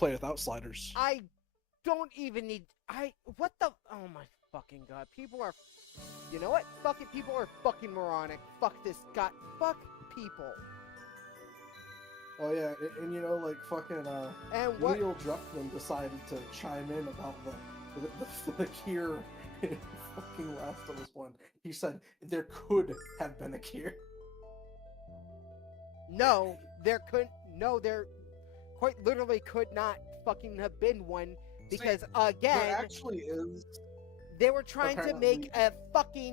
play without sliders. I don't even need. What the? Oh my fucking god! People are. You know what? Fuck it. People are fucking moronic. Fuck this guy. Fuck people. Oh yeah, and you know, like fucking And what? Neil Druckmann decided to chime in about the cure in fucking Last of Us 1. He said there could have been a cure. No, there couldn't. No, there quite literally could not fucking have been one because There again, actually is. they were trying to make apparently.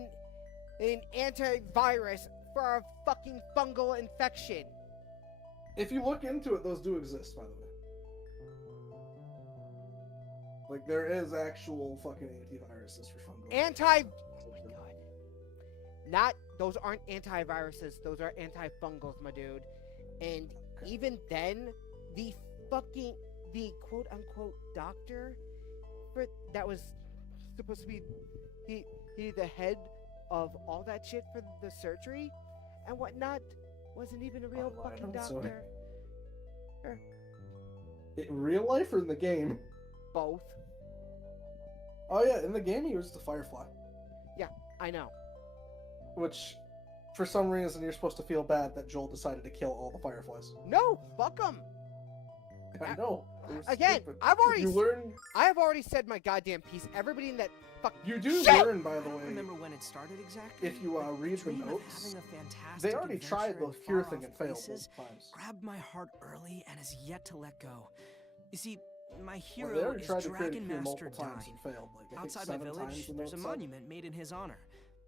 an antivirus for a fucking fungal infection. If you look into it, those do exist, by the way. Like, there is actual fucking antiviruses for fungal. Oh my god. Not those aren't antiviruses, those are antifungals, my dude. And even then, the quote unquote doctor that was supposed to be he the head of all that shit for the surgery and whatnot wasn't even a real fucking doctor. In real life or in the game? Both. Oh yeah, in the game he was the Firefly. Yeah, I know. Which, for some reason, you're supposed to feel bad that Joel decided to kill all the Fireflies. No, fuck them. I know. Again, Stupid. I have already said my goddamn piece. Everybody in that fuck. You do shit! learn, by the I don't way. remember when it started exactly. If you read the dream of notes, having a fantastic they already tried adventure the in cure far-off thing and failed places, both times. grabbed my heart early and has yet to let go. You see, my Well, hero they already is tried to create a Dragon cure Master multiple times Dine. and failed. Like, I think Outside my 7 village, times the there's a notes said. monument made in his honor.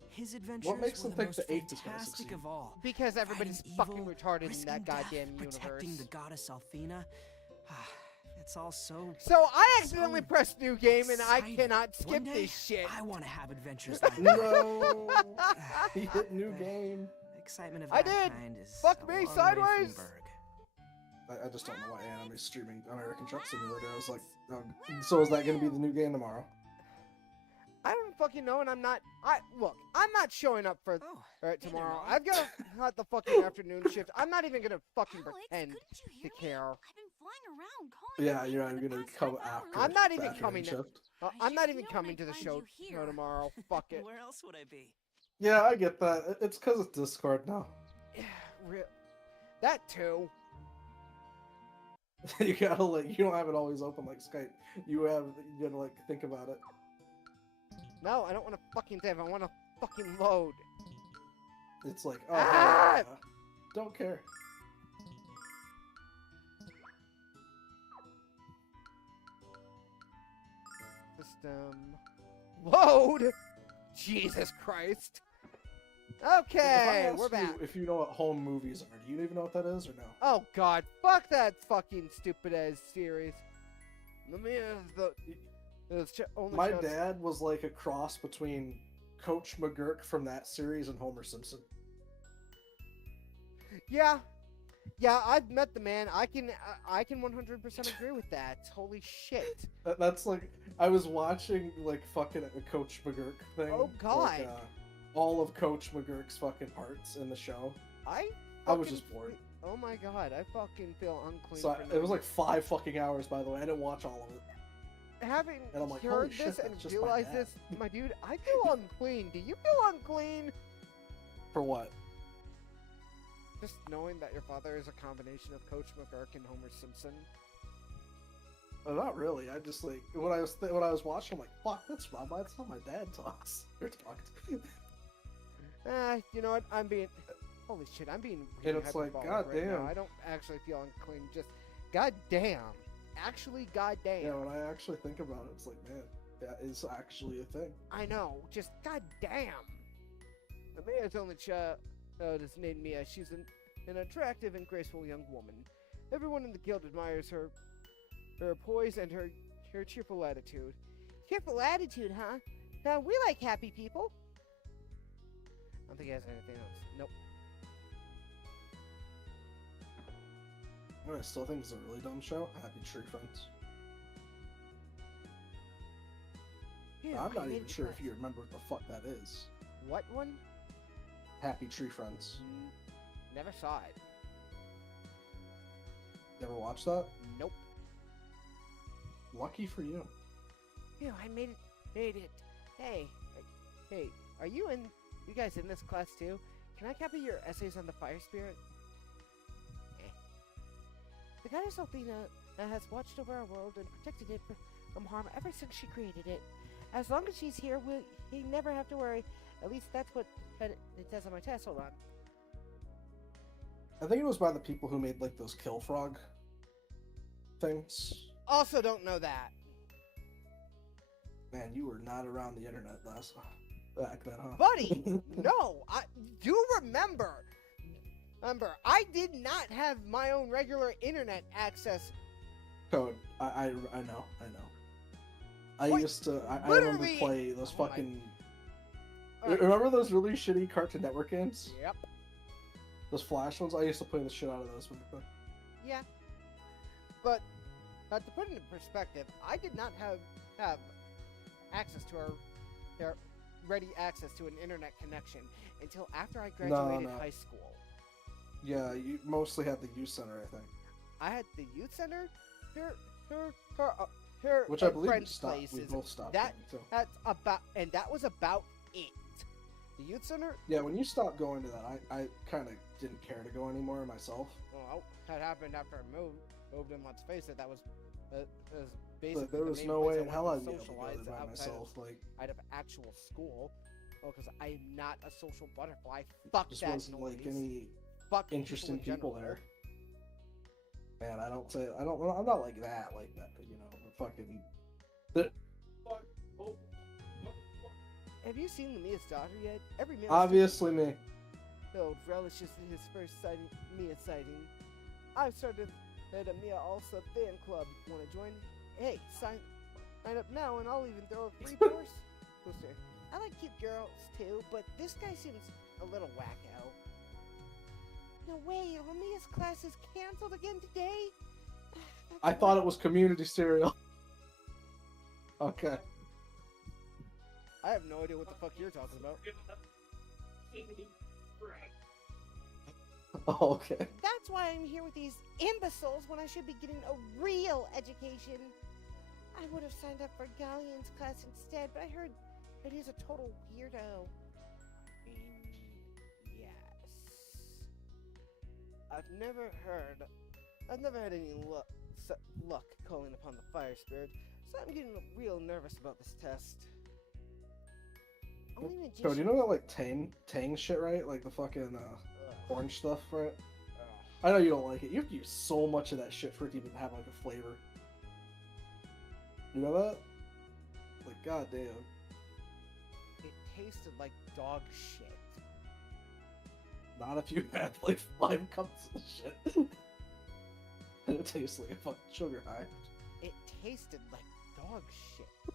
His adventures What makes were them the think most the 8th is gonna fantastic succeed? of all. Because everybody's Fighting fucking evil, retarded in risking that death, goddamn protecting universe. the goddess Althena. It's all so. So I accidentally so pressed new game and I exciting. cannot skip One day, this shit. I want to have adventures like that. No! He hit new game. Excitement of I that did. kind is Fuck a me long way from sideways. Berg. I just don't know why anime is streaming American Truck Simulator. I was like, so is that going to be the new game tomorrow? I don't fucking know, and I'm not. Look, I'm not showing up for Oh, tomorrow. Hey there, I've got the fucking afternoon shift. I'm not even gonna fucking Alex, pretend couldn't you to hear me? care. I've been flying around calling Yeah, your you're name not for the going to past come half hour. after. I'm not the even afternoon coming to- shift. I'm not should even know coming when to I the find show you here. tomorrow. Fuck it. Where else would I be? Yeah, I get that. It's because it's Discord now. That too. You gotta you don't have it always open like Skype. You gotta like think about it. No, I don't want to fucking save. I want to fucking load. It's like, oh, Ah! don't care. System. Load. Jesus Christ. If I Okay, ask we're you back. If you know what home movies are, do you even know what that is or no? Oh god, fuck that fucking stupid ass series. Let me only My shows- dad was like a cross between Coach McGurk from that series and Homer Simpson. Yeah, I've met the man. I can 100% agree with that. Holy shit. That's like, I was watching like fucking a Coach McGurk thing. Oh, God. Like, all of Coach McGurk's fucking parts in the show. I I was fucking just bored. Oh my god, I fucking feel unclean. So for it was no like 5 fucking hours, by the way. I didn't watch all of it. having And I'm like, holy heard shit, this and that's just my realized dad. this, my dude. I feel unclean. Do you feel unclean? For what? Just knowing that your father is a combination of Coach McGurk and Homer Simpson. Not really. I just like when I was watching, I'm like, fuck, that's how my dad talks or talked. You know what? I'm being. Holy shit! I'm being. And Really it's like, hyperbolic right now. goddamn. I don't actually feel unclean. Just, goddamn. Actually, goddamn. Yeah, when I actually think about it, it's like, man, that is actually a thing. I know. Just goddamn. The mayor's only child is named Mia. She's an attractive and graceful young woman. Everyone in the guild admires her poise and her cheerful attitude. Cheerful attitude, huh? We like happy people. I don't think he has anything else. Nope. I still think it's a really dumb show. Happy Tree Friends. Yeah, I'm not I even mean, sure if you remember what the fuck that is. What one? Happy Tree Friends. Never saw it. You ever watched that? Nope. Lucky for you. Phew, I made it. Hey, are you guys in this class too? Can I copy your essays on the fire spirit? The goddess Althena has watched over our world and protected it from harm ever since she created it. As long as she's here, we never have to worry. At least that's what it says on my test. Hold on. I think it was by the people who made like those kill frog things. Also, don't know that. Man, you were not around the internet back then, huh? Buddy, no, I do remember. I did not have my own regular internet access. Code. I know. I What? used to. I remember Literally- play those Oh my- fucking. Alright. Remember those really shitty Cartoon Network games? Yep. Those Flash ones. I used to play the shit out of those. Yeah. But to put it in perspective, I did not have access to our ready access to an internet connection until after I graduated no. high school. Yeah, you mostly had the youth center, I think. I had the youth center, her Which I believe we friend's stopped. place We is both stopped. that- going, too. that was about it. The youth center. Yeah, when you stopped going to that, I kind of didn't care to go anymore myself. Well, that happened after I moved, and let's face it, that was basically But there the was main no place way I in wanted hell to I'd be able to go socialize there by outside myself. Like, of actual school. Well, because I am not a social butterfly. Fuck just that wasn't noise. like any Fuck interesting in people general. there. Man, I'm not like that, but you know, fucking. Have you seen the Mia's daughter yet? Every meal. Obviously me. filled relishes his first Mia sighting. I've started at a Mia Alsa fan club. Want to join? Hey, sign up now, and I'll even throw a free poster. I like cute girls too, but this guy seems a little wacko. No way, Lamia's class is canceled again today? I thought it was community cereal. Okay. I have no idea what the fuck you're talking about. Oh, okay. That's why I'm here with these imbeciles when I should be getting a real education. I would have signed up for Galleon's class instead, but I heard that he's a total weirdo. Yes. I've never had any luck calling upon the fire spirit, so I'm getting real nervous about this test. Only magician. So, do you know that like Tang shit, right? Like the fucking orange stuff, right? I know you don't like it. You have to use so much of that shit for it to even have like a flavor. You know that? Like, goddamn. It tasted like dog shit. Not if you had like 5 cups of shit. And it tastes like a fucking sugar high. It tasted like dog shit.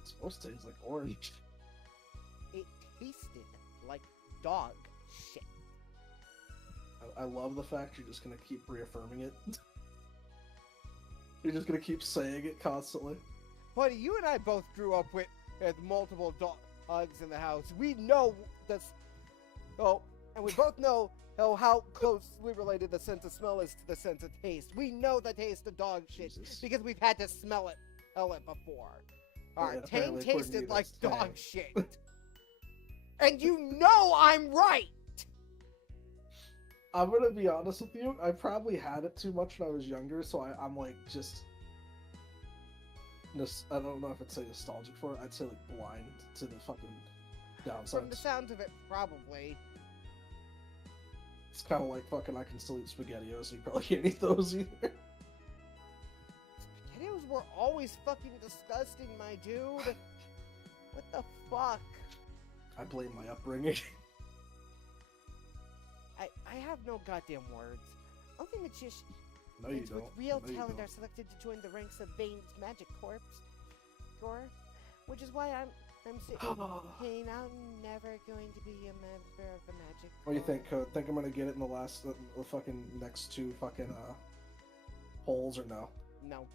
It's supposed to taste like orange. It tasted like dog shit. I love the fact you're just gonna keep reaffirming it. You're just gonna keep saying it constantly. Buddy, you and I both grew up with multiple dogs in the house. We know this. Oh, and we both know how closely related the sense of smell is to the sense of taste. We know the taste of dog shit Jesus. because we've had to smell it before. Our Yeah, Tang apparently according to tasted you, like that's Tang. dog shit. And you know I'm right! I'm gonna be honest with you. I probably had it too much when I was younger, so I'm like just. I don't know if I'd say nostalgic for it. I'd say like blind to the fucking From the downsides. sounds of it, probably. It's kind of like fucking I can still eat SpaghettiOs, so you probably can't eat those either. SpaghettiOs were always fucking disgusting, my dude. What the fuck? I blame my upbringing. I have no goddamn words. Only magicians No, you with don't. real No, you talent don't. are selected to join the ranks of Vane's Magic Corps. Which is why I'm saying I'm never going to be a member of the Magic Corps. What do you think, Code? Think I'm gonna get it in the fucking next 2 fucking polls or no? No.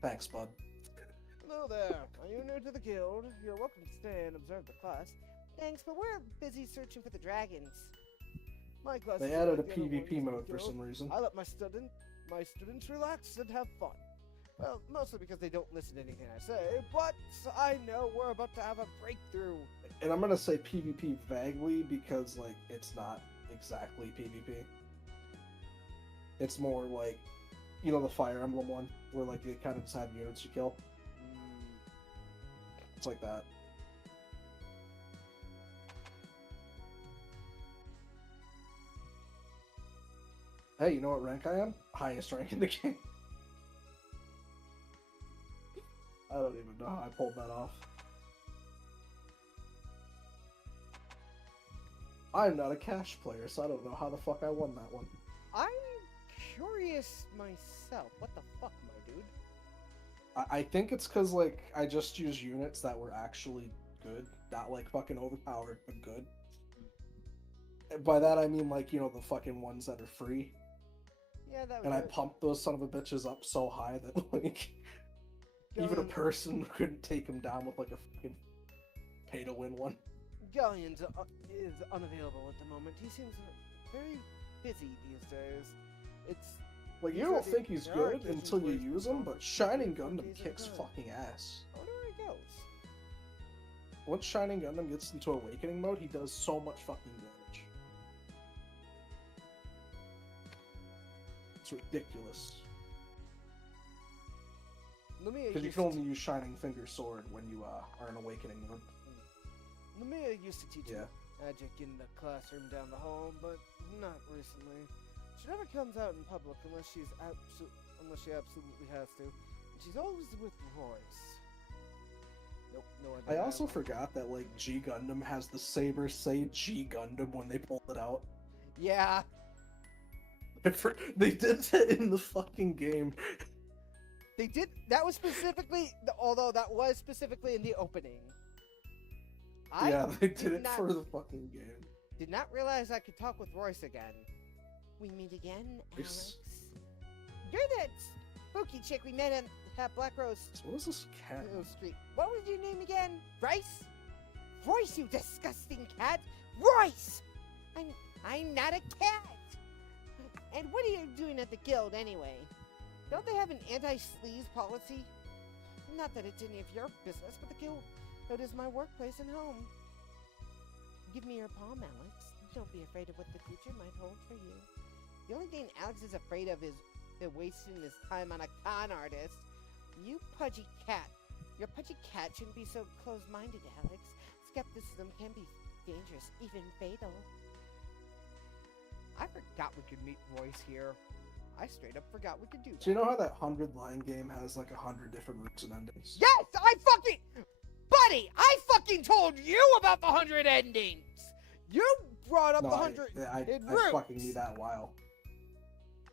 Thanks, bud. Hello there. Are you new to the guild? You're welcome to stay and observe the class. Thanks, but we're busy searching for the dragons. My class They is added a like the other PvP ones mode for guild. some reason. I let my students relax and have fun. Well, mostly because they don't listen to anything I say, but I know we're about to have a breakthrough. And I'm gonna say PvP vaguely because like it's not exactly PvP. It's more like, you know, the Fire Emblem one where like you kind of just have units you kill. It's like that. Hey, you know what rank I am? Highest rank in the game. I don't even know how I pulled that off. I'm not a cash player, so I don't know how the fuck I won that one. I'm curious myself. What the fuck, my dude? I think it's because, like, I just used units that were actually good. Not, like, fucking overpowered, but good. By that, I mean, like, you know, the fucking ones that are free. Yeah, that was And I it. pumped those son of a bitches up so high that, like, even a Galleon- person couldn't take them down with, like, a fucking pay-to-win one. Galleon's is unavailable at the moment. He seems very busy these days. It's Like, you These don't are the- think he's there are good occasions until you where he's use him, not, but Shining but Gundam these are kicks good. fucking ass. I wonder where he goes. Once Shining Gundam gets into Awakening mode, he does so much fucking damage. It's ridiculous. Lumia Because you used can to only use Shining Finger Sword when you are in Awakening mode. Lumia used to teach Yeah. me magic in the classroom down the hall, but not recently. She never comes out in public unless she absolutely has to. And she's always with Royce. Nope, no idea. I also forgot that, like, G Gundam has the Saber say G Gundam when they pulled it out. Yeah, They did that in the fucking game. they did. That was specifically, although that was specifically in the opening. Yeah, they did it not- for the fucking game. Did not realize I could talk with Royce again. We meet again, Yes. Alex. You're that spooky chick we met at Black Rose So what is this cat? Street. What was your name again? Rice? Royce, you disgusting cat! Royce! I'm not a cat! And what are you doing at the guild anyway? Don't they have an anti-sleaze policy? Not that it's any of your business, but the guild, it is my workplace and home. Give me your palm, Alex. Don't be afraid of what the future might hold for you. The only thing Alex is afraid of is wasting his time on a con artist. You pudgy cat. Your pudgy cat shouldn't be so close-minded, Alex. Skepticism can be dangerous, even fatal. I forgot we could meet Royce here. I straight up forgot we could do that. Do you know how that 100-line game has like 100 different routes and endings? Yes, I fucking... Buddy, I fucking told you about the 100 endings! You brought up No, the 100 I routes! fucking knew that a while.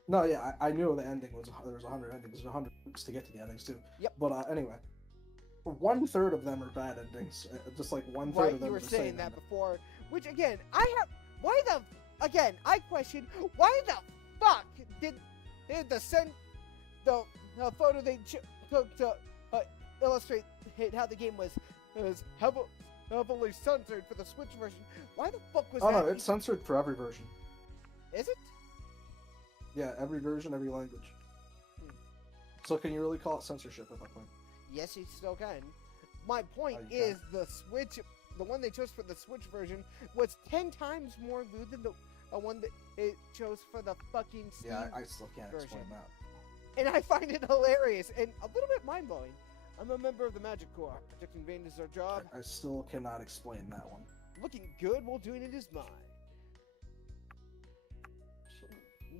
No, yeah, I knew the ending was there was 100 endings. There's 100 routes to get to the endings too. Yep. But anyway, 1/3 of them are bad endings. Just like 1/3 Right, of them you were are the saying same that ending. before. Which again, I question why the fuck did the photo they took to illustrate how the game was heavily censored for the Switch version. Why the fuck was Oh that? no, it's censored for every version. Is it? Yeah, every version, every language. Hmm. So can you really call it censorship at that point? Yes, you still can. My point Oh, you is the one they chose for the Switch version was 10 times more lewd than the one that it chose for the fucking Steam. Yeah, I still can't explain version. that. And I find it hilarious and a little bit mind-blowing. I'm a member of the Magic Corps. Protecting Vane is our job. I still cannot explain that one. Looking good while doing it is mine.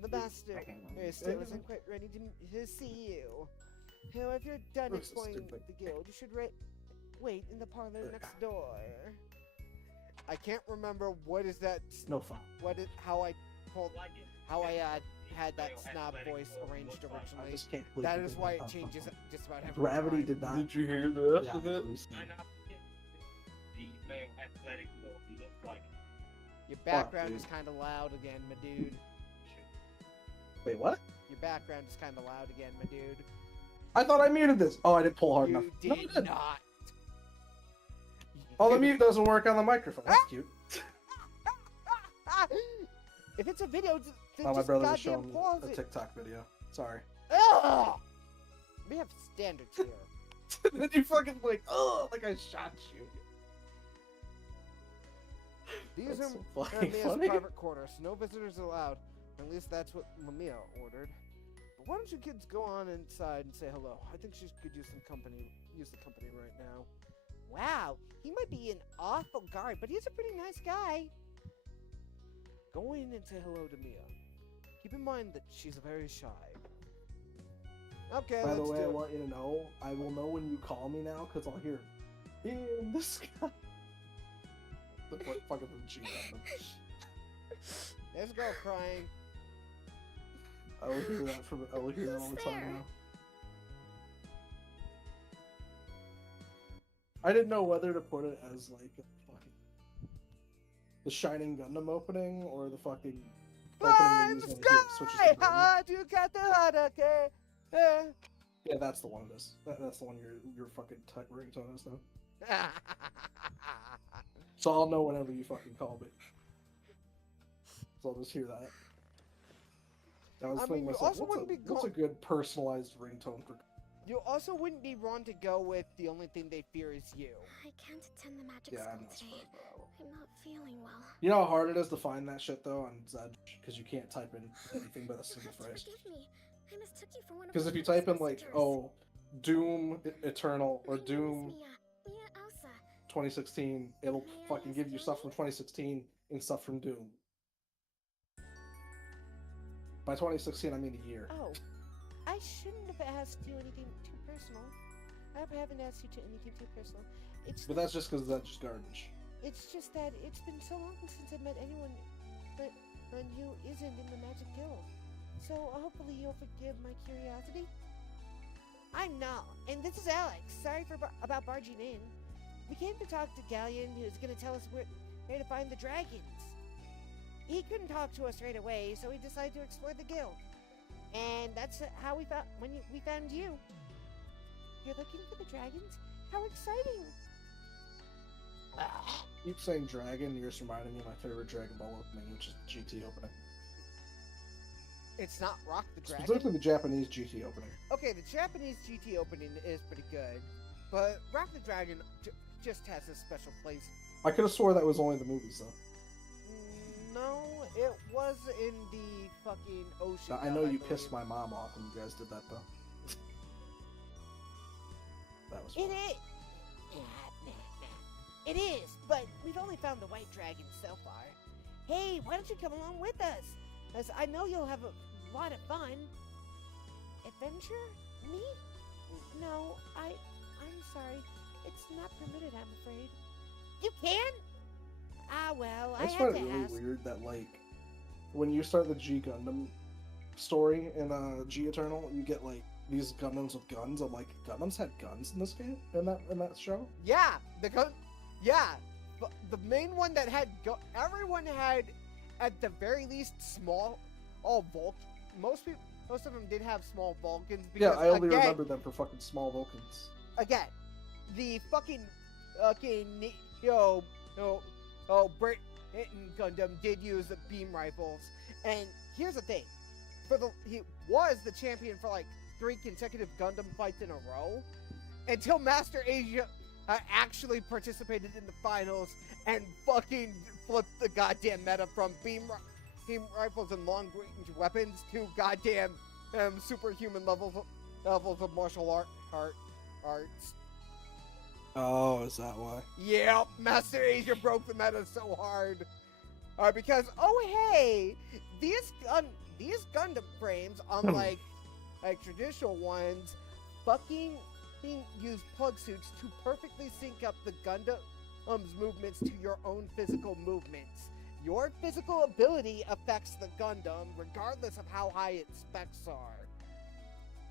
The master still isn't quite ready to see you. Now, if you're done This is exploring stupid. the guild, you should wait in the parlor next door. I can't remember what is that. No fun. How I had that snob voice arranged I originally. just can't believe That you is did why that. it changes just about every Gravity time. did not. Did you hear the rest Yeah, of it? it was- The male athletic goal looks like Your background dude. is kind of loud again, my dude. Wait, what? Your background is kind of loud again, my dude. I thought I muted this. Oh, I didn't pull hard You enough. did No, I didn't. not. Oh, the mute doesn't work on the microphone. That's cute. If it's a video, then Oh, my just brother was goddamn showing pause a it. TikTok video. Sorry. Ugh! We have standards here. Then you fucking like, oh, like I shot you. These That's are so fucking Mia's funny. private quarters. No visitors allowed. At least that's what Mamiya ordered. But why don't you kids go on inside and say hello? I think she could use some company. Use the company right now. Wow, he might be an awful guard, but he's a pretty nice guy. Go in and say hello to Mia. Keep in mind that she's very shy. Okay, By the let's way, I do it. want you to know, I will know when you call me now, because I'll hear, in the sky. The fucking G Gundam. There's a girl crying. I will hear that from. I will hear that all the time now. I didn't know whether to put it as like a fucking the Shining Gundam opening or the fucking opening Fly they in use the when he switches to sky, Gundam. high, you got the heart, okay? Yeah. Yeah, that's the one it is. That's the one your fucking ringtone is now. So I'll know whenever you fucking call me. So I'll just hear that. I was I thinking mean, you myself, also wouldn't be what's a good personalized ringtone for? You also wouldn't be wrong to go with the only thing they fear is you. I can't attend the magic Yeah, I school know. It's today. I'm not feeling well. You know how hard it is to find that shit though on Zedge because you can't type in anything but a single phrase. Forgive me. I mistook you for one of Because the if you type in messengers. like, oh, Doom Eternal or My name is Doom Mia Elsa. 2016, it'll fucking give you stuff from 2016 and stuff from Doom. By 2016, I mean a year. Oh, I shouldn't have asked you anything too personal. I hope I haven't asked you to anything too personal. It's But that's just because that's just garbage. It's just that it's been so long since I met anyone but who isn't in the Magic Guild. So hopefully you'll forgive my curiosity. I'm Nal, and this is Alex. Sorry for about barging in. We came to talk to Galleon, who's gonna tell us where to find the dragons. He couldn't talk to us right away, so we decided to explore the guild. And that's how we found we found you. You're looking for the dragons? How exciting! Keep saying dragon, you're just reminding me of my favorite Dragon Ball opening, which is the GT opening. It's not Rock the Dragon. Specifically the Japanese GT opening. Okay, the Japanese GT opening is pretty good, but Rock the Dragon just has a special place. I could have swore that was only the movies though. No, it was in the fucking ocean. Now, I dub, know you believe. pissed my mom off when you guys did that though. That was It fun. is. It is, but we've only found the white dragon so far. Hey, why don't you come along with us? As I know you'll have a lot of fun. Adventure? Me? No, I'm sorry. It's not permitted, I'm afraid. You can? Ah, well, I I just had find to it really ask. weird that like when you start the G Gundam story in G Eternal, you get like these Gundams with guns. I'm like, Gundams had guns in this game in that show. Yeah, but the main one that had everyone had, at the very least, small, most of them did have small Vulcans. Yeah, Because, I only again, remember them for fucking small Vulcans. Again, the fucking Britain Gundam did use the beam rifles, and here's the thing: he was the champion for like 3 consecutive Gundam fights in a row, until Master Asia actually participated in the finals and fucking flipped the goddamn meta from beam rifles and long range weapons to goddamn superhuman levels of martial arts. Oh, is that why? Yep, Master Asia broke the meta so hard. Because hey, these Gundam frames, unlike like traditional ones, fucking use plug suits to perfectly sync up the Gundam's movements to your own physical movements. Your physical ability affects the Gundam regardless of how high its specs are.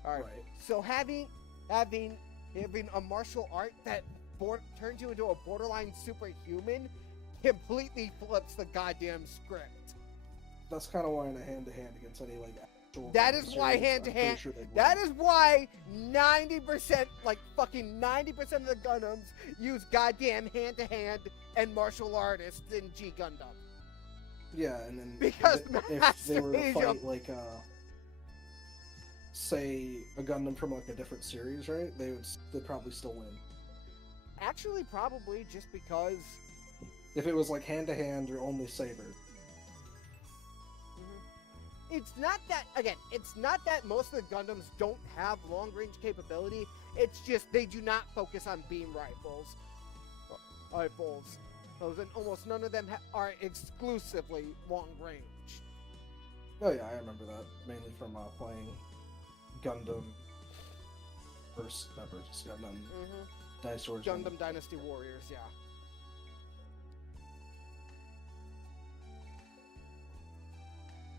Alright, Right. so having a martial art that turns you into a borderline superhuman completely flips the goddamn script. That's kind of why in a hand-to-hand against any like actual. That is why series, I'm hand-to-hand- pretty sure they'd win. That is why 90%, like fucking 90% of the Gundams use goddamn hand-to-hand and martial artists in G Gundam. Yeah, and then Because if they were to Master fight like say a Gundam from like a different series, right? They'd probably still win. Actually, probably just because. If it was like hand to hand or only Saber. It's not that, again, it's not that most of the Gundams don't have long range capability. It's just they do not focus on beam rifles. And almost none of them are exclusively long range. Oh yeah, I remember that mainly from playing Gundam Gundam Dinosaurs. Gundam Dynasty Warriors, yeah.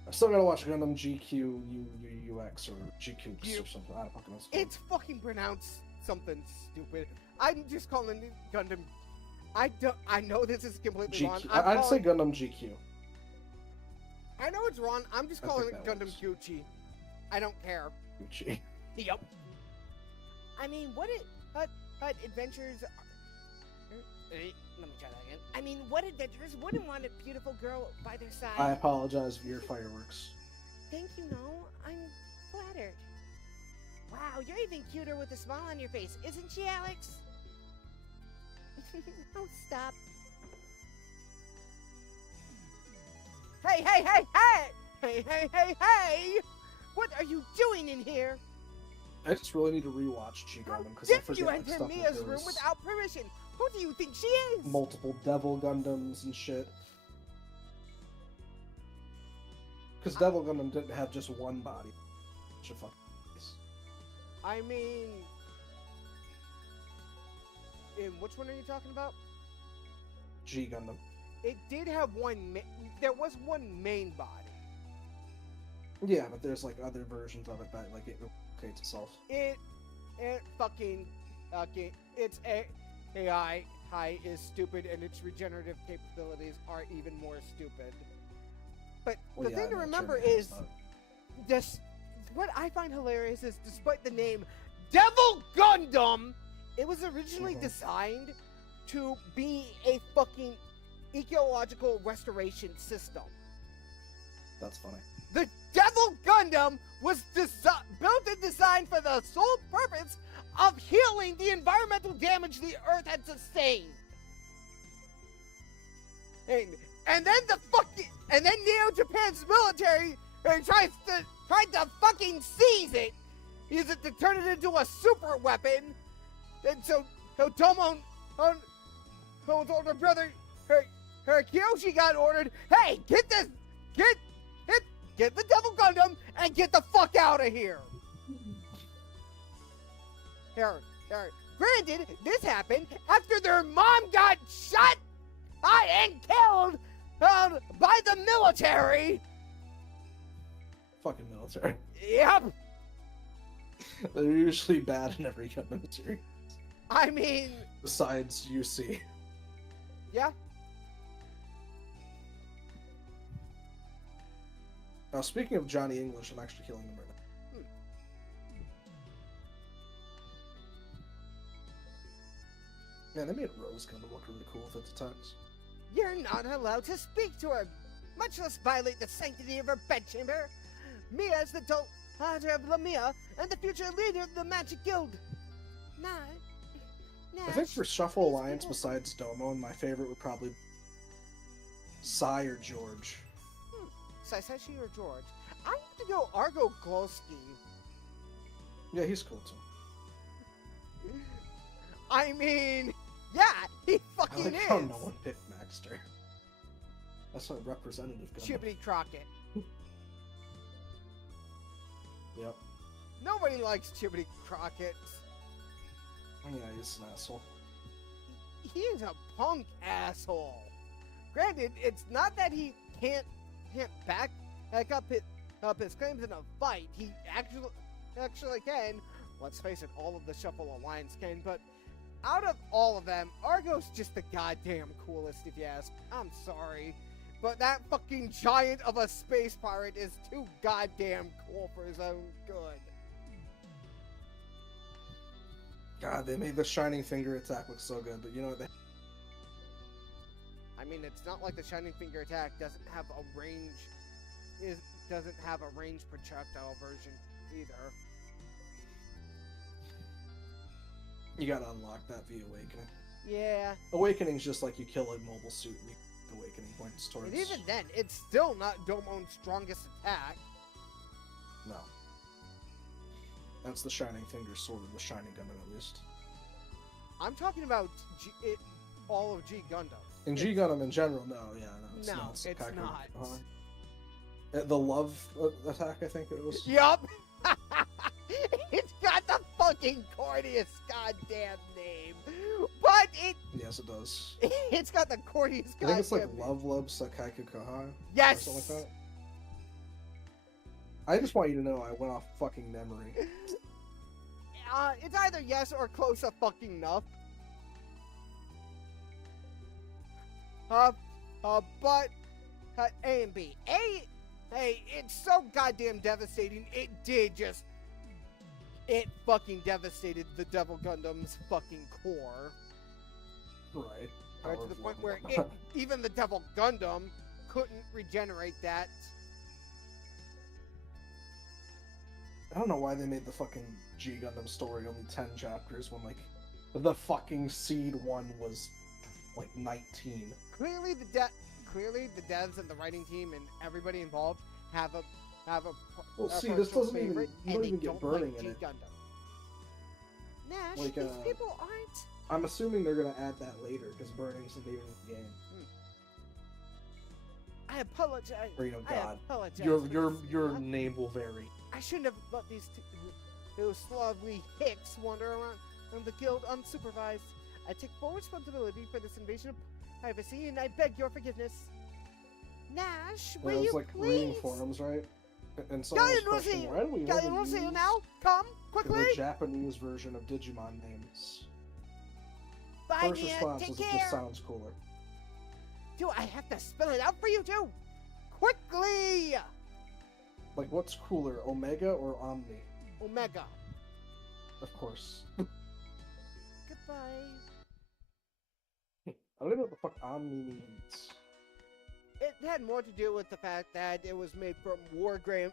I still gotta watch Gundam GQ UX or GQ or something. I don't fucking know. It's fucking pronounced something stupid. I'm just calling it Gundam. I know this is completely wrong. GQ. I'd say Gundam GQ. I know it's wrong. I'm just I calling think it that Gundam works. Gucci. I don't care. Gucci. Yep. I mean, what adventures? Let me try that again. I mean, what adventures wouldn't want a beautiful girl by their side? I apologize for your fireworks. Thank you, no. I'm flattered. Wow, you're even cuter with a smile on your face, isn't she, Alex? Oh, stop. Hey, hey, hey, hey! Hey, hey, hey, hey! What are you doing in here? I just really need to rewatch G How Gundam because I did forget you like, enter stuff Mia's there room was without permission? Who do you think she is? multiple Devil Gundams and shit. Because Devil Gundam didn't have just one body. Which is fucking nice. I mean... which one are you talking about? G Gundam. It did have one... there was one main body. Yeah, but there's like other versions of it that like it replicates itself. It fucking... okay, its AI is stupid and its regenerative capabilities are even more stupid. But Well, the yeah, thing to I know, remember Cherry has is... that. this, what I find hilarious is, despite the name Devil Gundam, it was originally designed to be a fucking ecological restoration system. That's funny. The Devil Gundam was built and designed for the sole purpose of healing the environmental damage the Earth had sustained. And then Neo Japan's military tried to fucking seize it, use it to turn it into a super weapon. And so Tomo's older brother, her Kyoshi got ordered, hey, get the Devil Gundam and get the fuck out of here. Here. Granted, this happened after their mom got shot and killed by the military. Fucking military. Yep. They're usually bad in every Gundam series. I mean, Besides UC. yeah. Now, speaking of Johnny English, I'm actually killing him right now. Man, they made Rose Gundam look really cool at the times. You're not allowed to speak to her, much less violate the sanctity of her bedchamber. Mia is the daughter of Lamia and the future leader of the Magic Guild. I think for Shuffle Alliance, besides Domo, my favorite would probably Sai or George. Saiseshi or George? I want to go Argo Golski. Yeah, he's cool too. I mean, yeah, he I fucking like is. how no one picked Maxter. That's not representative Gundam. Chippity Crockett. Yep. Nobody likes Chippity Crockett. Yeah, he's an asshole. He is a punk asshole. Granted, it's not that he can't back up his claims in a fight. He actually can. Let's face it, all of the Shuffle Alliance can, but out of all of them, Argo's just the goddamn coolest, if you ask. I'm sorry, but that fucking giant of a space pirate is too goddamn cool for his own good. God, they made the Shining Finger attack look so good, but you know what? I mean, it's not like the Shining Finger attack doesn't have a range, doesn't have a range projectile version either. You gotta unlock that via Awakening. Yeah, Awakening's just like you kill a mobile suit and you get Awakening points towards... and even then, it's still not Domon's strongest attack. No. That's the Shining Finger sword of the Shining Gundam, at least. I'm talking about all of G Gundam. In G Gundam in general, no, yeah, no, it's No, not. it's Kaku not. Kahai. The love attack, I think it was. Yup! It's got the fucking corniest goddamn name, but Yes, it does. it's got the corniest I think it's like goddamn name. Love Sakaiku Kahai. Yes! Or something like that. I just want you to know I went off fucking memory. It's either yes or close to fucking enough. But A and B. A, hey, it's so goddamn devastating. It fucking devastated the Devil Gundam's fucking core. Right. Right Power to the of point love. where even the Devil Gundam couldn't regenerate that. I don't know why they made the fucking G Gundam story only 10 chapters when, like, the fucking Seed one was, like, 19. Clearly the devs and the writing team and everybody involved have a Well, a see, this personal doesn't even... favorite, You and don't they even get don't Burning like in it. G Gundam. Nash, Like, these people aren't. I'm assuming they're gonna add that later, because Burning's the name of the game. I apologize. Or, you know, I God. apologize. Your for your this. your name will vary. I shouldn't have let those lovely hicks wander around the guild unsupervised. I take full responsibility for this invasion of privacy, and I beg your forgiveness. Nash, I will was you like please? reading forums, right? And someone was questioning, why do we Galleon never will see you use now. Come quickly. the Japanese version of Digimon names? Bye, First dear. response Take was, it care. just sounds cooler. Do I have to spell it out for you too? Quickly! Like, what's cooler, Omega or Omni? Omega. Of course. Goodbye. I don't even know what the fuck Omni means. It had more to do with the fact that it was made from Wargame,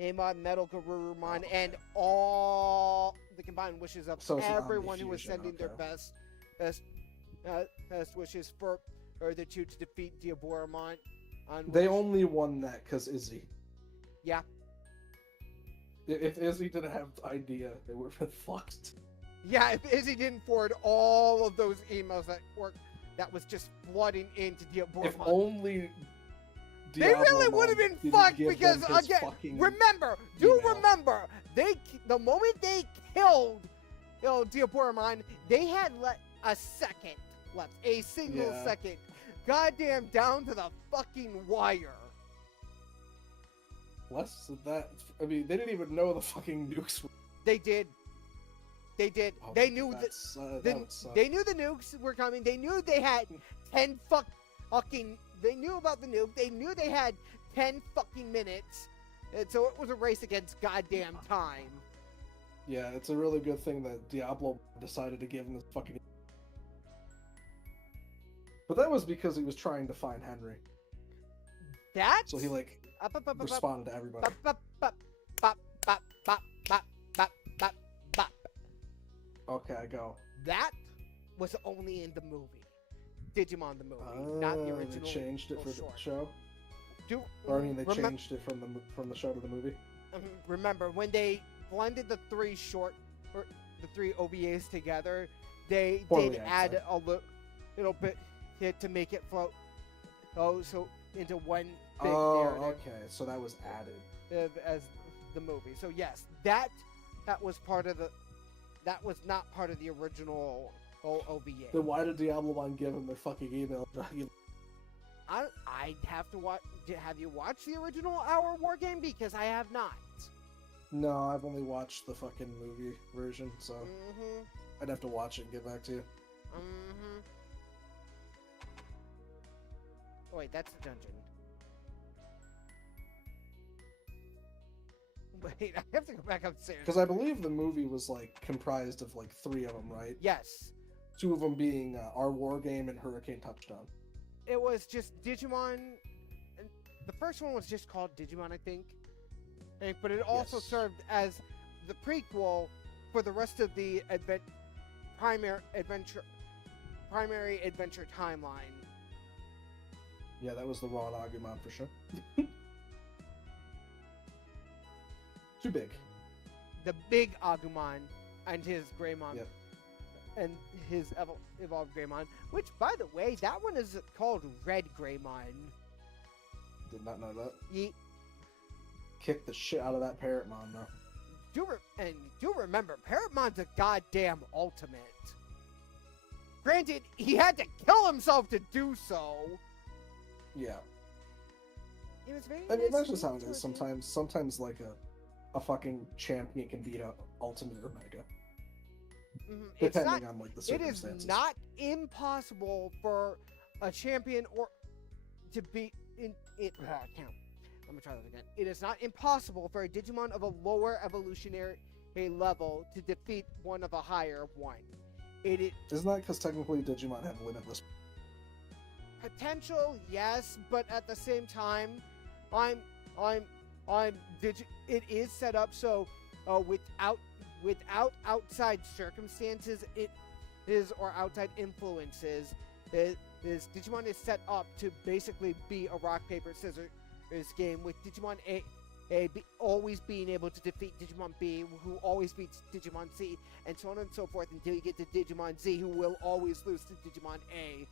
Amon, Metal Garurumon, Oh, and all the combined wishes of So it's an everyone who was Omnifusion, sending their okay. best wishes for the two to defeat Diaboromon. They only won that because Izzy. Yeah. If Izzy didn't have the idea, they would have been fucked. Yeah, if Izzy didn't forward all of those emails that was just flooding into Diaboromon. If only They really Diablo would have Mom been didn't fucked give because, them his again, fucking remember, email. the moment they killed Diaboromon, they had a second left, a single Yeah. second, goddamn down to the fucking wire. Less than that. I mean, they didn't even know the fucking nukes were... They did. They Oh, they knew that. that would suck. They knew the nukes were coming. They knew they had 10 fucking. They knew about the nuke. They knew they had 10 fucking minutes. And so it was a race against goddamn time. Yeah, it's a really good thing that Diablo decided to give him this fucking... But that was because he was trying to find Henry. That's So he, like, up, up, up, up, up, responded to everybody. up, up, up, up, up, up, up, up, up, up. Okay, go. That was only in the movie. Digimon the movie, not the original. They changed it for the short. show? Do, Or, I mean, they remem- changed it from the show to the movie? Remember when they blended the three OVAs together, they Poorly, did I'd add say. a little bit here to make it float. Oh, so into one big narrative Okay, so that was added. as the movie. So yes, that was part of the. That was not part of the original OVA. Then why did Diablo give him the fucking email? I'd have to watch. Have you watched the original Hour War game? Because I have not. No, I've only watched the fucking movie version, so Mm-hmm. I'd have to watch it and get back to you. Mm-hmm. Oh, wait, that's the dungeon. Wait, I have to go back upstairs. Because I believe the movie was, like, comprised of, like, 3 of them, right? Yes. 2 of them being Our War Game and Hurricane Touchdown. it was just Digimon. And the first one was just called Digimon, I think. But it also Yes. served as the prequel for the rest of the primary adventure timeline. Yeah, that was the Raw Agumon for sure. Too big. The big Agumon and his Greymon. Yep. And his evolved Greymon. Which, by the way, that one is called Red Greymon. Did not know that. Ye Kicked the shit out of that Parrotmon though. do remember, Parrotmon's a goddamn ultimate. Granted, he had to kill himself to do so. Yeah. It was very I mean, nice that's just to how it do is it. sometimes like a fucking champion can beat a ultimate or mega. It's Depending not. on like the It is circumstances. not impossible for a champion or to beat in it. Let me try that again. It is not impossible for a Digimon of a lower evolutionary level to defeat one of a higher one. It Isn't that because technically Digimon have limitless? potential, yes, but at the same time, it is set up so without outside circumstances, it is or outside influences, Digimon is set up to basically be a rock paper scissors game with Digimon A always being able to defeat Digimon B, who always beats Digimon C, and so on and so forth until you get to Digimon Z, who will always lose to Digimon A.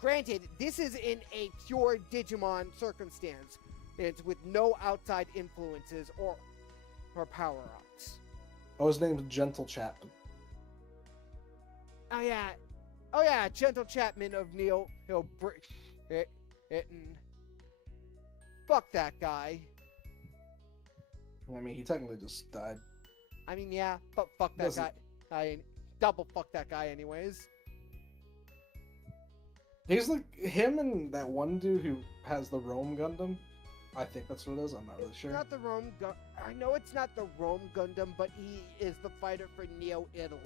Granted, this is in a pure Digimon circumstance. It's with no outside influences or power-ups. I was named Gentle Chapman. Oh yeah, Gentle Chapman of Neil Hill fuck that guy. I mean, he technically just died. I mean, yeah, but fuck that Doesn't- guy. I double fuck that guy anyways. He's like him and that one dude who has the Rome Gundam. I think that's what it is. I'm not really sure. Not the Rome I know it's not the Rome Gundam, but he is the fighter for Neo Italy.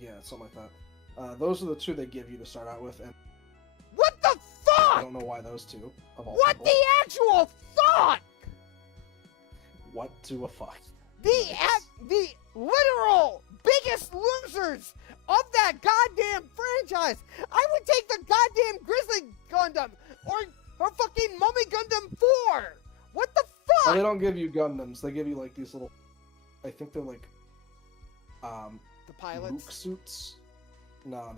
Yeah, something like that. Those are the two they give you to start out with, and What the I fuck? don't know why those two of all What people. the actual fuck? What to a fuck? The literal biggest losers of that goddamn franchise. I would take the goddamn Grizzly Gundam or fucking Mummy Gundam 4. What the Oh, fuck? they don't give you Gundams. They give you like these little. I think they're like. The Luke pilots. suits. No.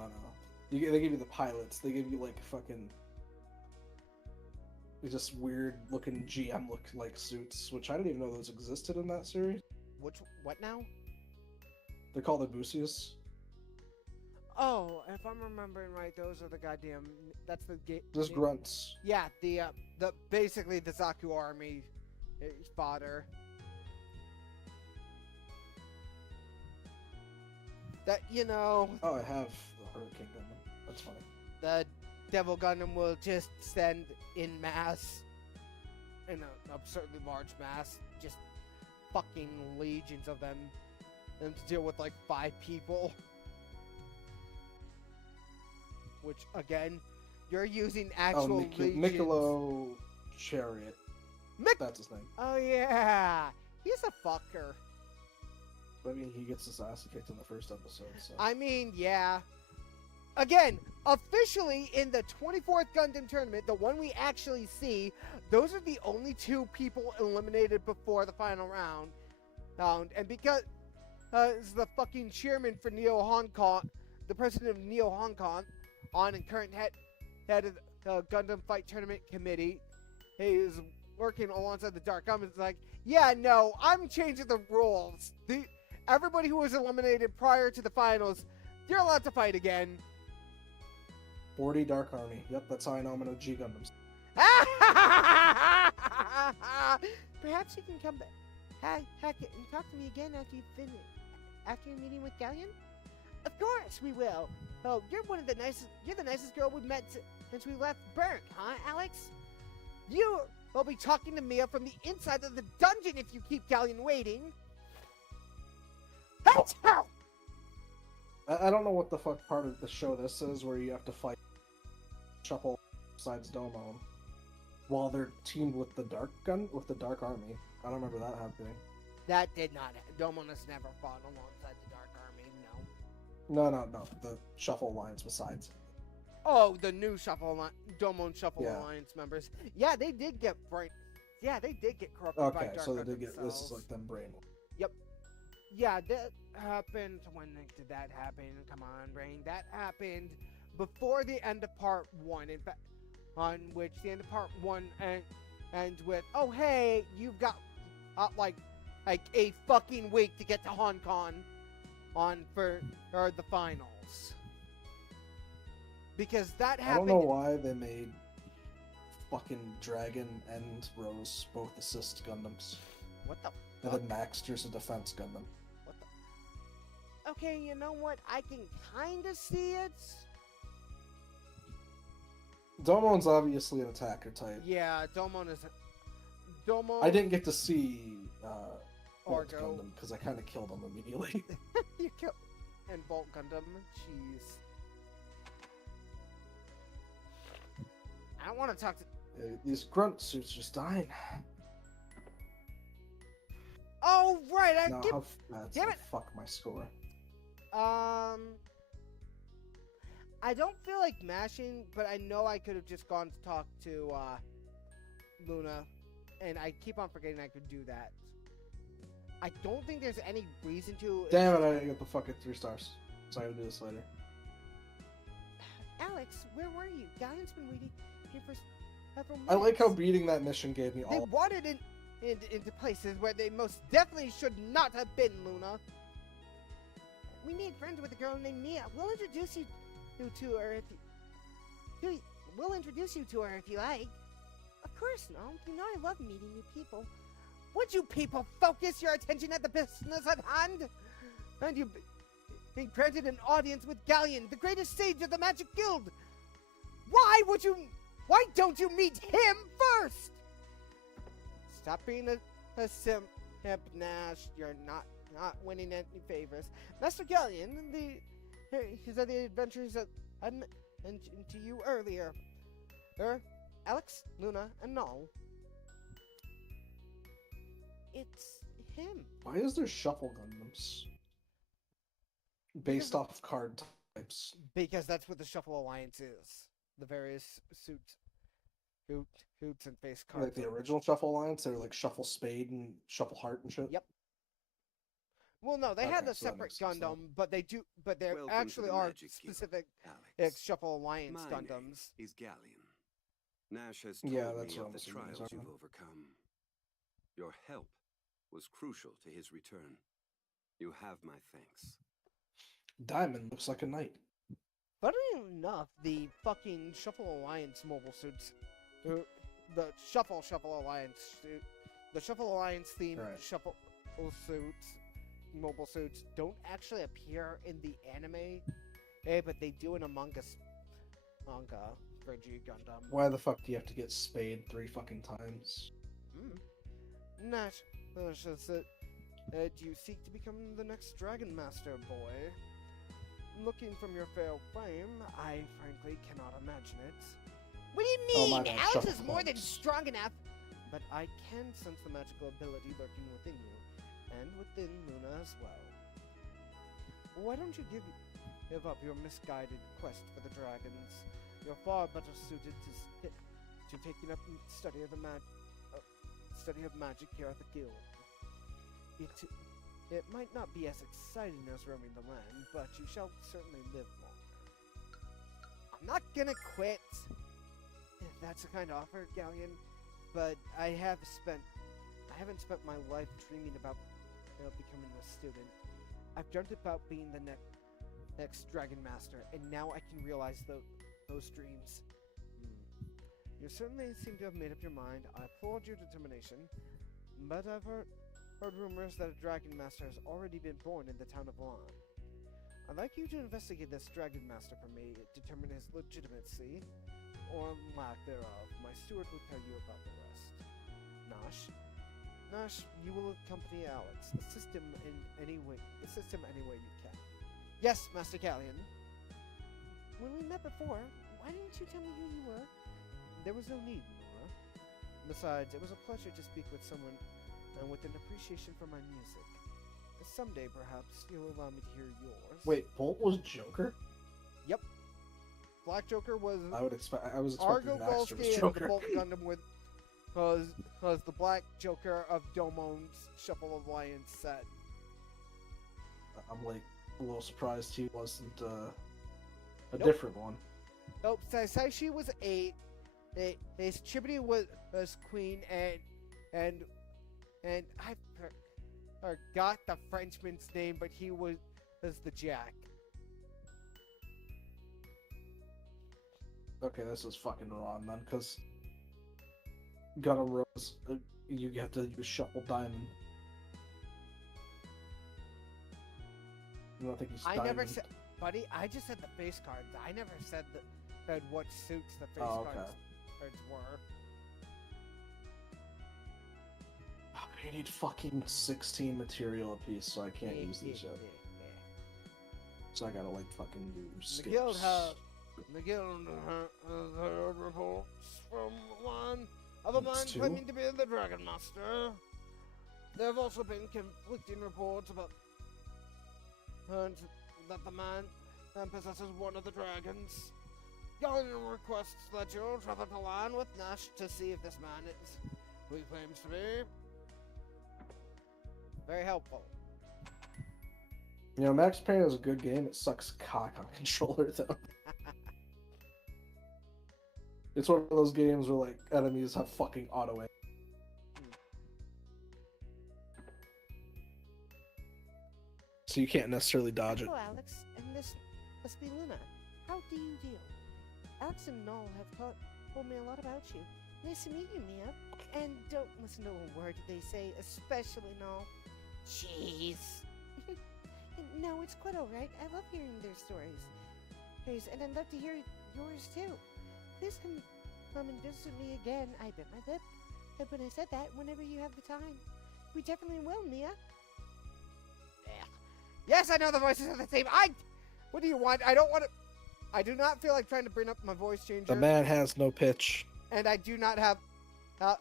They give you the pilots. They give you like fucking. Just weird looking GM look like suits, which I didn't even know those existed in that series. What now? They're called Abusius. Oh, if I'm remembering right, those are the goddamn. That's the Just grunts. Yeah, the basically the Zaku army fodder. That Oh, I have the Hurricane Gundam. That's funny. the Devil Gundam will just send in mass, in an absurdly large mass, just fucking legions of them, and to deal with like 5 people. Which again, you're using actual legions. Niccolo Chariot. Mick- That's his name. Oh yeah, he's a fucker. I mean, he gets his ass kicked in the first episode. So. I mean, yeah. Again, officially in the 24th Gundam tournament, the one we actually see, those are the only 2 people eliminated before the final round. And because the fucking chairman for Neo Hong Kong, the president of Neo Hong Kong, and current head of the Gundam Fight Tournament Committee, he is working alongside the Dark Gundam. It's like, yeah, no, I'm changing the rules. Everybody who was eliminated prior to the finals, you're allowed to fight again. 40 Dark Army. Yep, that's how I know I'm gonna G Gundams. Perhaps you can come back, heck, and talk to me again after you finish, after your meeting with Galleon. Of course we will. Oh, you're the nicest girl we've met since we left Berk, huh, Alex? You will be talking to Mia from the inside of the dungeon if you keep Galleon waiting. That's how. I don't know what the fuck part of the show this is where you have to fight Shuffle besides Domon, while they're teamed with the Dark Army. I don't remember that happening. That did not. Domon has never fought alongside the Dark Army. No. No. The Shuffle Alliance besides. Oh, the new Domon Shuffle Yeah. Alliance members. Yeah, they did get they did get corrupted by Okay, Dark so they Army did get. This is themselves. like them brain. Yeah, that happened. When did that happen? Come on, brain. That happened before the end of part 1. In fact, on which the end of part 1 ends with, oh hey, you've got like a fucking week to get to Hong Kong for the finals. Because that I happened. don't know why they made fucking Dragon and Rose both assist Gundams, What the? and then Maxter's a defense Gundam. What the? Okay, you know what? I can kind of see it. Domon's obviously an attacker type. Yeah, Domon is. Domon. I didn't get to see Bolt Argo. Gundam because I kind of killed him immediately. You kill. And Bolt Gundam. Jeez. I don't want to talk to. These grunt suits just dying. Oh right, I Now, keep. that's Damn gonna it. fuck my score. I don't feel like mashing, but I know I could have just gone to talk to Luna, and I keep on forgetting I could do that. I don't think there's any reason to. Damn it! I didn't get the fucking 3 stars. So I gotta do this later. Alex, where were you? Galleon's been waiting here for several minutes. I like how beating that mission gave me They all. wandered into places where they most definitely should not have been, Luna. We made friends with a girl named Mia. We'll introduce you to her if you... We'll introduce you to her if you like. Of course, no. You know I love meeting new people. Would you people focus your attention at the business at hand? And you been granted an audience with Galleon, the greatest sage of the Magic Guild. Why don't you meet him first? Stop being a simp, Nash. You're not winning any favors. Master Galleon, these are the adventures that I mentioned to you earlier. Alex, Luna, and Null. It's him. Why is there Shuffle Gundams? Based off card types. Because that's what the Shuffle Alliance is. The various suits, hoots, and face cards. Like the original Shuffle Alliance, they're like Shuffle Spade and Shuffle Heart and shit. Yep. Well, no, they had Okay, a so that separate makes sense then. Gundam, but there Welcome to actually the are Magic Guild, specific Alex. Shuffle Alliance My name Gundams. is Galleon. Nash has told Yeah, me that's what of I'm the assuming, trials sorry. you've overcome. Your help was crucial to his return. You have my thanks. Diamond looks like a knight. Funny enough, the fucking Shuffle Alliance mobile suits, the Shuffle Alliance suit, the Shuffle Alliance themed Right. Shuffle suits, mobile suits, don't actually appear in the anime, but they do in Among Us manga for G Gundam. Why the fuck do you have to get Spade 3 fucking times? Nash, says that, do you seek to become the next Dragon Master, boy? Looking from your fair fame, I frankly cannot imagine it. What do you Oh, my mean? bad. Alex Shuffle is more than clones. strong enough! But I can sense the magical ability lurking within you, and within Luna as well. Why don't you give up your misguided quest for the dragons? You're far better suited to taking up study of study of magic here at the guild. It might not be as exciting as roaming the land, but you shall certainly live longer. I'm not gonna quit, if that's the kind of offer, Galleon, but I haven't spent my life dreaming about becoming a student. I've dreamt about being the next Dragon Master, and now I can realize those dreams. You certainly seem to have made up your mind. I applaud your determination, but I've heard rumors that a Dragon Master has already been born in the town of Lan. I'd like you to investigate this Dragon Master for me, determine his legitimacy, or lack thereof. My steward will tell you about the rest. Nash, you will accompany Alex. Assist him any way you can. Yes, Master Galleon. When we met before, why didn't you tell me who you were? There was no need, Nora. Besides, it was a pleasure to speak with someone with an appreciation for my music. Someday, perhaps, you'll allow me to hear yours. Wait, Bolt was Joker? Yep. Black Joker was I was expecting Argo Baxter was Volsky and the Joker. Bolt Gundam with was the Black Joker of Domon's Shuffle of Lions set. I'm like a little surprised he wasn't a Nope. different one. Nope, Saishi was 8. His Chibity was Queen, and I forgot the Frenchman's name, but he was the Jack. Okay, this is fucking wrong then, because Gundam Rose, you have to use Shuffle Diamond. I don't think he's I Diamond. never said, buddy. I just said the face cards. I never said what suits the face Oh, okay. cards were. You need fucking 16 material apiece, so I can't use these yet. So I gotta like fucking use The guild skips. has heard reports from one of a man That's two? claiming to be the Dragon Master. There have also been conflicting reports about that the man possesses one of the dragons. Galleon requests that you travel to land with Nash to see if this man is who he claims to be. Very helpful. You know, Max Payne is a good game. It sucks cock on controller though. It's one of those games where like enemies have fucking auto aim. So you can't necessarily dodge it. Hello, Alex, and this must be Luna. How do you do? Alex and Null have told me a lot about you. Nice to meet you, Mia. And don't listen to a word they say, especially Null. Jeez. No, it's quite alright. I love hearing their stories. And I'd love to hear yours too. Please come and visit me again. I bit my lip. But when I said that, whenever you have the time. We definitely will, Mia. Yes, I know the voices are the same. What do you want? I don't want to. I do not feel like trying to bring up my voice changer. The man has no pitch. And I do not have a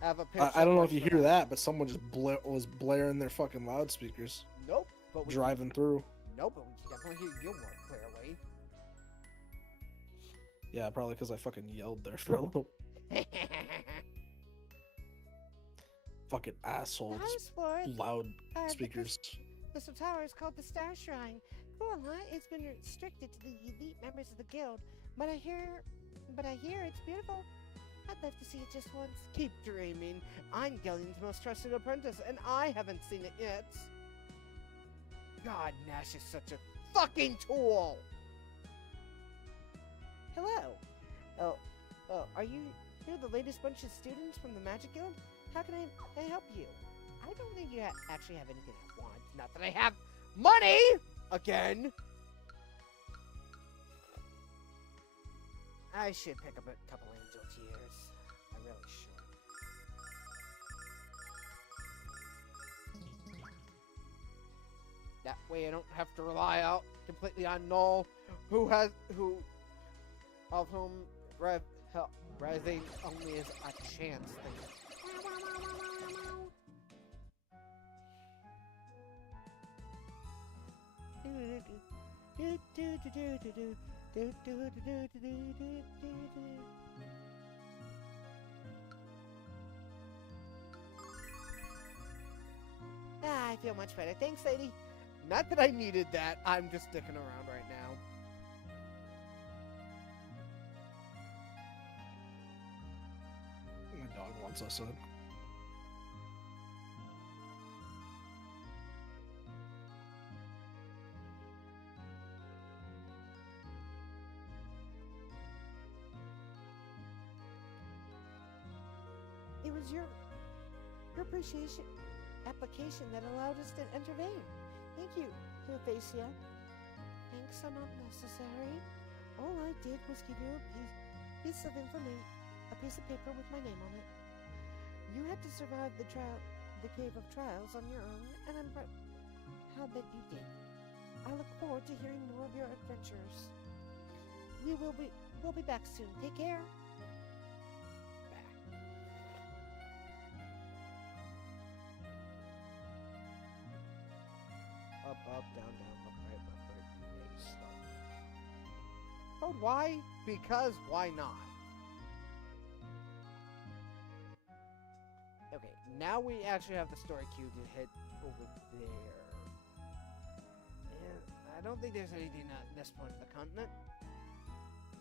pitch. I don't know if you hear that, but someone just was blaring their fucking loudspeakers Nope. But we driving through. Nope, but we can definitely hear you more clearly. Yeah, probably because I fucking yelled there for a little. Fucking assholes. House for Loud the speakers. Crystal Tower is called the Star Shrine. Cool, huh? It's been restricted to the elite members of the guild, but I hear it's beautiful. I'd love to see it just once. Keep dreaming. I'm Gellion's most trusted apprentice, and I haven't seen it yet. God, Nash is such a fucking tool. Hello. Oh, are you're the latest bunch of students from the Magic Guild? How can I help you? I don't think you actually have anything I want. Not that I have money! Again! I should pick up a couple angel tears. I really should. That way I don't have to rely out completely on Null, of whom rising only is a chance thing. I feel much better. Thanks, lady. Not that I needed that. I'm just sticking around right now. My dog wants us in. It was your application that allowed us to intervene. Thank you, Hypatia. Thanks are not necessary. All I did was give you a piece of information, a piece of paper with my name on it. You had to survive the Cave of Trials on your own, and I'm proud that you did. I look forward to hearing more of your adventures. we'll be back soon. Take care. Back. Up, up, down, down, left, right, stop. Code Y? Because why not? Okay, now we actually have the story queue to hit over there. And I don't think there's anything at this point of the continent.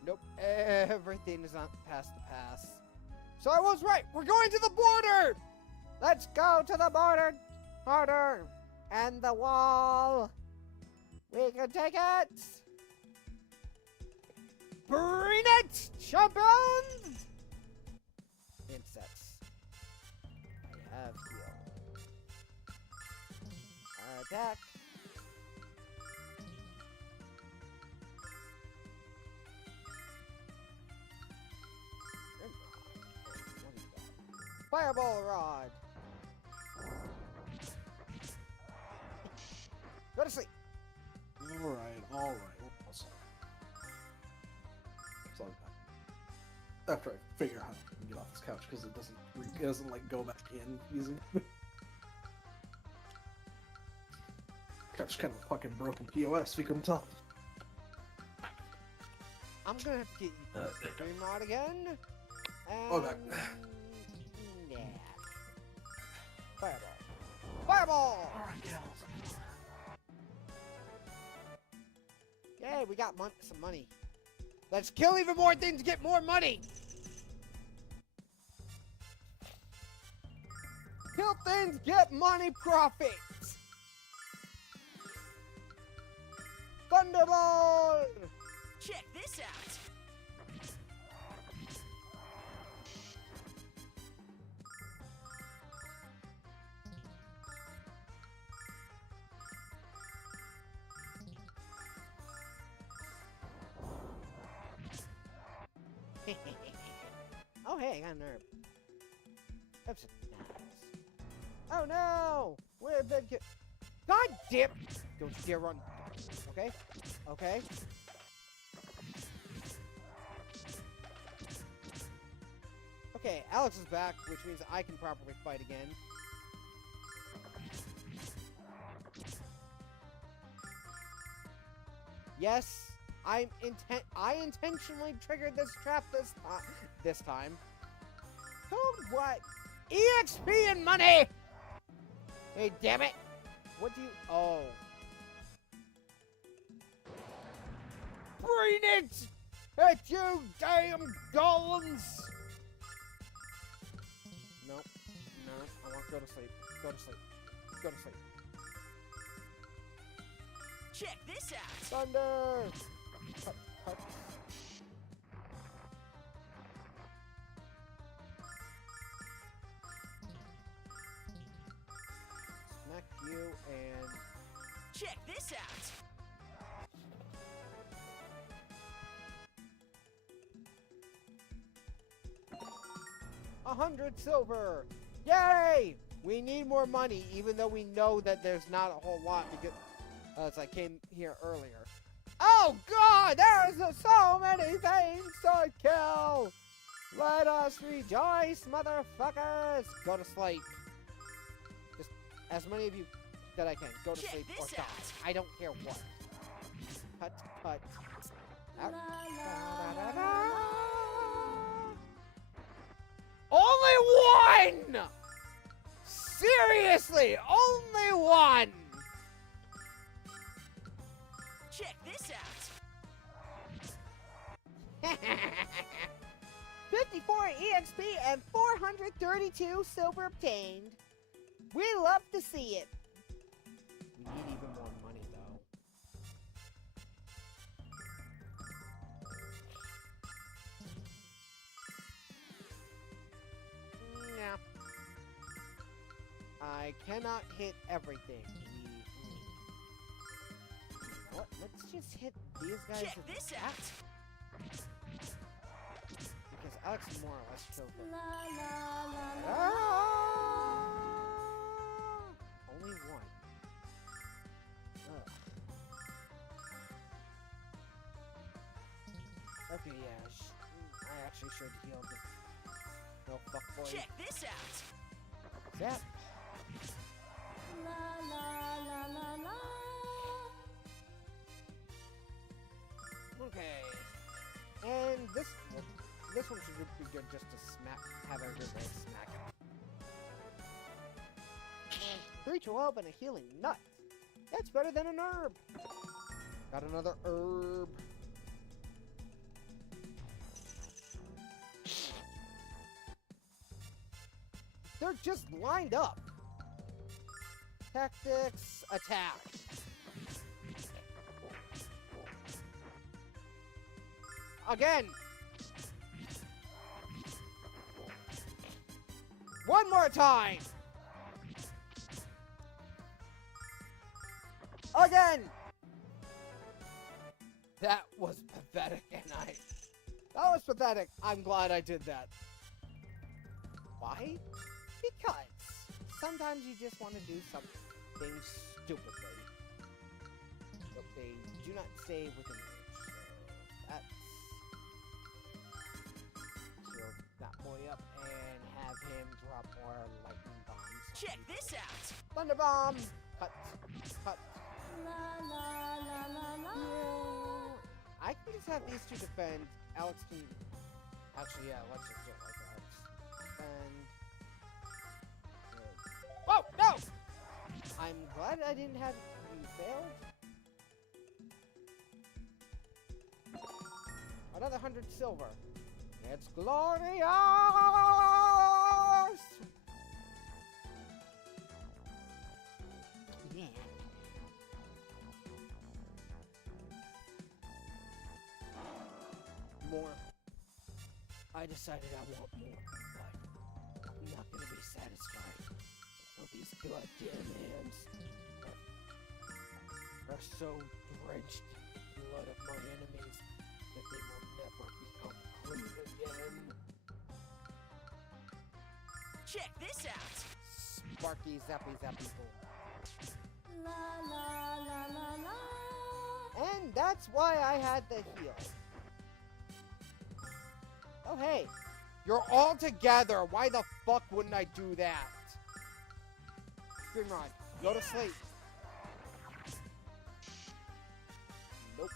Nope, everything is on past the pass. So I was right, we're going to the border! Let's go to the border! Border! And the wall! We can take it! Bring it, champions! Insects. I have heal. Attack. Fireball rod. Go to sleep. Alright. So, after I figure out how to get off this couch, because it doesn't like go back in easy. Couch kind of fucking broken POS, if you couldn't tell. I'm gonna have to get you dream rod again. And... Oh, back. Yeah. Fireball. Fireball! Yay, we got some money. Let's kill even more things to get more money! Kill things, get money, profits! Thunderball! Check this out! Oh, hey, I got an herb. Oops. Nice. Oh, no! We're a big... God damn! Don't you dare run. Okay? Okay? Okay, Alex is back, which means I can properly fight again. Yes, I intentionally triggered this trap this time. Code what? EXP and money! Hey, damn it! What do you... Oh. Bring it! At you damn golems! Nope. No, I want to go to sleep. Go to sleep. Go to sleep. Check this out! Thunder! Cut, cut. Smack you and... Check this out! 100 silver! Yay! We need more money, even though we know that there's not a whole lot to get, as I came here earlier. Oh God! There's so many things to kill! Let us rejoice, motherfuckers! Go to sleep. Just as many of you that I can. Go to Check sleep or this die. out. I don't care what. Cut, cut. Out. Only one! Seriously, only one! Check this out! 54 EXP and 432 silver obtained. We love to see it. We need even more money, though. Yeah. I cannot hit everything. What? Let's just hit these guys. Check with this that. out! Because Alex more or less killed them. Only one. Ugh. actually should heal the no fuckboy. Check this out. Zap. La la la la la. Okay. And this one should be good just to smack, have a good way to smack him. 3-12 and a healing nut. That's better than an herb. Got another herb. They're just lined up. Tactics, attack. Again. One more time. Again. That was pathetic, and that was pathetic. I'm glad I did that. Why? Because sometimes you just want to do something stupidly. But they do not stay within reach. So that's heal that boy up and have him drop more lightning bombs. Check this out. Thunder bomb! Cut. Cut. La la la la la. I can just have these two defend. Alex can... Actually, yeah, let's just do it like that. Defend. Whoa, no! I'm glad I didn't have you failed. Another 100 silver. It's glorious! Yeah. More. I decided I want more, but I'm not gonna be satisfied until these goddamn hands are so drenched in the blood of my enemies that they will never become clean again. Check this out. Sparky zappy zappy boom. La la la la la. And that's why I had the heal. Oh hey, you're all together. Why the fuck wouldn't I do that? Grimrod, go to sleep. Nope.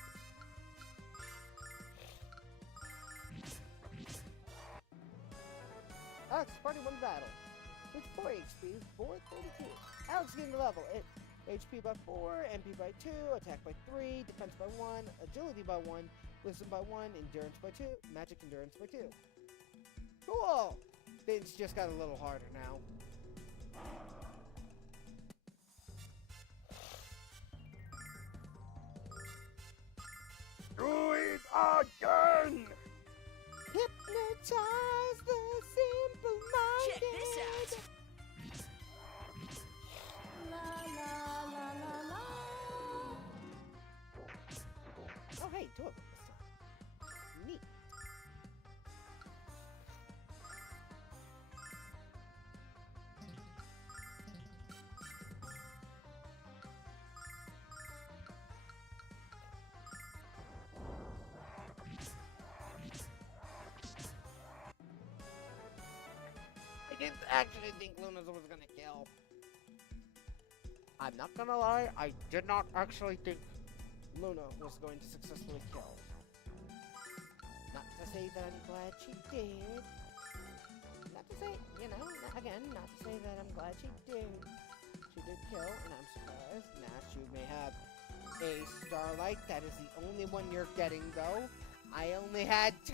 Alex, party won the battle. With 4 HP, 432. Alex gained the level. HP by 4, MP by 2, attack by 3, defense by 1, agility by 1, wisdom by 1, endurance by 2, magic endurance by 2. Cool! Things just got a little harder now. Do it again! Hypnotize the simple minded. Check this out. La la la la la. Oh hey, 2 of them this time. Neat. I didn't actually think Luna was gonna kill. I'm not gonna lie, I did not actually think Luna was going to successfully kill. Not to say that I'm glad she did. Not to say, you know, again, not to say that I'm glad she did. She did kill, and I'm surprised. Nash, you may have a Starlight. That is the only one you're getting, though. I only had 2!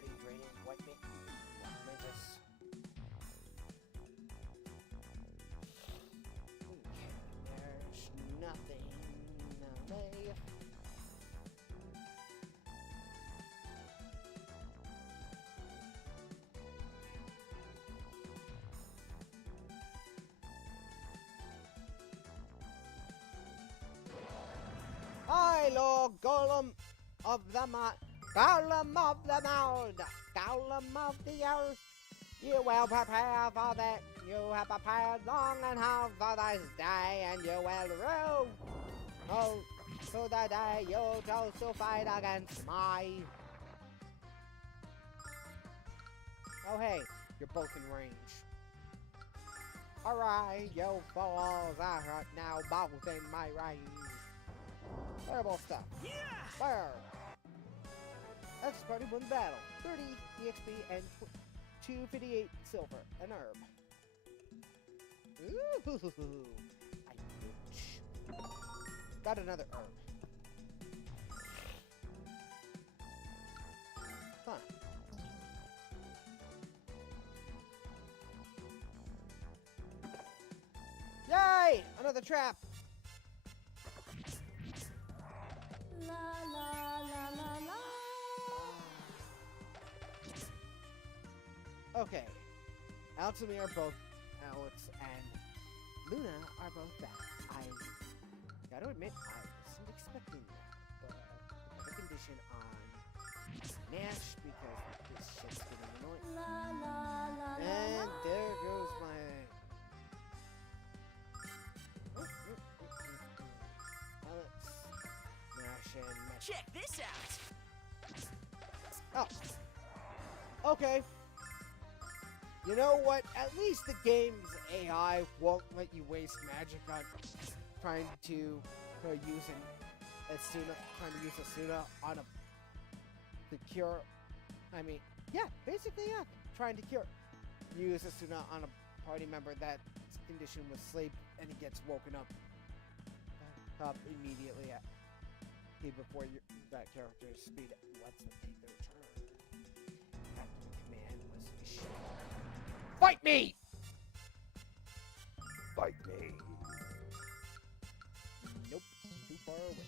Big draining, wipe me. Mantis. Okay, there's nothing. No way. Hi, Lord Golem of the Golem of the Mound, Golem of the Earth. You will prepare for that You have prepared long and have for this day, and you will rule. Oh, to the day you chose to fight against my. Oh hey, you're both in range. Alright, you fools are now both in my range. Terrible stuff. Yeah! Fire! That's party won the battle. 30 EXP and 258 silver. An herb. Ooh, I bitch. Got another herb. Huh. Yay! Another trap! La la la la la. Okay. Alex and me are both Alex and Luna are both back. I gotta admit, I wasn't expecting that, but I have a condition on Nash because this shit's getting annoying. La la la la. And there goes my. Alex, Nash, and Mesh. Check this out! Oh. Okay. You know what? At least the game's AI won't let you waste magic on trying to use Asuna on to cure. I mean, yeah, basically, yeah, trying to use Asuna on a party member that's condition with sleep, and he gets woken up immediately before that character's speed lets them take their turn. After the command was issued. Fight me! Fight me. Nope, too far away.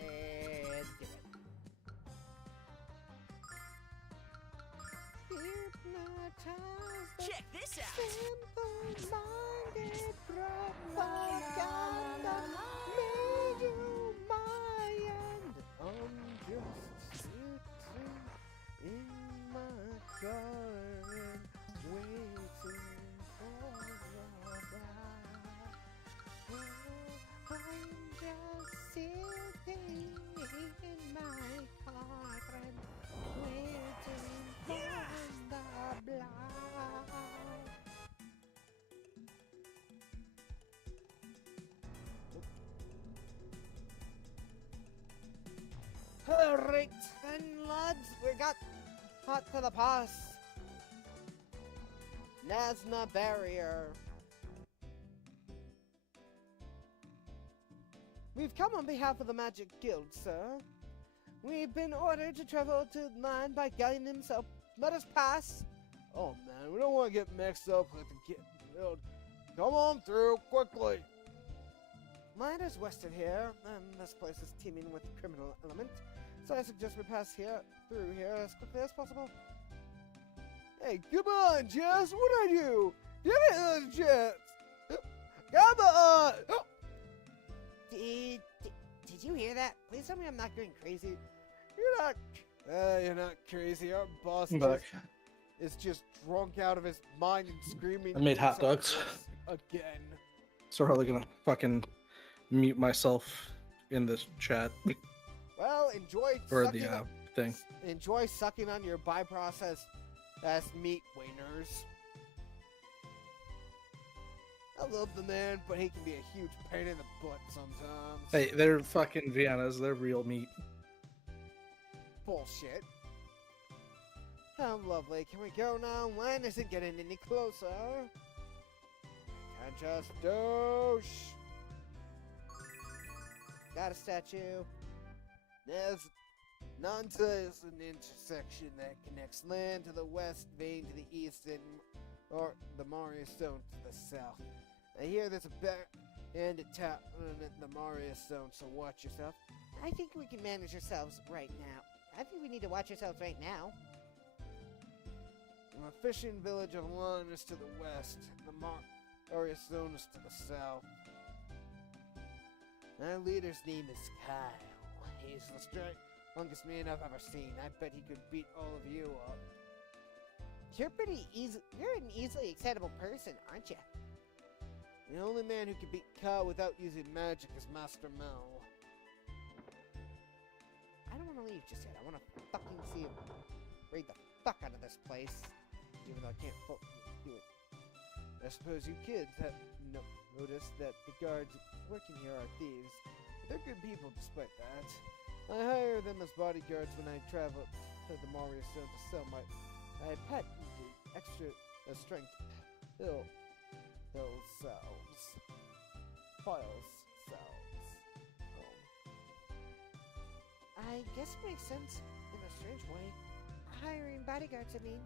And do it. Hypnotize the Check this out! simple-minded propaganda made you my end. I'm just sitting in my garden waiting for your bride. I'm just sitting in my garden waiting for the bride. Alright, then lads, we got hot to the pass. Nazna Barrier. We've come on behalf of the Magic Guild, sir. We've been ordered to travel to the land by Gain himself. Let us pass. Oh man, we don't want to get mixed up with the guild. Come on through, quickly. Land is west of here, and this place is teeming with criminal element. So I suggest we pass through here as quickly as possible. Hey, come on, Jess, what are you? Give it a chance. Come on. Did you hear that? Please tell me I'm not going crazy. You're not crazy. Our boss is just drunk out of his mind and screaming. I made hot dogs. Again. So probably gonna fucking mute myself in this chat Well, enjoy or sucking the on, thing. enjoy sucking on your by-processed meat, wieners. I love the man, but he can be a huge pain in the butt sometimes. Hey, they're fucking Viennas. They're real meat. Bullshit. How lovely. Can we go now? Land isn't getting any closer. Can't just douche. Got a statue. There's Nanta is an intersection that connects land to the west, vein to the east, or the Maria Stone to the south. I hear there's a bear and a tap at the Maria Stone, so watch yourself. I think we can manage ourselves right now. I think we need to watch ourselves right now. The fishing village of Lon is to the west, the Maria Stone is to the south. Our leader's name is Kyle. He's the Longest man I've ever seen. I bet he could beat all of you up. You're an easily excitable person, aren't you? The only man who can beat Kyle without using magic is Master Mel. I don't want to leave just yet. I want to fucking see him raid the fuck out of this place. Even though I can't do it. I suppose you kids have noticed that the guards working here are thieves. But they're good people despite that. I hire them as bodyguards when I travel to the Mario Stone to sell my pet extra strength files. I guess it makes sense in a strange way. Hiring bodyguards, I mean.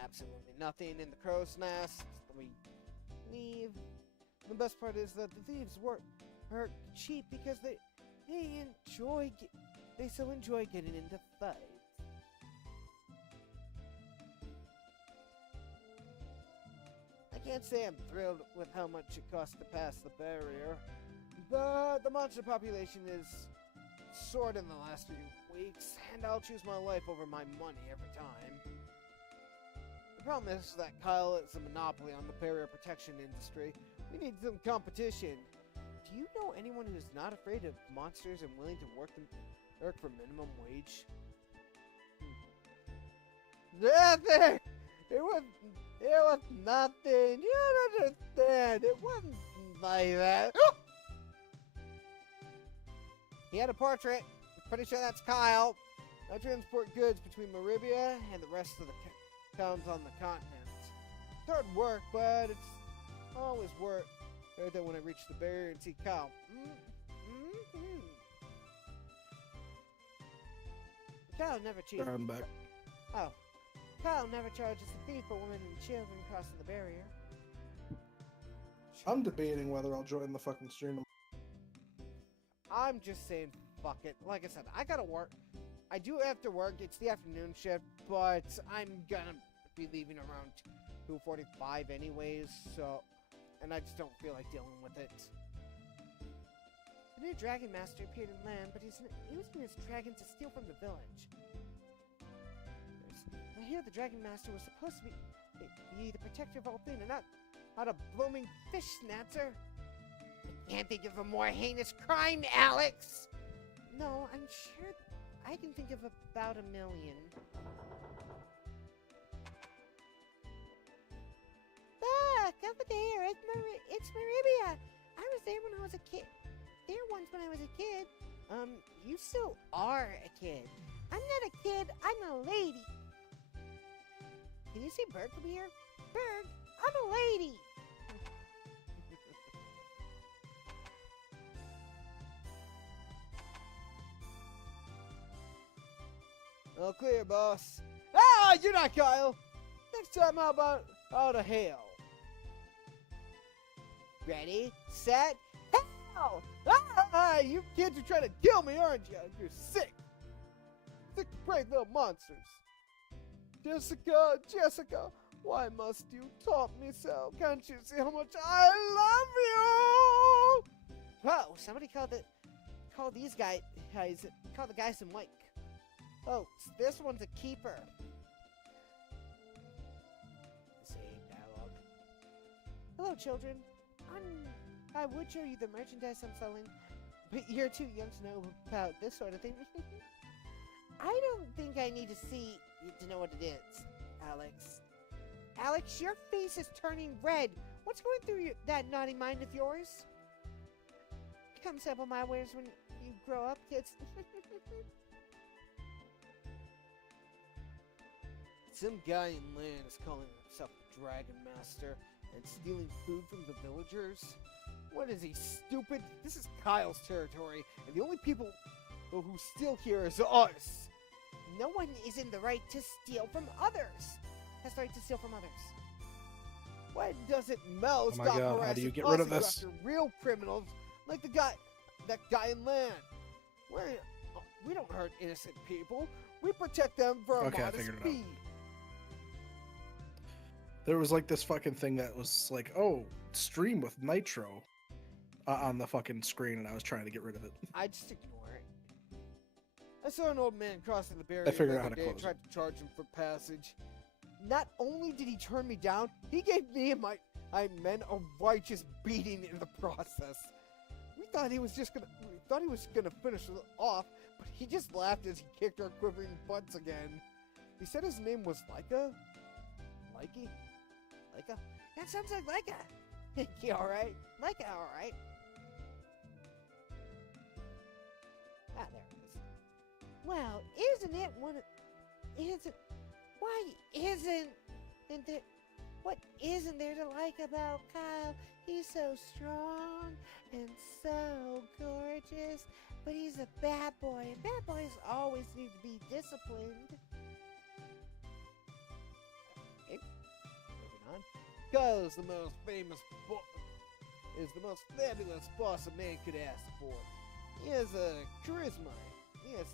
Absolutely nothing in the crow's nest. We leave. The best part is that the thieves are cheap because they so enjoy getting into fights. I can't say I'm thrilled with how much it costs to pass the barrier, but the monster population is soared in the last few weeks, and I'll choose my life over my money every time. The problem is that Kyle is a monopoly on the barrier protection industry. We need some competition. Do you know anyone who's not afraid of monsters and willing to work for minimum wage? Nothing! It was nothing. You don't understand. It wasn't like that. He had a portrait. I'm pretty sure that's Kyle. I transport goods between Maribia and the rest of the towns on the continent. It's hard work, but it's always worth it when I reach the barrier and see Kyle. Kyle never cheats. I'm back. Oh. Kyle never charges a fee for women and children crossing the barrier. I'm debating whether I'll join the fucking stream. I'm just saying, fuck it. Like I said, I gotta work. I do have to work. It's the afternoon shift, but I'm gonna be leaving around 2:45 anyways, so... And I just don't feel like dealing with it. The new Dragon Master appeared in land, but he's using his dragon to steal from the village. I hear the Dragon Master was supposed to be the protector of all things, and not a blooming fish snatcher. I can't think of a more heinous crime, Alex! No, I'm sure I can think of about 1 million. Look, over there, it's Maribia. I was there when I was a kid. There once when I was a kid. You still are a kid. I'm not a kid, I'm a lady. Can you see Berg from here? Berg, I'm a lady. All clear, boss. Ah, you're not Kyle. Next time, how about out of hell? Ready, set, hell! Ah, you kids are trying to kill me, aren't you? You're sick. Sick to break little monsters. Jessica, why must you taunt me so? Can't you see how much I love you? Oh, somebody call these guys, call the guys in white. Oh, this one's a keeper. Same dialogue. Hello, children. I would show you the merchandise I'm selling, but you're too young to know about this sort of thing. I don't think I need to know what it is, Alex. Alex, your face is turning red. What's going through that naughty mind of yours? Come sample my wares when you grow up, kids. Some guy in land is calling himself the Dragon Master and stealing food from the villagers? What is he, stupid? This is Kyle's territory, and the only people who steal here is us. No one is in the right to steal from others. Has the right to steal from others. Why doesn't Mel Oh my stop God, how harassing do you get us rid of and go this? after real criminals like that guy in land? We don't hurt innocent people. We protect them for a Okay, I modest figured it out. fee. There was like this fucking thing that was like, oh, stream with Nitro. on the fucking screen, and I was trying to get rid of it. I just ignore it. I saw an old man crossing the barrier figured the out how other to day and close tried to charge him for passage. Not only did he turn me down, he gave me and my men a righteous beating in the process. We thought he was gonna finish it off, but he just laughed as he kicked our quivering butts again. He said his name was Laika? Likey? Laika? That sounds like Laika. You alright? Laika, alright. Ah, there it is. Well, isn't it one of... Why isn't there... What isn't there to like about Kyle? He's so strong and so gorgeous, but he's a bad boy, and bad boys always need to be disciplined. Okay, moving on. Kyle is the most famous is the most fabulous boss a man could ask for. He has a charisma. He has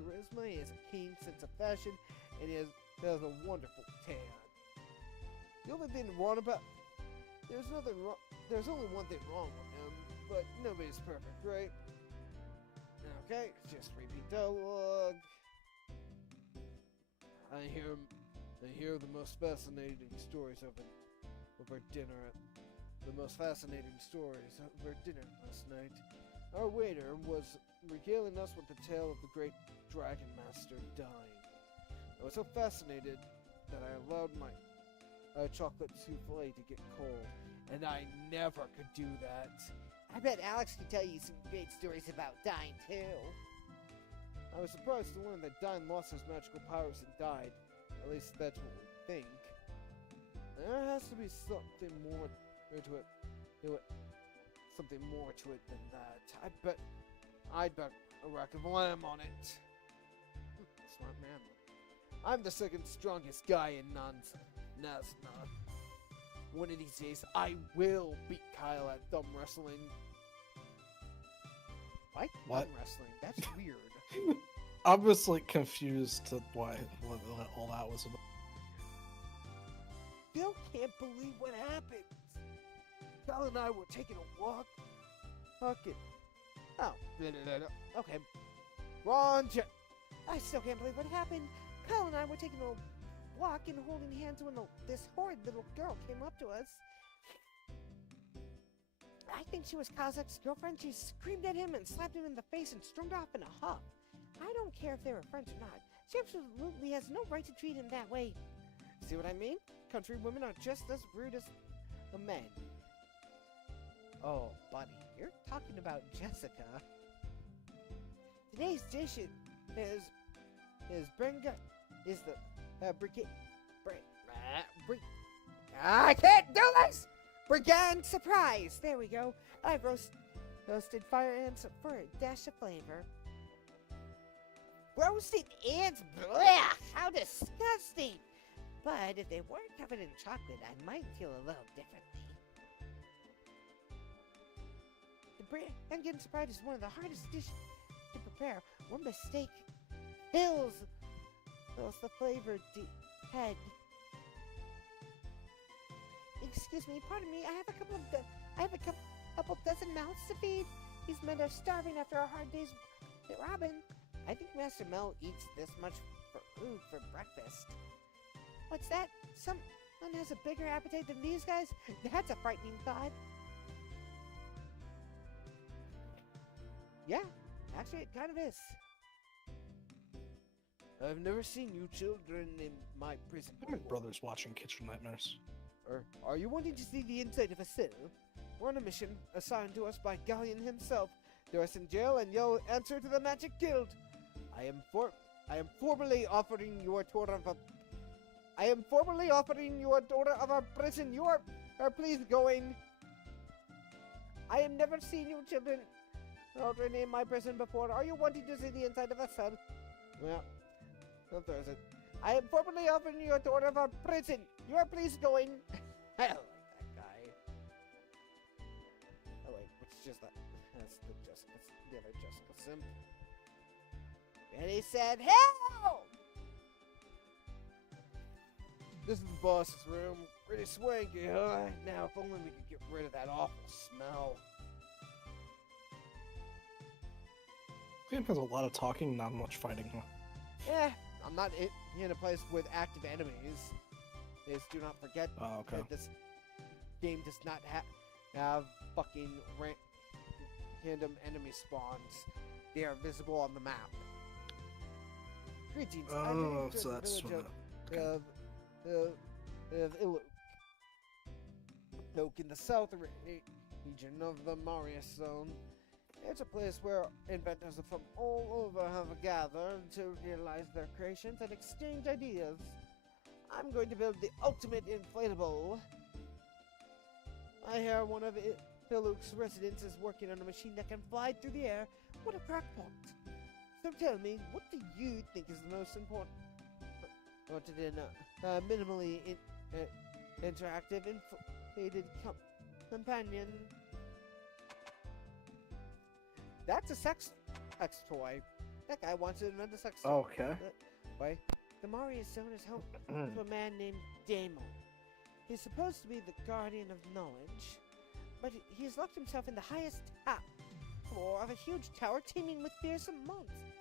charisma. He has a keen sense of fashion, and he has a wonderful tan. The only thing wrong about there's only one thing wrong with him, but nobody's perfect, right? Okay, just repeat dialogue. I hear the most fascinating stories over dinner. The most fascinating stories over dinner last night. Our waiter was regaling us with the tale of the great Dragon Master dying. I was so fascinated that I allowed my chocolate souffle to get cold, and I never could do that. I bet Alex could tell you some great stories about dying too. I was surprised to learn that Dine lost his magical powers and died. At least that's what we think. There has to be something more to it. Something more to it than that. I'd bet a rack of lamb on it. Smart man. I'm the second strongest guy in Nazna. One of these days, I will beat Kyle at thumb wrestling. What? What? Thumb wrestling? That's weird. I'm just like confused to what all that was about. Still can't believe what happened. Kyle and I were taking a walk. Fucking. Oh. Okay. Wrong. I still can't believe what happened. Kyle and I were taking a walk and holding hands when this horrid little girl came up to us. I think she was Kyle's ex-girlfriend. She screamed at him and slapped him in the face and stormed off in a huff. I don't care if they were friends or not. She absolutely has no right to treat him that way. See what I mean? Country women are just as rude as the men. Oh, buddy, you're talking about Jessica. Today's dish is I can't do this! Brigand surprise! There we go. I've roasted fire ants for a dash of flavor. Roasted ants? Blech! How disgusting! But if they weren't covered in chocolate, I might feel a little differently. The Brigand surprise is one of the hardest dishes to prepare. One mistake kills the flavor head. Excuse me, pardon me. I have a couple dozen mouths to feed. These men are starving after a hard day's Robin. I think Master Mel eats this much food for breakfast. What's that? Someone has a bigger appetite than these guys? That's a frightening thought. Yeah, actually it kind of is. I've never seen you children in my prison My before. brother's watching Kitchen Nightmares. Are you wanting to see the inside of a cell? We're on a mission assigned to us by Galleon himself. Throw us in jail and you'll answer to the Magic Guild. I am formally offering you a tour of our prison. You are please going. I have never seen you children in my prison before. Are you wanting to see the inside of a cell? Well, don't throw it. I am formally offering you a tour of our prison. You are please going. I don't like that guy. Oh wait, it's just that. That's the other Jessica simp. And he said, "Help!" This is the boss's room. Pretty swanky, huh? Now, if only we could get rid of that awful smell. Game has a lot of talking, not much fighting, huh? I'm not in a place with active enemies. Just do not forget Oh, okay. that this game does not have fucking random enemy spawns. They are visible on the map. Greetings. I'm Oh, heading to so the that's village what. Okay. of Iluk. Iluk in the south region of the Marius Zone. It's a place where inventors from all over have gathered to realize their creations and exchange ideas. I'm going to build the ultimate inflatable. I hear one of Iluk's residents is working on a machine that can fly through the air. What a crackpot! So tell me, what do you think is the most important? Minimally interactive inflated companion. That's a sex toy. That guy wants to invent a sex toy. Okay. Why? The Marius Zone is home to a man named Daemon. He's supposed to be the guardian of knowledge, but he's locked himself in the highest floor of a huge tower teeming with fearsome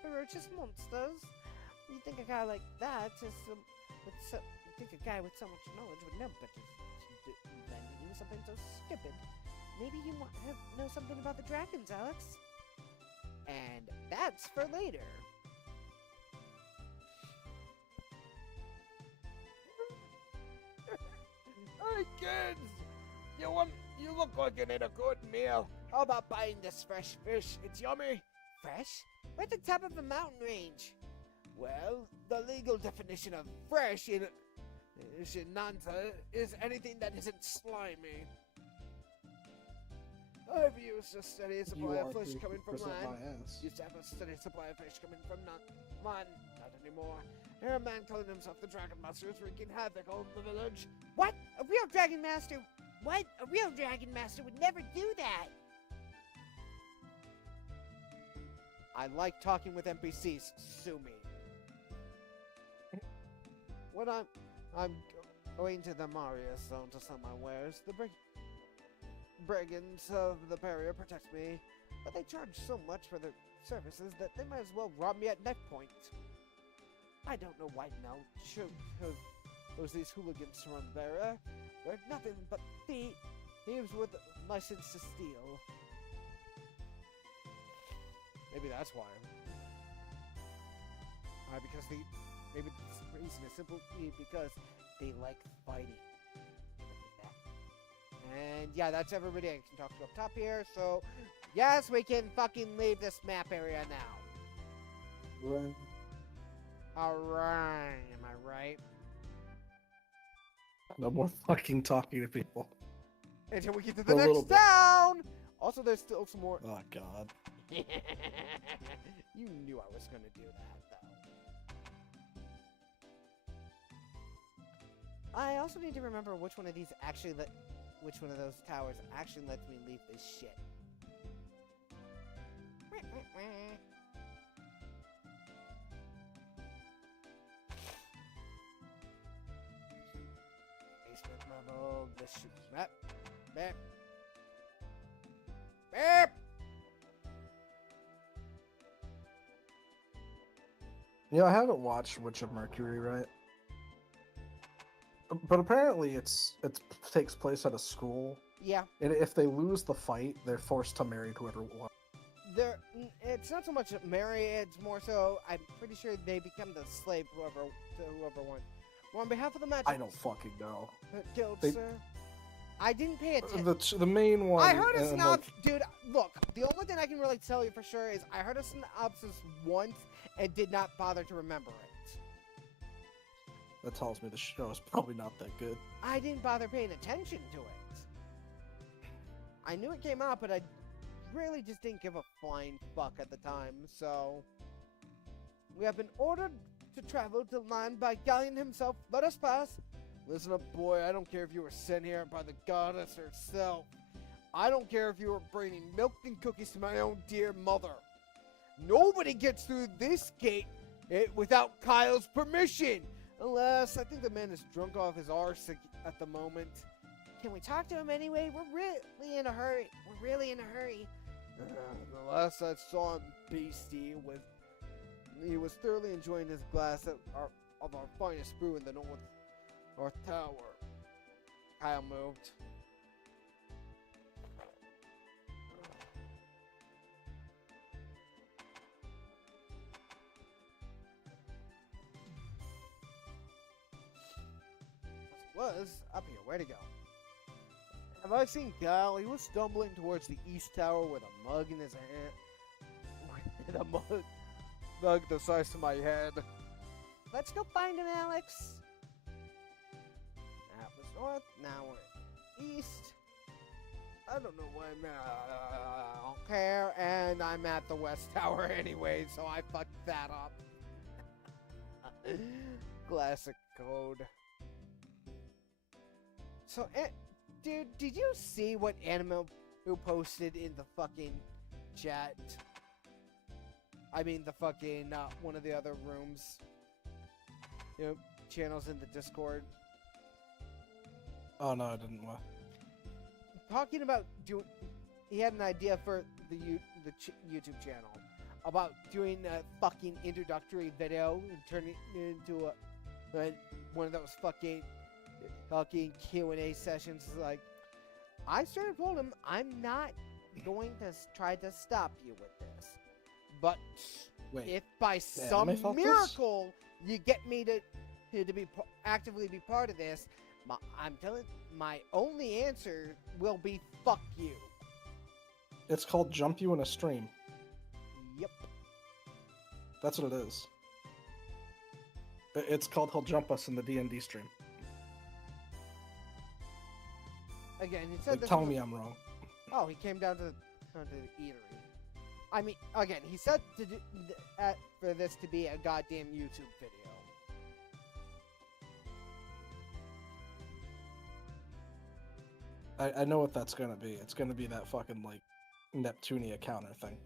ferocious monsters. You think a guy like that is you think a guy with so much knowledge would know better than to do something so stupid? Maybe you know something about the dragons, Alex. And that's for later. Hey kids! You look like you need a good meal. How about buying this fresh fish? It's yummy. Fresh? We're at the top of a mountain range. Well, the legal definition of fresh in Shinanta is anything that isn't slimy. I've used a steady supply of fish coming from land. Used to have a steady supply of fish coming from land. Not anymore. Here a man calling himself the Dragon Master is wreaking havoc all in the village. What? A real Dragon Master? What? A real Dragon Master would never do that. I like talking with NPCs. Sue me. When I'm going to the Marius Zone to sell my wares, the brigands of the barrier protect me, but they charge so much for their services that they might as well rob me at neck point. I don't know why now. Those these hooligans surround the barrier. They're nothing but thieves with license to steal. Maybe that's why. Maybe the reason is simply because they like fighting. And yeah, that's everybody I can talk to up top here. So yes, we can fucking leave this map area now. Right. Alright, am I right? No more fucking talking to people. Until we get to the A little next bit. town! Also, there's still some more. Oh god. You knew I was gonna do that, though. I also need to remember which one of these actually which one of those towers actually lets me leave this shit. Basement level, this should map. Map. Map. You know, I haven't watched Witch of Mercury, right? But apparently it takes place at a school. Yeah. And if they lose the fight, they're forced to marry whoever won. It's not so much marry, it's more so I'm pretty sure they become the slave to whoever won. Well, on behalf of the magic I don't fucking know. guild, They- sir. I didn't pay attention. The main one. I heard a and, synopsis, dude. Look, the only thing I can really tell you for sure is I heard a synopsis once and did not bother to remember it. That tells me the show is probably not that good. I didn't bother paying attention to it. I knew it came out, but I really just didn't give a flying fuck at the time, so... We have been ordered to travel to land by Galleon himself. Let us pass. Listen up, boy. I don't care if you were sent here by the goddess herself. I don't care if you were bringing milk and cookies to my own dear mother. Nobody gets through this gate without Kyle's permission. Alas, I think the man is drunk off his arse at the moment. Can we talk to him anyway? We're really in a hurry. The last I saw him, Beastie, he was thoroughly enjoying his glass of our finest brew in the North Tower. Kyle moved. Was up here. Where to go? Have I seen Kyle? He was stumbling towards the East Tower with a mug in his hand. With a mug the size of my head. Let's go find him, Alex. That was north. Now we're east. I don't know where I'm at. I don't care. And I'm at the West Tower anyway, so I fucked that up. Classic code. So, dude, did you see what Animo who posted in the fucking chat? I mean, the fucking, one of the other rooms. You know, channels in the Discord. Oh, no, I didn't. What? Talking about doing... He had an idea for the YouTube channel. About doing a fucking introductory video and turning it into one of those fucking Q&A sessions. Like, I sort of told him, I'm not going to try to stop you with this. But Wait, if by some miracle you get me to actively be part of this, I'm telling my only answer will be fuck you. It's called Jump You in a Stream. Yep. That's what it is. It's called He'll Jump Us in the D&D stream. Again, he said Like, this tell was me I'm wrong. Oh, he came down to the eatery. I mean, again, he said to do, for this to be a goddamn YouTube video. I know what that's gonna be. It's gonna be that fucking, like, Neptunia counter thing.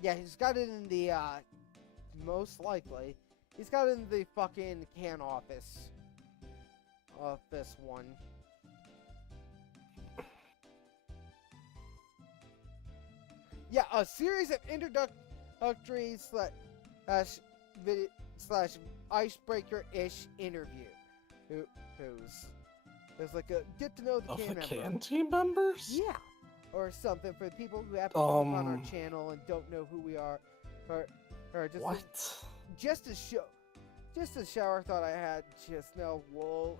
Yeah, he's got it in the, most likely. He's got it in the fucking can office. Office one. Yeah, a series of introductory slash icebreaker-ish interview. There's like a get to know the Of can the member. can team members? Yeah, or something for people who happen to come on our channel and don't know who we are, or just What? just a shower thought I had just now. Whoa,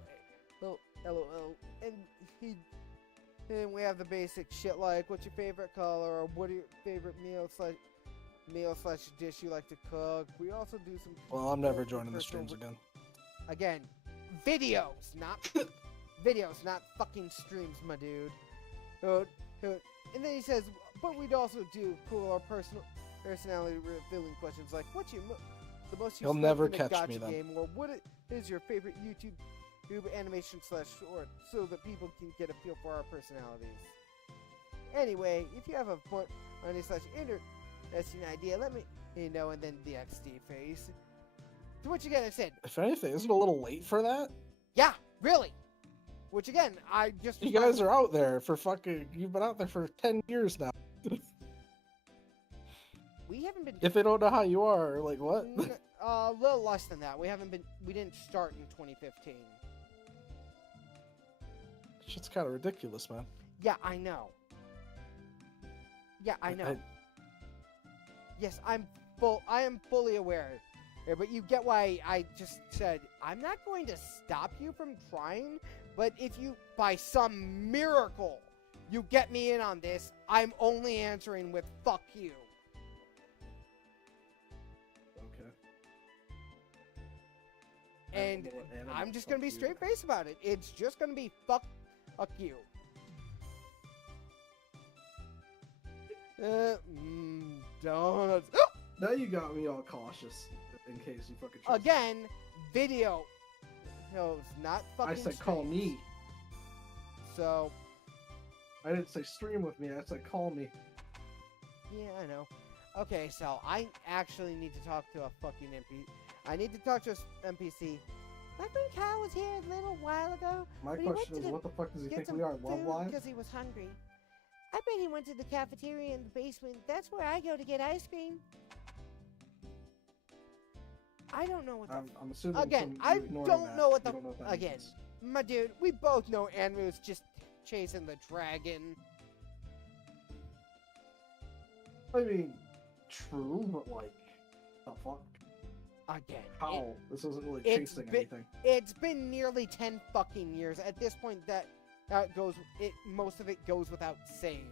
LOL, and we have the basic shit like what's your favorite color, or what are your favorite meal slash dish you like to cook. We also do some. Well, I'm never joining the personal- streams again. Again, videos, not videos, not fucking streams, my dude. And then he says, but we'd also do cool or personality revealing questions like, what's the most He'll useful never in a catch gacha me then. game, or what is your favorite YouTube animation slash short, so that people can get a feel for our personalities. Anyway, if you have a funny slash interesting idea, let me know, and then the XD face. To which again I said, If anything, isn't it a little late for that? yeah, really. Which again, I just You guys are out there for fucking... You've been out there for 10 years now. we haven't been If they don't know how you are, like, what? a little less than that. We didn't start in 2015. Shit's kind of ridiculous, man. Yeah, I know. Yeah, I know. Yes, I am fully aware. Yeah, but you get why I just said, I'm not going to stop you from trying, but if you, by some miracle, you get me in on this, I'm only answering with fuck you. Okay. And I'm just going to be straight faced about it. It's just going to be fuck you. Donuts. Now you got me all cautious in case you fucking trust me. Again, video. No, it's not fucking I said call streams. me. So, I didn't say stream with me. I said call me. yeah, I know. Okay, so I actually need to talk to a fucking NPC. I need to talk to an NPC. My friend Kyle was here a little while ago. My but he went question to is, the- what the fuck does he get think some we are? Love food Live? because he was hungry. I bet he went to the cafeteria in the basement. That's where I go to get ice cream. I don't know what the I'm assuming. Again, you I ignoring don't that. know what You the don't know what that again. means. My dude, we both know Andrew's just chasing the dragon. I mean, true, but like, the fuck? Again, How? This isn't really it's chasing been- anything. it's been nearly 10 fucking years. At this point, that goes. Most of it goes without saying.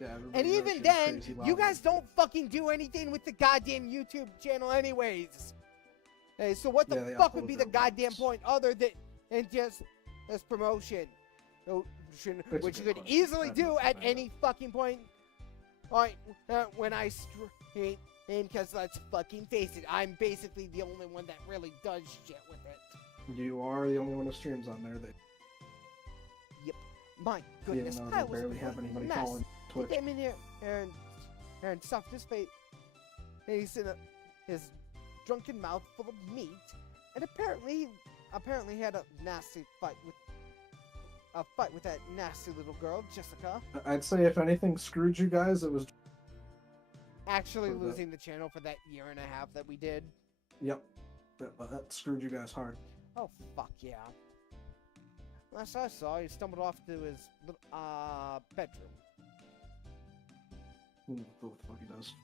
Yeah, And everybody knows even she's then, crazy you loud. guys don't fucking do anything with the goddamn YouTube channel, anyways. Hey, so what the Yeah, they fuck would upload be the their goddamn videos. point other than just as promotion? Which you could good question. easily That's do not at bad. any fucking point. Alright, when I stream, because let's fucking face it, I'm basically the only one that really does shit with it. You are the only one who streams on there. That My goodness, even though I they was barely a have anybody mess. following He Twitch. came in here and stuffed his face. And he's in his drunken mouth full of meat, and apparently he had a nasty fight with that nasty little girl, Jessica. I'd say if anything screwed you guys, it was. Actually For the- losing the channel for that year and a half that we did. Yep. That screwed you guys hard. Oh fuck yeah. Last I saw, he stumbled off to his bedroom. What the fuck he does?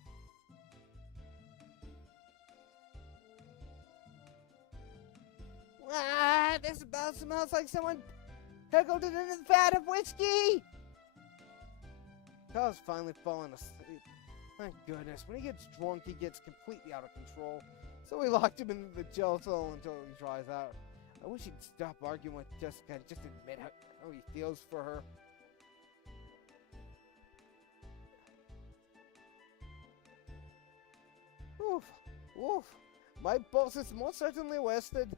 Ah, this about smells like someone pickled it in a vat of whiskey! Kyle's finally falling asleep. Thank goodness. When he gets drunk, he gets completely out of control. So we locked him in the jail cell until he dries out. I wish he'd stop arguing with Jessica and just admit how he feels for her. Oof. Oof. My boss is most certainly wasted.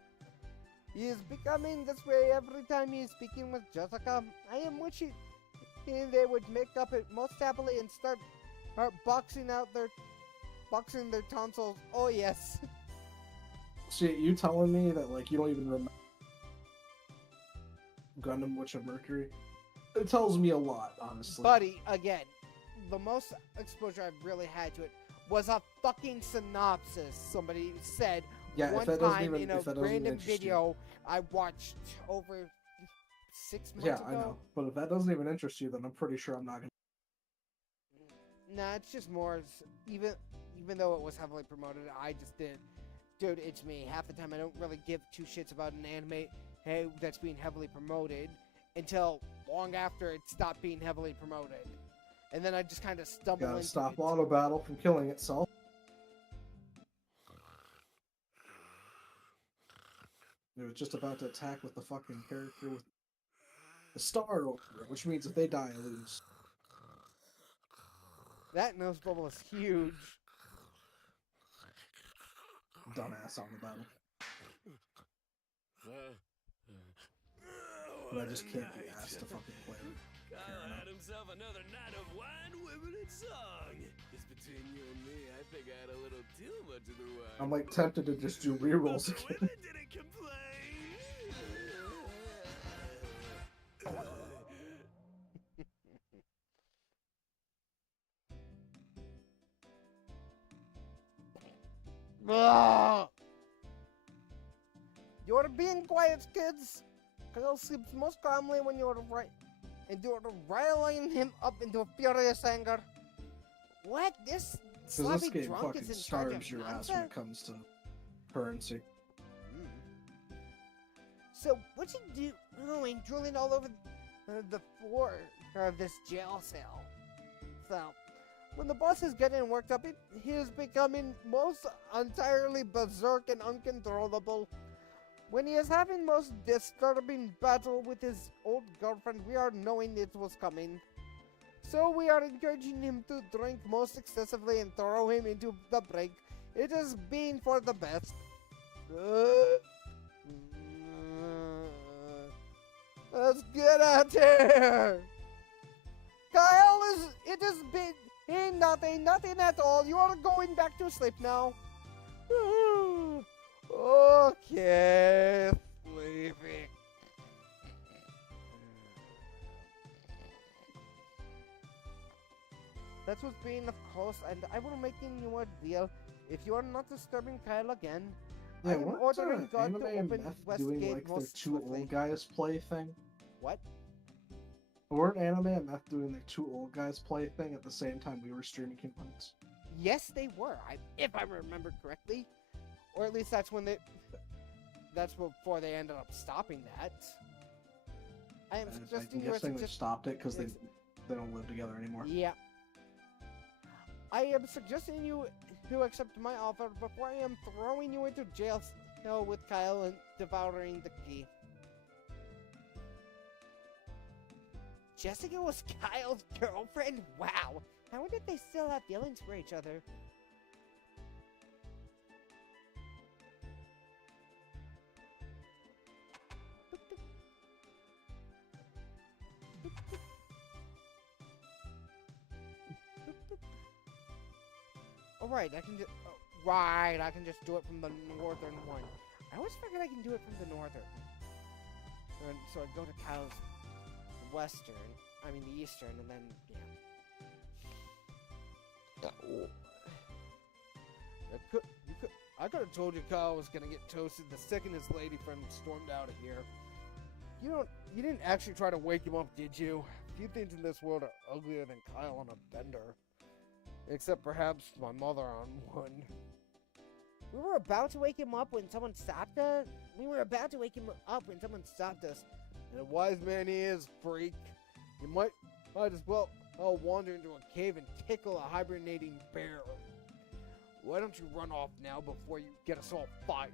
He is becoming this way every time he is speaking with Jessica. I am wishing they would make up it most happily and start boxing their tonsils. Oh yes. See, you telling me that like you don't even remember Gundam Witch of Mercury? It tells me a lot, honestly. Buddy, again, the most exposure I've really had to it was a fucking synopsis somebody said yeah, one if that doesn't time even in if that a doesn't even random interest you. video I watched over 6 months Yeah, ago. I know. But if that doesn't even interest you, then I'm pretty sure I'm not gonna. Nah, it's just more even though it was heavily promoted, I just didn't. Dude, it's me. Half the time I don't really give two shits about an anime that's being heavily promoted until long after it stopped being heavily promoted. And then I just kind of stumble Gotta into stop it. Auto Battle from killing itself. It was just about to attack with the fucking character with the star over it, which means if they die, I lose. That nose bubble is huge. Dumbass on the battle. But I just can't be asked to fucking play it. Kyle had himself another night of wine, women, and song. Just between you and me, I think I had a little too much of the wine. I'm like tempted to just do rerolls The again. women didn't complain. Ugh. You're being quiet, kids. Kyle sleeps most calmly when you're right, and you're riling him up into furious anger. What? This Because sloppy this game drunk fucking is in charge starves of your ass when nonsense? it comes to currency. So, what's he doing drooling all over the floor of this jail cell? So, when the boss is getting worked up, he is becoming most entirely berserk and uncontrollable. When he is having most disturbing battle with his old girlfriend, we are knowing it was coming. So we are encouraging him to drink most excessively and throw him into the break. It is being for the best. Let's get out here! Kyle, it has been nothing at all. You are going back to sleep now. Okay, sleeping. being, of course, and I will make you a deal. If you are not disturbing Kyle again, I Yeah, am weren't ordering God Anime to and open Meth doing Westgate like their most two swiftly. old guys play thing? What? Weren't Anime and Meth doing their two old guys play thing at the same time we were streaming Kingdom Hearts? Yes, they were. If I remember correctly, or at least that's when they. That's before they ended up stopping that. I am suggesting I'm you guessing they just. stopped it because Yes. they don't live together anymore. Yeah. I am suggesting you to accept my offer before I am throwing you into jail cell with Kyle and devouring the key. Jessica was Kyle's girlfriend? Wow. How did they still have feelings for each other? Alright, I can just... right, I can just do it from the northern one. I always forget I can do it from the northern. And so I go to Kyle's western, the eastern, and then, yeah. I could have told you Kyle was gonna get toasted the second his lady friend stormed out of here. You didn't actually try to wake him up, did you? Few things in this world are uglier than Kyle on a bender. Except perhaps my mother on one. We were about to wake him up when someone stopped us. And a wise man he is, freak. You might as well wander into a cave and tickle a hibernating bear. Why don't you run off now before you get us all fired?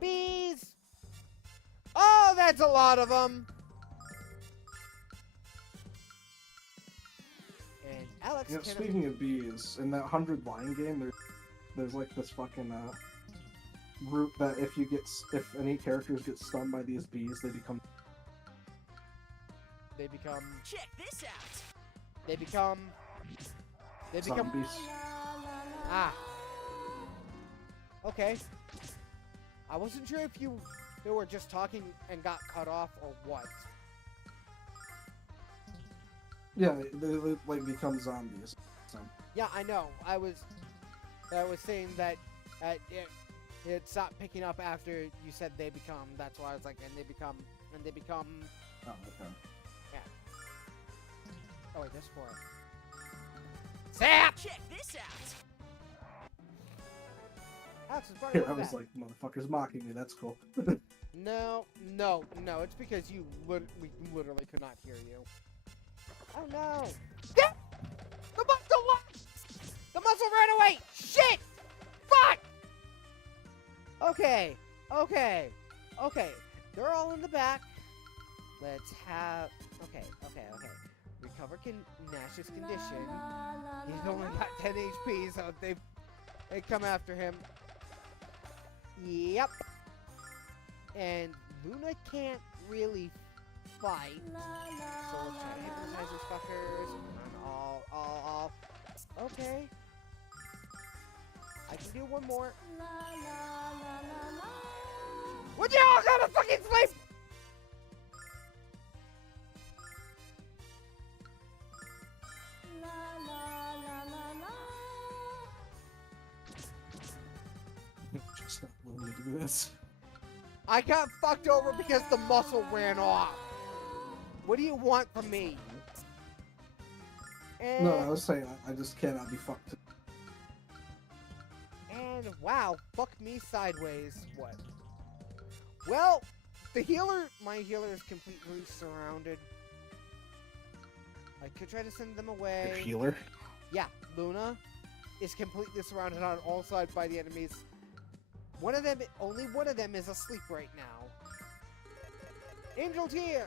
Bees! Oh, that's a lot of them! And Alex Yeah, speaking of bees, in that 100 line game, there's like this fucking group that if any characters get stunned by these bees, they become Check this out. They become zombies. Ah. Okay. I wasn't sure if you were just talking and got cut off or what. Yeah, they like become zombies. So. Yeah, I know. I was saying that it stopped picking up after you said they become. That's why I was like, and they become. Oh, okay. Oh wait, there's 4. Zap! Check this out. Alex is Yeah, running I with was that. like, motherfuckers mocking me. That's cool. No. It's because we literally could not hear you. Oh no! Yeah! The muscle left! The muscle ran away! Shit! Fuck! Okay. They're all in the back. Let's have... Okay. Recover Nash's condition. He's only got 10 HP, so they come after him. Yep. And Luna can't really fight. So let's try to hypnotize these fuckers. And all. Okay. I can do one more. Would you all go to fucking sleep? Just not willing to do this. I got fucked over because the muscle ran off. What do you want from me? And, No, I was saying I just cannot be fucked. and wow, fuck me sideways. What? Well, my healer is completely surrounded. I could try to send them away. Your healer. Yeah, Luna is completely surrounded on all sides by the enemies. Only one of them is asleep right now. Angel Tear!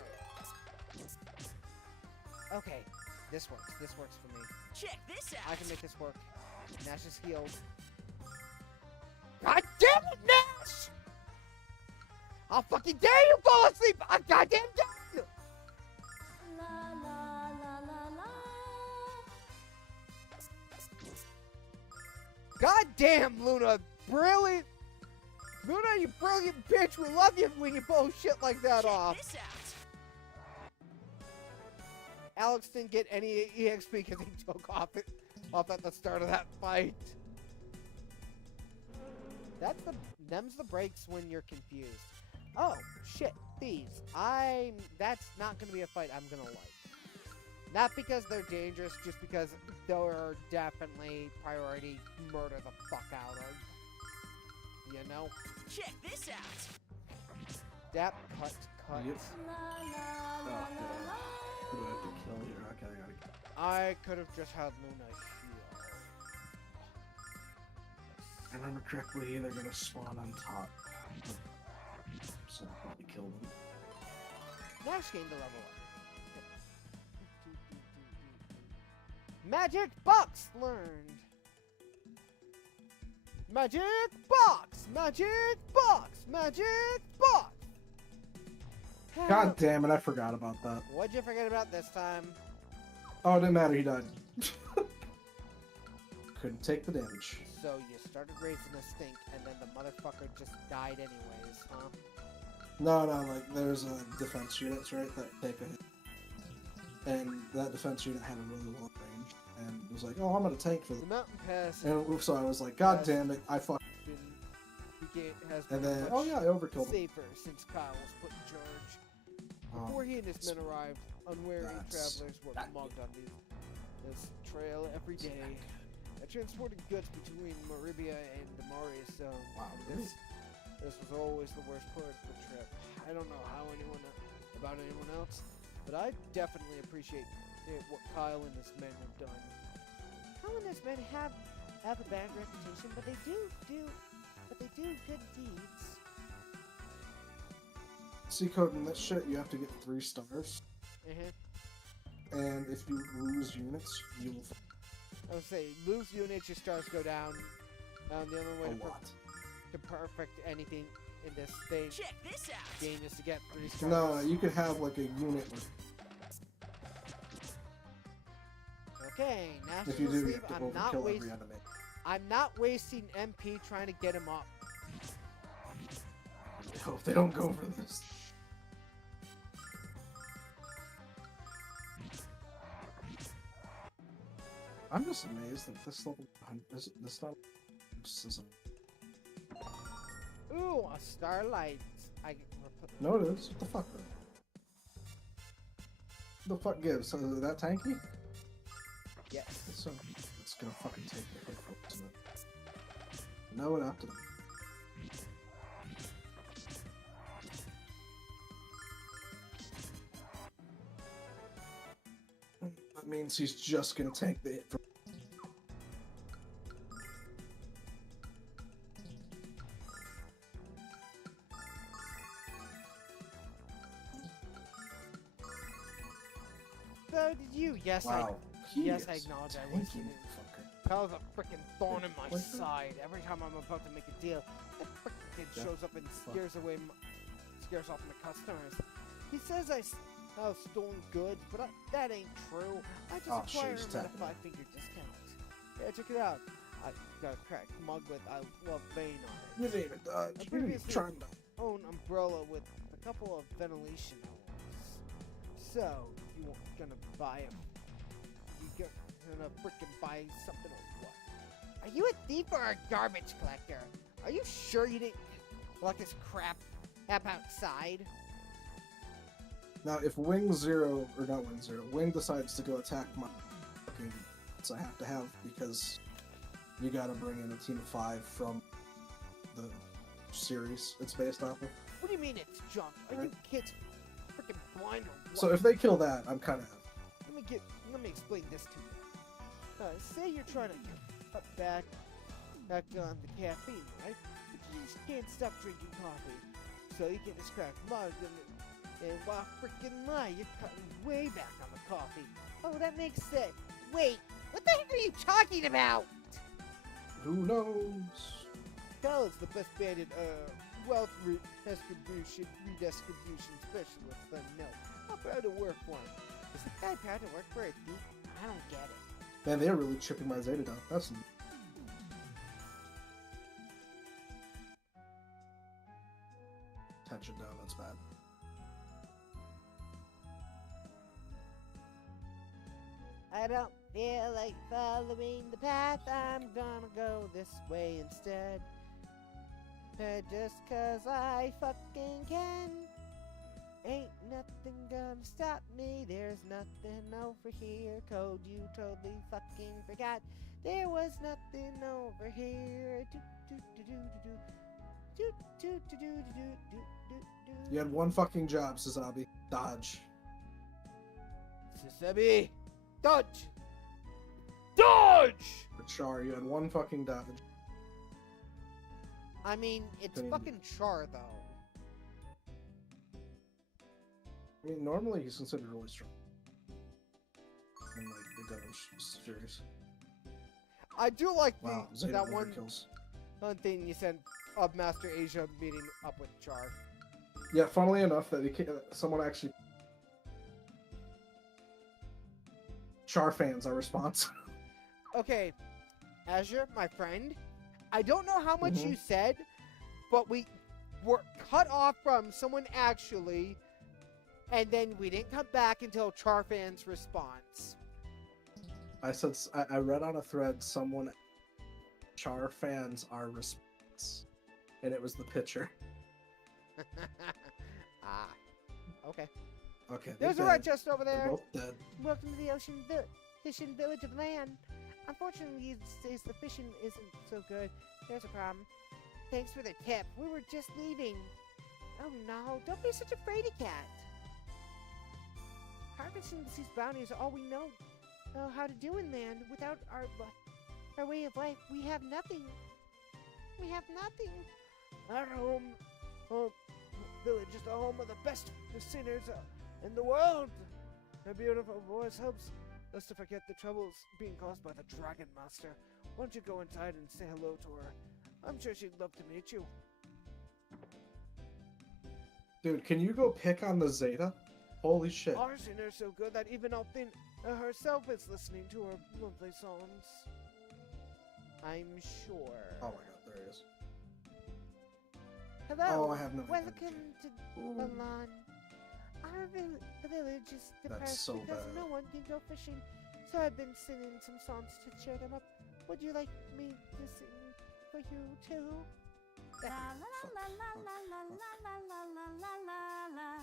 Okay, this works. This works for me. Check this out. I can make this work. Nash is healed. God damn it, Nash! I'll fucking dare you fall asleep! I goddamn dare you! God damn, Luna! Brilliant! Luna, you brilliant bitch! We love you when you pull shit like that Check off! this out. Alex didn't get any EXP because he took off at the start of that fight. Them's the breaks when you're confused. Oh shit, thieves. That's not gonna be a fight I'm gonna like. Not because they're dangerous, just because they're definitely priority murder the fuck out of. You know? Check this out. That cut. Yep. Oh, God. Who do I have to kill here? Okay, I gotta kill. I could have just had Luna heal. If I remember correctly, they're gonna spawn on top. So I'll probably kill them. Nash gained the level up. Magic box learned. Magic box! Magic box! Magic box! God damn it, I forgot about that. What'd you forget about this time? Oh, it didn't matter, he died. Couldn't take the damage. So you started raising a stink, and then the motherfucker just died anyways, huh? No, like, there's defense units, right, that take a hit. And that defense unit had a really long range, and it was like, oh, I'm gonna tank for The them. mountain pass And so I was like, god damn it, I fucked. has And been then, much oh yeah, I overkilled him. safer since Kyle was put in charge. Oh, Before he and his men arrived, unwary that's- travelers were that- mugged on this trail every day. I transported goods between Maribia and Damaria, so Wow, really? this was always the worst part of the trip. I don't know how about anyone else, but I definitely appreciate what Kyle and his men have done. Kyle and his men have a bad reputation, but they do good deeds. See, Code, in this shit, you have to get 3 stars. And if you lose units, you will I would say, lose units, your stars go down. The only way a to, lot. to perfect anything in this thing Check this out. game is to get 3 stars. No, you could have like a unit with, Okay, if you National do, you Sleeve, have to I'm not overkill every wasting. enemy. I'm not wasting MP trying to get him up. I hope they don't go for this. I'm just amazed that this level this not this isn't. Ooh, a starlight. No, it is. What the fuck? The fuck gives? Is that tanky? Yes. It's gonna fucking take the hit from it, isn't it? No, it after that. That means he's just gonna take the hit from. So did you? Yes, Wow. yes, I is acknowledge I tanky, wasted it. motherfucker. Kyle's a freaking thorn in my What? side. Every time I'm about to make a deal, that freaking kid Yeah. shows up and Fuck. scares off my customers. He says I have stolen goods, but that ain't true. I just Oh, acquire she's them at a tapping. 5-figure discount. Yeah, check it out. I got a cracked mug with I love Bane on it. You didn't even dodge. I You didn't even previously try and dodge. own umbrella with a couple of ventilation holes. So, you gonna buy them? You gonna freaking buy something or what? Are you a thief or a garbage collector? Are you sure you didn't let this crap outside? Now, if Wing Zero, or not Wing Zero, Wing decides to go attack my fucking I have to have, because you gotta bring in a team of 5 from the series it's based off of. What do you mean it's junk? Are you kids freaking blind or what? So if they kill that, I'm kind of Let me explain this to you. Say you're trying to cut back on the caffeine, right? But you just can't stop drinking coffee. So you get this cracked mug, and while freaking lie, you're cutting way back on the coffee. Oh, that makes sense. Wait, what the heck are you talking about? who knows? Kyle's the best banded, wealth redistribution specialist I know. I'm proud to work for him. Is the guy proud to work for a thief? I don't get it. Man, they're really chipping my Zeta down. That's tension down. That's bad. I don't feel like following the path. I'm gonna go this way instead. Just 'cause I fucking can. Ain't nothing gonna stop me. There's nothing over here. Code, you totally fucking forgot. There was nothing over here. You had one fucking job, Sazabi. Dodge. Sazabi, dodge! Dodge! For Char, you had one fucking dodge. I mean, it's Couldn't- fucking Char, though. I mean, normally he's considered really strong. In like the Devil series. I do like Wow, Zeta that one overkills. thing you said of Master Asia meeting up with Char. Yeah, funnily enough, that someone actually. Char fans are response. Okay, Azure, my friend, I don't know how much Mhm. you said, but we were cut off from someone actually, and then we didn't come back until Char fans' response. I said I read on a thread someone. Char fans are response, and it was the picture. Ah, okay. Okay. There's a they're red dead. chest over They're there. both dead. Welcome to the fishing village of land. Unfortunately, these days the fishing isn't so good. There's a problem. Thanks for the tip. We were just leaving. Oh no, don't be such a fraidy cat. Harvesting these bounties are all we know how to do in land. Without our way of life, we have nothing. We have nothing. Our home village is the home of the best sinners in the world. Her beautiful voice helps us to forget the troubles being caused by the Dragon Master. Why don't you go inside and say hello to her? I'm sure she'd love to meet you. Dude, can you go pick on the Zeta? Holy shit. Our sinner's so good that even Althin herself is listening to her lovely songs. I'm sure. Oh my god, there he is. Hello. Oh, I have no Welcome energy. to Ooh. Balan. Our village is depressed so because bad. no one can go fishing, so I've been singing some songs to cheer them up. Would you like me to sing for you too?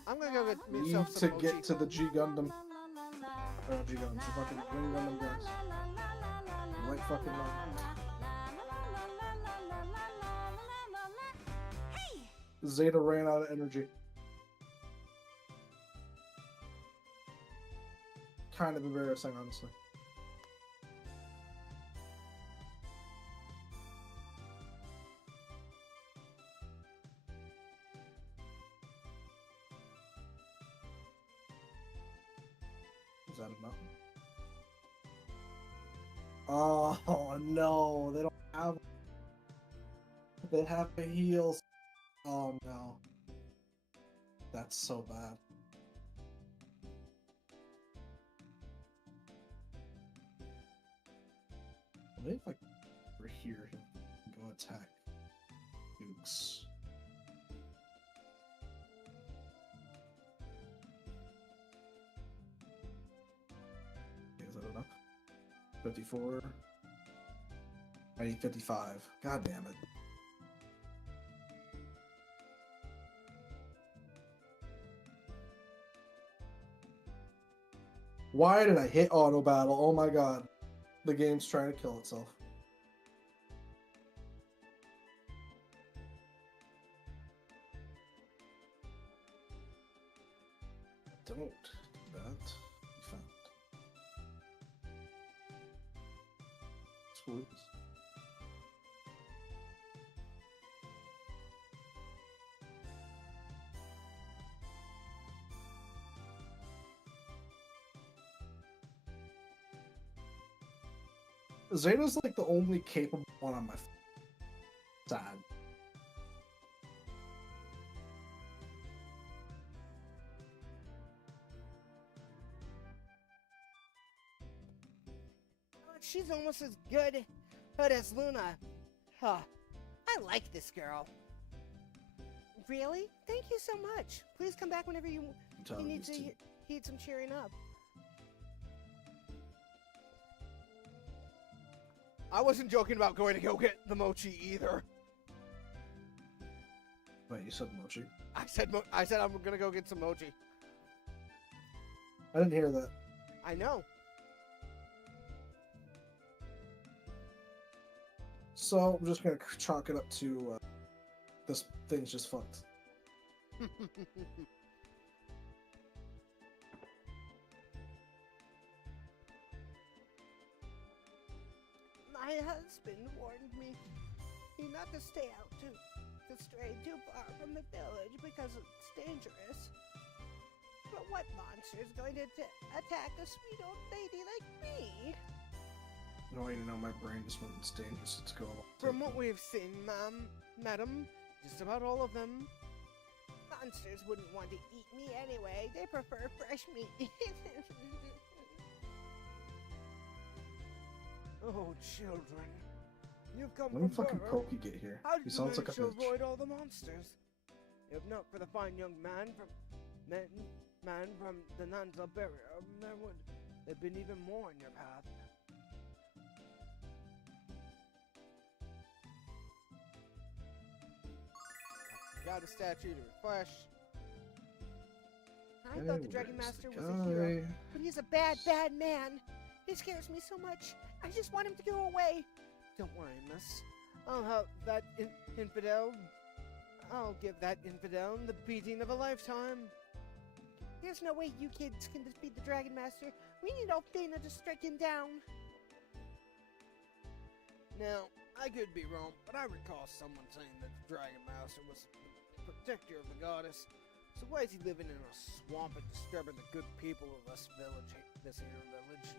I'm gonna go get myself Need some to mochi. get to the G Gundam. Oh, G Gundam. So fucking Ring Gundam guys. Right fucking line. Zeta ran out of energy. Kind of embarrassing, honestly. Is that enough? Oh no, they don't have. They have the heals. Oh no. That's so bad. Maybe if we're here, he can go attack Dukes. Okay, is that enough? 54. I need 55. God damn it. Why did I hit auto battle? Oh my god. The game's trying to kill itself. Don't do that. You found. Sweet. Zeta's like the only capable one on my side. She's almost as good as Luna. Huh. I like this girl. Really? Thank you so much. Please come back whenever you need to need some cheering up. I wasn't joking about going to go get the mochi either. Wait, you said mochi? I said I'm gonna go get some mochi. I didn't hear that. I know. So I'm just gonna chalk it up to this thing's just fucked. My husband warned me not to stay out to stray too far from the village because it's dangerous. But what monster is going to attack a sweet old lady like me? No, you know my brain just went it's dangerous. Let's go. From what we've seen, madam, just about all of them, monsters wouldn't want to eat me anyway. They prefer fresh meat. Oh, children, you've come When did from fucking Burrow. Pokey get here? How He did you sounds like manage a to bitch. avoid all the monsters? If not for the fine young man from the Nanza barrier, there would have been even more in your path. Got a statue to refresh. I thought the Dragon Master was a hero, but he's a bad, bad man. He scares me so much. I just want him to go away. Don't worry, miss. I'll have that infidel. I'll give that infidel the beating of a lifetime. There's no way you kids can defeat the Dragon Master. We need Althena to strike him down. Now, I could be wrong, but I recall someone saying that the Dragon Master was the protector of the goddess. So why is he living in a swamp and disturbing the good people of this village, this here village?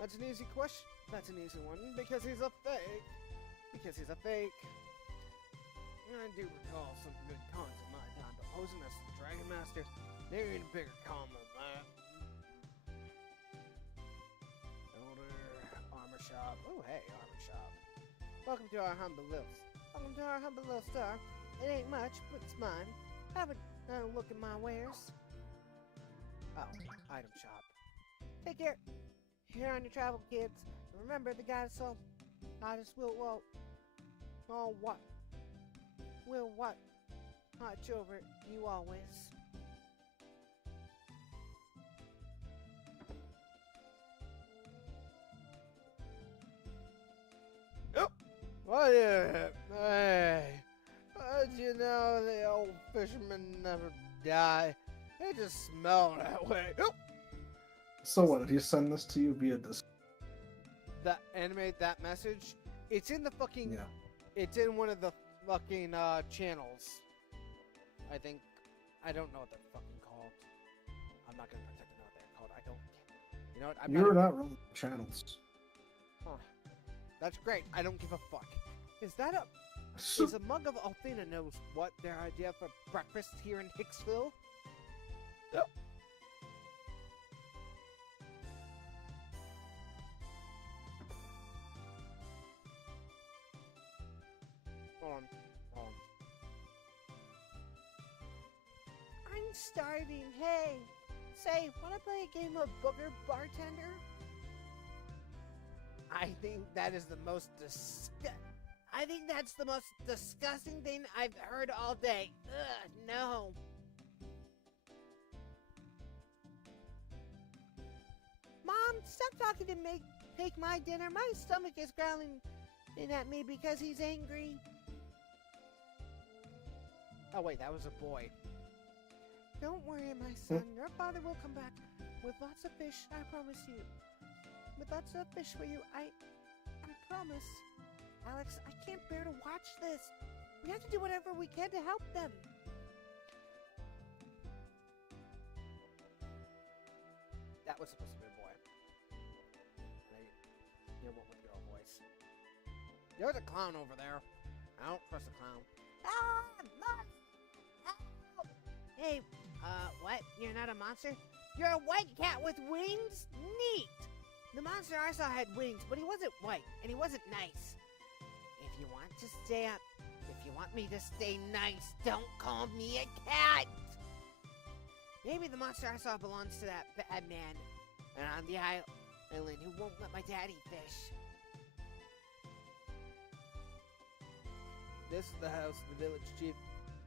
That's an easy question. That's an easy one, because he's a fake. Because he's a fake. I do recall some good cons of my time, but posing as the Dragon Master, there ain't a bigger con than that. Elder Armor Shop. Oh, hey, Armor Shop. Welcome to our humble little store. It ain't much, but it's mine. Have a look at my wares. Oh, item shop. Take care. Here on your travel, kids. Remember, the goddess will watch over you always. Oh, what is it? Hey, how'd you know the old fishermen never die? They just smell that way. Oh. So what? If you send this to you via this? Animate that message. It's in the fucking. Yeah. It's in one of the fucking channels. I think. I don't know what they're fucking called. I'm not gonna pretend to know what they're called. I don't. You know what? You're not running channels. Huh. That's great. I don't give a fuck. Is that a? Is a mug of Althena knows what their idea for breakfast here in Hicksville? Yep. Hold on. I'm starving. Hey, say, wanna play a game of Booger Bartender? I think that is the most I think that's the most disgusting thing I've heard all day. Ugh, no. Mom, stop talking to make my dinner. My stomach is growling at me because he's angry. Oh wait, that was a boy. Don't worry, my son. Your father will come back with lots of fish, I promise you. With lots of fish for you, I promise. Alex, I can't bear to watch this. We have to do whatever we can to help them. That was supposed to be a boy. You went with girl voice. There's a clown over there. I don't trust a clown. Ah, monster! Help! Hey, what? You're not a monster? You're a white cat with wings? Neat! The monster I saw had wings, but he wasn't white, and he wasn't nice. If you want me to stay nice, don't call me a cat! Maybe the monster I saw belongs to that bad man, and on the island who won't let my daddy fish. This is the house of the village chief.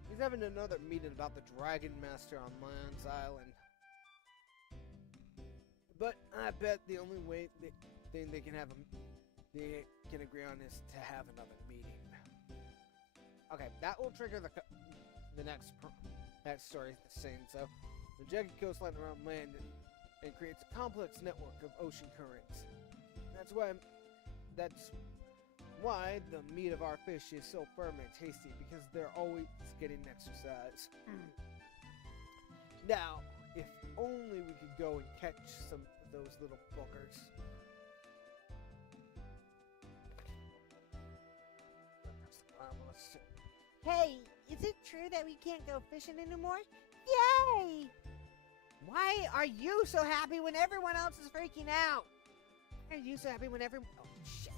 He's having another meeting about the Dragon Master on Lion's Island. But I bet the only thing they can agree on is to have another meeting. Okay, that will trigger the next story scene. So, the jagged coastline around land and creates a complex network of ocean currents. That's why the meat of our fish is so firm and tasty, because they're always getting exercise. Now, if only we could go and catch some of those little buggers. Hey, is it true that we can't go fishing anymore? Yay! Why are you so happy when everyone else is freaking out? Why are you so happy when everyone... Oh, shit.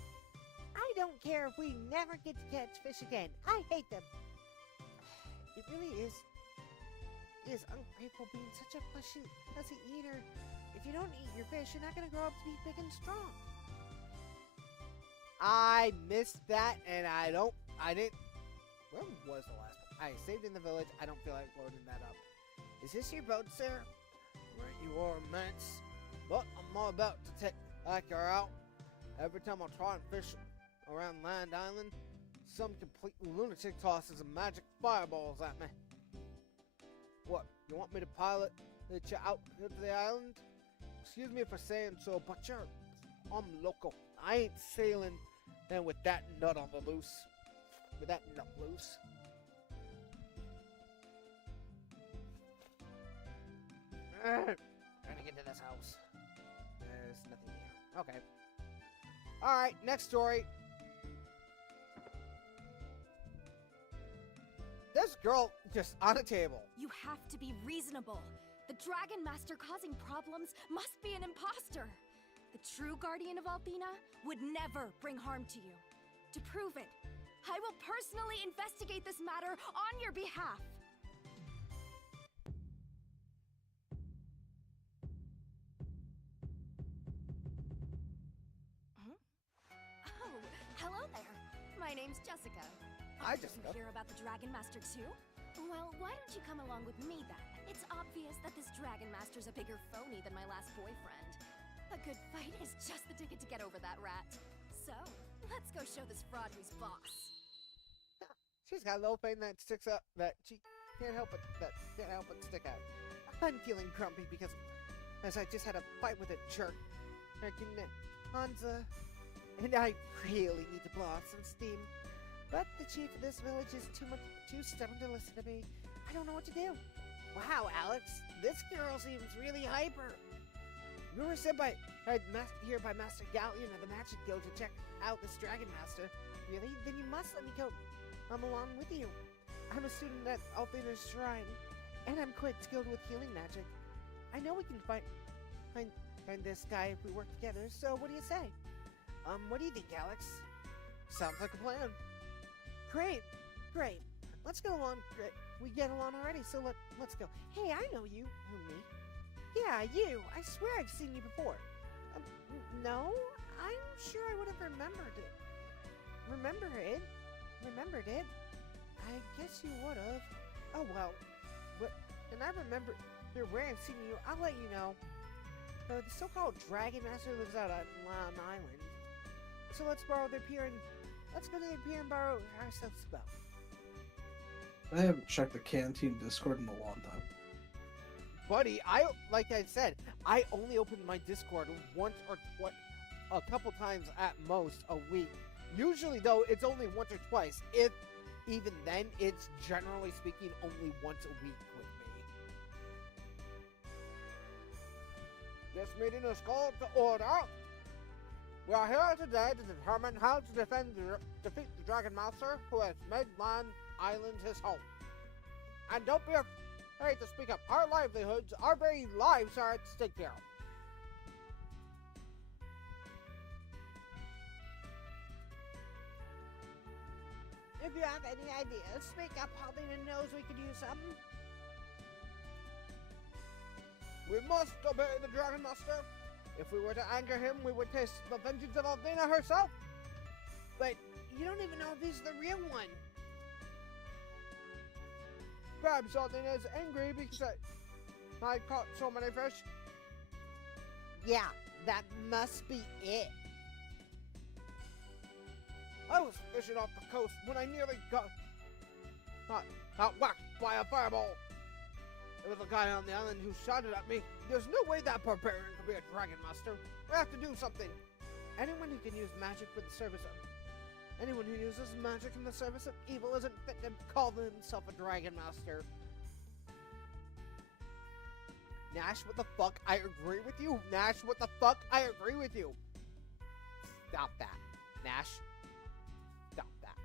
I don't care if we never get to catch fish again. I hate them. It really is ungrateful being such a fussy eater. If you don't eat your fish, you're not going to grow up to be big and strong. I missed that, and I didn't... Where was the last one? I saved in the village. I don't feel like loading that up. Is this your boat, sir? Right, you are, immense. But I'm all about to take her out. Every time I try and fish around Land Island, some complete lunatic tosses magic fireballs at me. What, you want me to pilot you out to the island? Excuse me for saying so, but I'm local. I ain't sailing then with that nut on the loose. With that nut loose. Trying to get to this house. There's nothing here. Okay. Alright, next story. This girl just on a table. You have to be reasonable. The Dragon Master causing problems must be an imposter. The true guardian of Althena would never bring harm to you. To prove it, I will personally investigate this matter on your behalf. Oh, hello there. My name's Jessica. Hi, Did Jessica. you hear about the Dragon Master too? Well, why don't you come along with me then? It's obvious that this Dragon Master's a bigger phony than my last boyfriend. A good fight is just the ticket to get over that rat. So, let's go show this fraud who's boss. She's got a little thing that sticks up that she can't help but stick out. I'm feeling grumpy because as I just had a fight with a jerk. Hansa, and I really need to blow off some steam. But the chief of this village is too stubborn to listen to me. I don't know what to do. Wow, Alex, this girl seems really hyper. You were sent here by Master Galleon of the Magic Guild to check out this Dragon Master. Really? Then you must let me go. I'm along with you. I'm a student at Althena's Shrine, and I'm quite skilled with healing magic. I know we can find this guy if we work together, so what do you say? What do you think, Alex? Sounds like a plan. Great. Let's go along. Great. We get along already, so let's go. Hey, I know you. Who, me? Yeah, you. I swear I've seen you before. No? I'm sure I would have remembered it. Remembered it? I guess you would have. Oh, well. And I remember where I've seen you. I'll let you know. The so-called Dragon Master lives out on Long Island. So let's borrow their pier and... Let's go to the pier and borrow ourselves a boat. I haven't checked the canteen Discord in a long time. Buddy, like I said, I only open my Discord once or twice, a couple times at most a week. Usually, though, it's only once or twice. If even then, it's generally speaking only once a week with me. This meeting is called to order. We are here today to determine how to defeat the Dragon Master who has made Land Island his home. And don't be afraid to speak up. Our livelihoods, our very lives are at stake here. If you have any ideas, speak up. Althena knows we could use some. We must obey the Dragon Master. If we were to anger him, we would taste the vengeance of Althena herself. But you don't even know if he's the real one. Perhaps Alden is angry because I caught so many fish. Yeah, that must be it. I was fishing off the coast when I nearly got whacked by a fireball. There was a guy on the island who shouted at me. There's no way that barbarian could be a dragon master. We have to do something. Anyone who can use magic for the service of... Anyone who uses magic in the service of evil isn't fit to call himself a dragon master. Nash, what the fuck? I agree with you. Nash, what the fuck? I agree with you. Stop that. Nash. Stop that.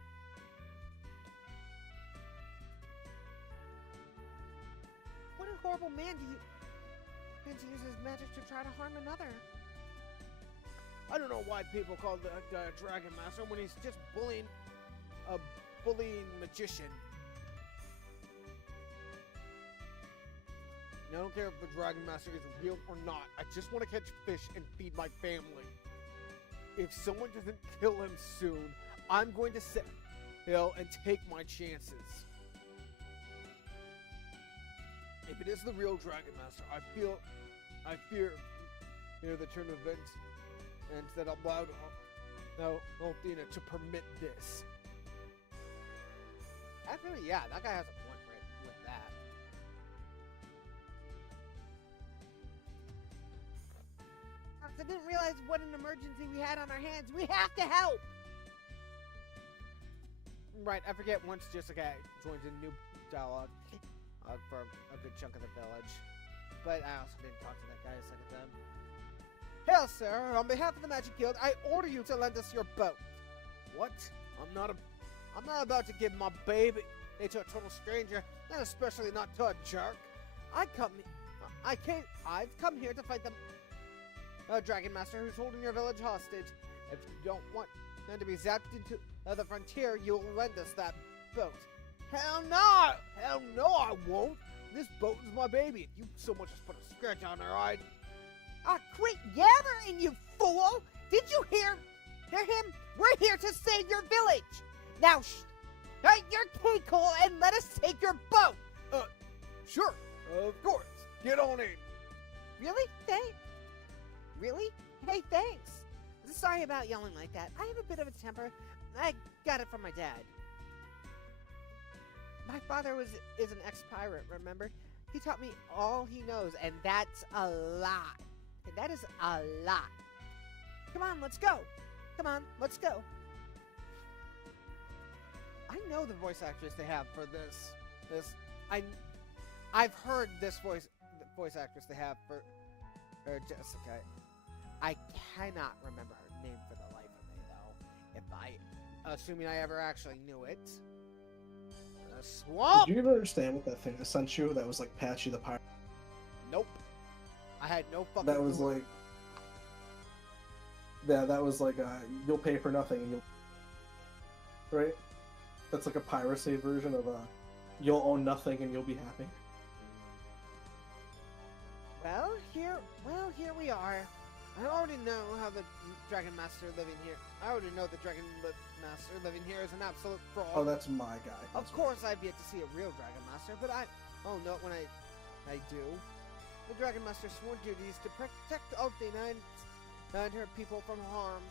What a horrible man to use his magic to try to harm another. I don't know why people call that guy a dragon master when he's just a bullying magician. I don't care if the dragon master is real or not. I just want to catch fish and feed my family. If someone doesn't kill him soon, I'm going to sit still and take my chances. If it is the real dragon master, I fear the turn of events, and that allowed Althena to permit this. Actually, yeah, that guy has a point right with that. I didn't realize what an emergency we had on our hands. We have to help! Right, I forget once Jessica joins a new dialogue for a good chunk of the village. But I also didn't talk to that guy a second time. Hail, sir! On behalf of the Magic Guild, I order you to lend us your boat. What? I'm not about to give my baby to a total stranger, and especially not to a jerk. I've come here to fight the Dragon Master who's holding your village hostage. If you don't want them to be zapped into the frontier, you'll lend us that boat. Hell no! Hell no, I won't! This boat is my baby. If you so much as put a scratch on her, I'd... Quit yammering, you fool! Did you hear him? We're here to save your village! Now, shut your cake-hole and let us take your boat! Sure, of course. Get on in. Really? Really? Hey, thanks! Sorry about yelling like that. I have a bit of a temper. I got it from my dad. My father is an ex-pirate, remember? He taught me all he knows, and that's a lot. And that is a lot. Come on, let's go. Come on, let's go. I know the voice actress they have for this. I've heard this voice actress they have for Jessica. I cannot remember her name for the life of me, though. Assuming I ever actually knew it. Swamp! Did you ever understand what that thing I sent you that was like Patchy the Pirate? Nope. I had no fucking That was clue. like... Yeah, that was like, you'll pay for nothing and you'll... Right? That's like a piracy version of, you'll own nothing and you'll be happy. Well, here we are. I already know how the Dragon Master living here. I already know the Dragon Master living here is an absolute fraud. Oh, that's my guy. Of course, I've yet to see a real Dragon Master, but I'll know it when I do. The Dragon Master's sworn duties to protect Althena and her people from harm.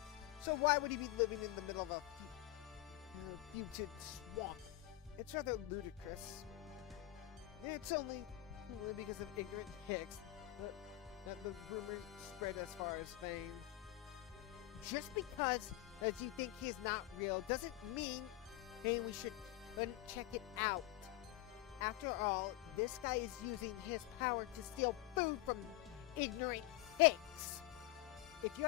So why would he be living in the middle of a fetid swamp? It's rather ludicrous. It's only because of ignorant hicks that the rumors spread as far as fame. Just because as you think he's not real doesn't mean we shouldn't check it out. After all, this guy is using his power to steal food from ignorant hicks. If you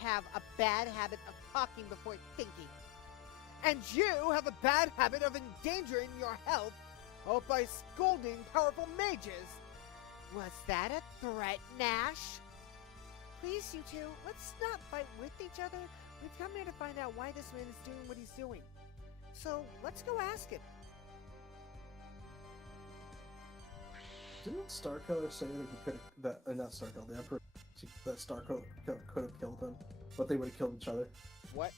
have a bad habit of talking before thinking, and you have a bad habit of endangering your health by scolding powerful mages. Was that a threat, Nash? Please, you two, let's not fight with each other. We've come here to find out why this man is doing what he's doing. So, let's go ask him. Didn't Starkiller say that he could have... not Starkiller, the Emperor... that Starkiller could have killed him, but they would have killed each other? What?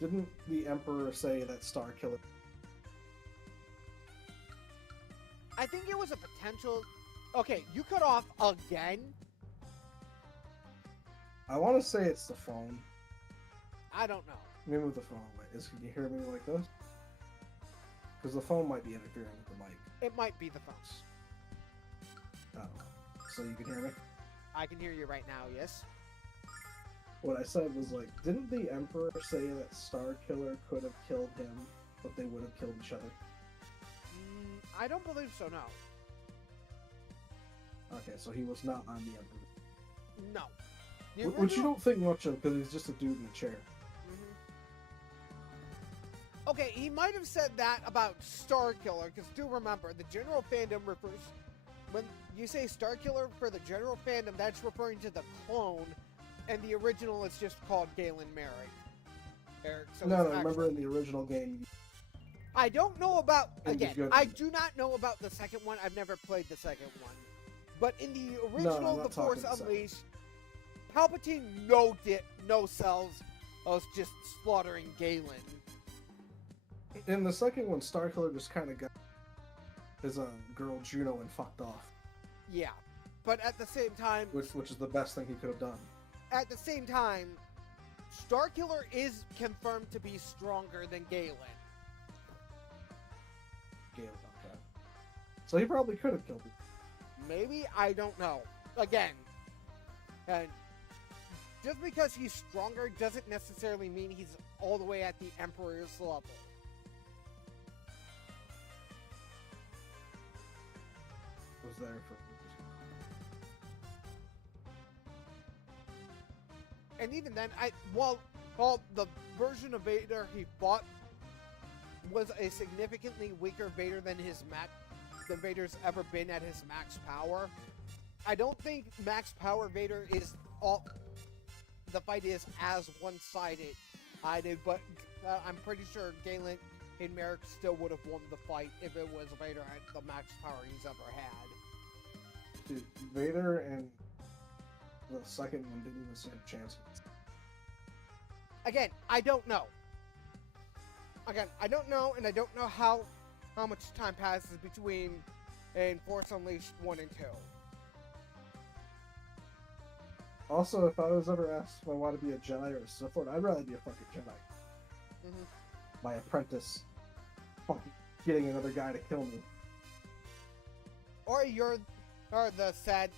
Didn't the Emperor say that Starkiller I think it was a potential. Okay, you cut off again. I want to say it's the phone. I don't know. Let me move the phone away. Can you hear me like this? Because the phone might be interfering with the mic. It might be the phone. Oh. So you can hear me? I can hear you right now. Yes. What I said was like, didn't the Emperor say that Starkiller could have killed him, but they would have killed each other? I don't believe so. No. Okay, so he was not on the Emperor. No. The Which you original- don't think much of because he's just a dude in a chair. Okay, he might have said that about Starkiller, because do remember, the general fandom refers... When you say Starkiller for the general fandom, that's referring to the clone, and the original is just called Galen Merrick. Eric, so No, it's remember actually- in the original game, I don't know about... In the Again, good I one. do not know about the second one. I've never played the second one. But in the No, original I'm not The Force talking the second. Unleashed, Palpatine no cells was just slaughtering Galen. in the second one, Starkiller just kind of got his girl Juno and fucked off, Yeah. But at the same time... which is the best thing he could have done. At the same time, Starkiller is confirmed to be stronger than Galen. Galen, okay. So he probably could have killed him. Maybe, I don't know. Again, and just because he's stronger doesn't necessarily mean he's all the way at the Emperor's level. Was there for. And even then, while the version of Vader he fought was a significantly weaker Vader than than Vader's ever been at his max power, I don't think max power Vader is all. The fight is as one-sided, but I'm pretty sure Galen and Merrick still would have won the fight if it was Vader at the max power he's ever had. Dude, Vader and the second one didn't even stand a chance. Again, I don't know. Again, I don't know, and I don't know how much time passes between and Force Unleashed 1 and 2. Also, if I was ever asked if I want to be a Jedi or a Sith Lord, I'd rather be a fucking Jedi. Mhm. My apprentice fucking getting another guy to kill me. Or the sad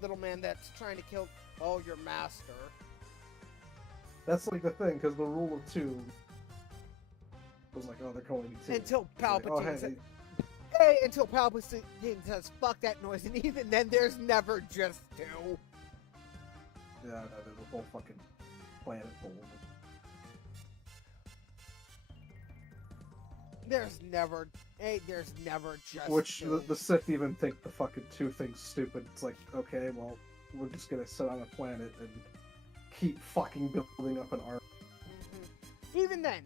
little man that's trying to kill your master. That's like the thing, because the rule of two was like, oh, they're calling me two. Until Like, Palpatine oh, said, hey, until Palpatine says, fuck that noise, and even then there's never just two. Yeah, no, there's a whole fucking planet full of them. There's never just Which two. the Sith even think the fucking two thing's stupid. It's like, okay, well, we're just gonna sit on a planet and keep fucking building up an army. Mhm. Even then,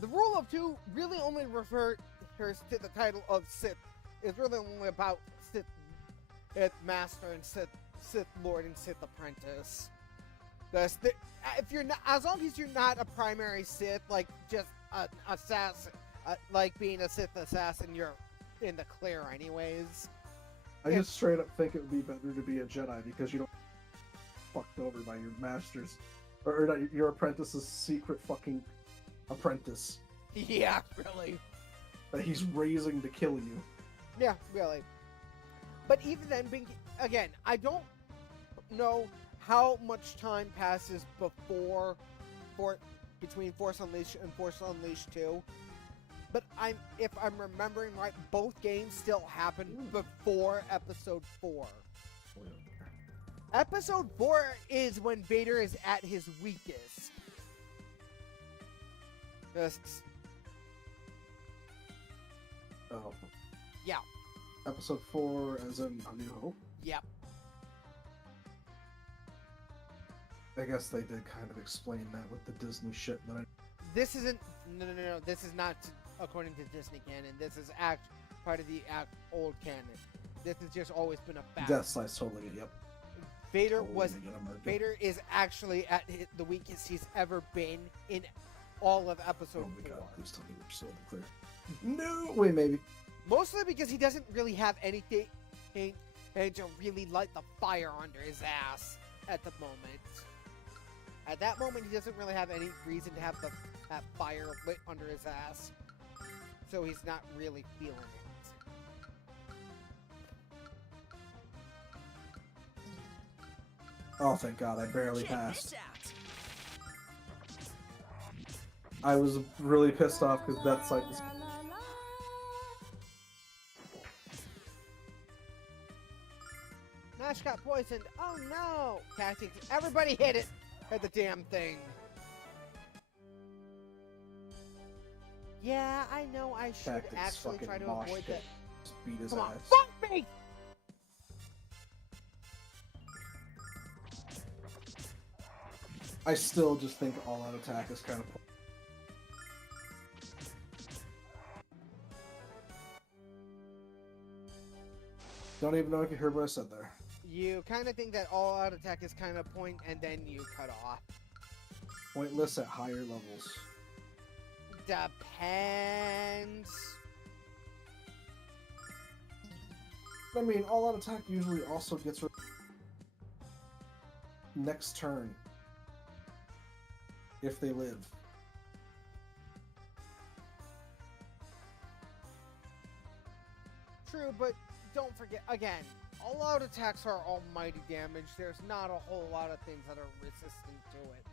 the rule of two really only refers to the title of Sith. It's really only about Sith Master and Sith Lord and Sith Apprentice. If you're not, as long as you're not a primary Sith, like just an assassin, like being a Sith assassin, you're in the clear anyways. I just straight up think it would be better to be a Jedi because you don't get fucked over by your master's or not, your apprentice's secret fucking apprentice Yeah, really. that he's raising to kill you. Yeah, really. But even then, again, I don't know how much time passes between Force Unleashed and Force Unleashed 2. But if I'm remembering right, both games still happened before Episode 4. Episode 4 is when Vader is at his weakest. Oh. Yeah. Episode 4 as in A New Hope? Yep. I guess they did kind of explain that with the Disney shit, but This isn't. No. This is not according to Disney canon. This is part of the old canon. This has just always been a fact. Death Slice totally get, yep. Vader Totally was. gonna murder. Vader is actually at the weakest he's ever been in all of Episode Oh my 4. god, please tell me we're still in the clear. No! Wait, maybe. Mostly because he doesn't really have anything to really light the fire under his ass at the moment. At that moment, he doesn't really have any reason to have that fire lit under his ass. So he's not really feeling it. Oh, thank God, I barely Check passed. this out. I was really pissed off because Death Sight is... Nash got poisoned. Oh no! Tactics. Everybody hit it! Hit the damn thing. Yeah, I know I should Tactics actually fucking try to mosh avoid pit. that. Just beat his Come on, ass. fuck me! I still just think all-out attack is kind of... Don't even know if you heard what I said there. You kind of think that all-out attack is kind of point, and then you cut off. Pointless at higher levels. Depends. I mean, all-out attack usually also gets next turn. If they live. True, but don't forget, again, all-out attacks are almighty damage. There's not a whole lot of things that are resistant to it.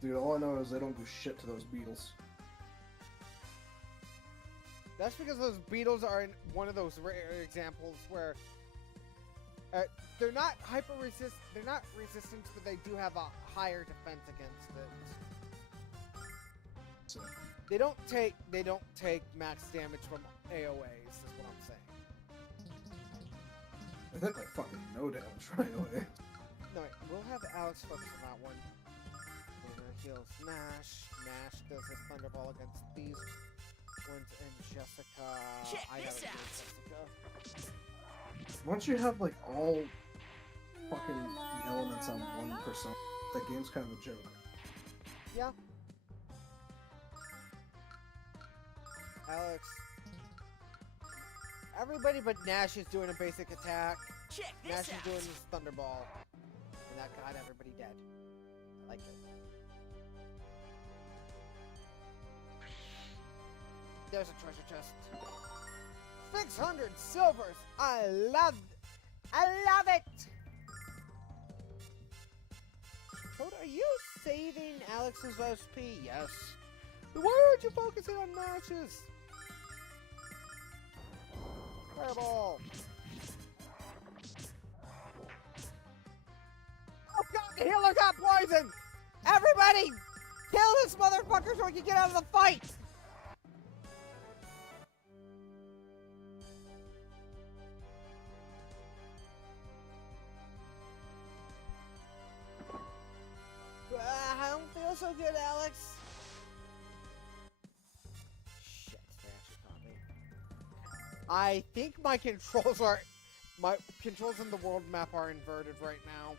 Dude, all I know is they don't do shit to those beetles. That's because those beetles are in one of those rare examples where they're not they're not resistant, but they do have a higher defense against it. So, They don't take max damage from AoEs, is what I'm saying. I think like fucking no damage right away. No, wait, we'll have Alex focus on that one. Luna heals Nash. Nash does his Thunderball against these ones, and Jessica. Check I this gotta out. do Jessica. Once you have like all fucking the elements on one persona, that game's kind of a joke. Yeah. Alex. Everybody but Nash is doing a basic attack. Check Nash this is out. doing his Thunderball. And that got everybody dead. I like it. There's a treasure chest. 600 silvers! I love it! Toad, are you saving Alex's SP? Yes. Why aren't you focusing on Nash's? Fireball! Oh god, the healer got poisoned! Everybody! Kill this motherfucker so we can get out of the fight! I don't feel so good, Alex. Shit, they actually caught me. I think my controls in the world map are inverted right now.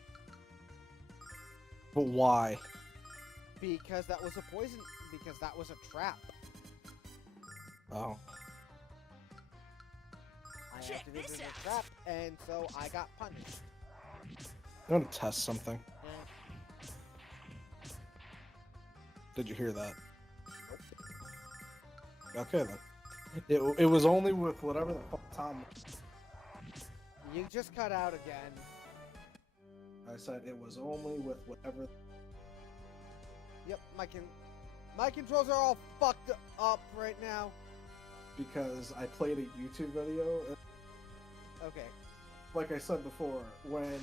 But why? Because that was a poison. Because that was a trap. Oh. I Check activated this a out. trap, and so I got punished. I'm gonna test something. Yeah. Did you hear that? Okay then. It was only with whatever the fuck Tom. You just cut out again. I said it was only with whatever. Yep, my controls are all fucked up right now. Because I played a YouTube video. Okay. Like I said before, when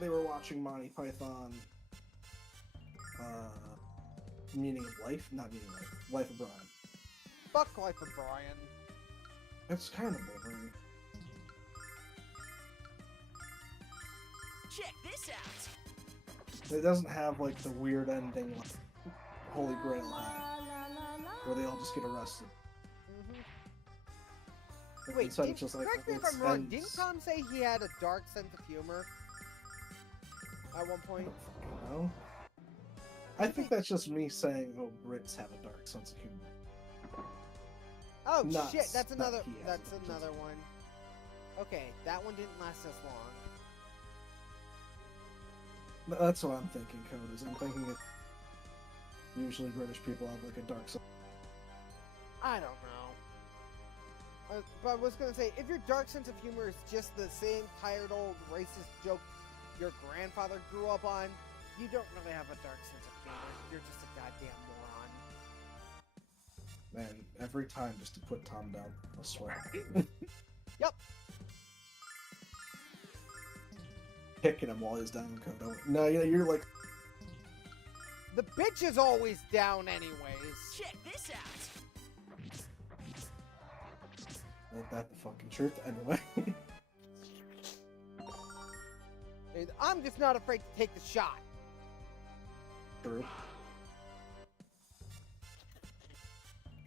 they were watching Monty Python, Meaning of Life, not Meaning of Life, Life of Brian. Fuck Life of Brian. It's kind of boring. Check this out. It doesn't have like the weird ending like Holy Grail had, where they all just get arrested. Wait, Instead it's just like correct me if it's I'm wrong. ends- Didn't Tom say he had a dark sense of humor at one I point? don't fucking know. I think that's just me saying, oh, Brits have a dark sense of humor. Oh nuts shit, that's that another. he has That's abilities. another one. Okay, that one didn't last as long. That's what I'm thinking, Code, is I'm thinking it usually British people have like a dark side. I don't know. But I was gonna say, if your dark sense of humor is just the same tired old racist joke your grandfather grew up on, you don't really have a dark sense of humor. You're just a goddamn moron. Man, every time just to put Tom down, I swear. Yep. Kicking him while he's down, Code. No, you're like, The bitch is always down anyways. Check this out. ain't that the fucking truth? Anyway. And I'm just not afraid to take the shot. True.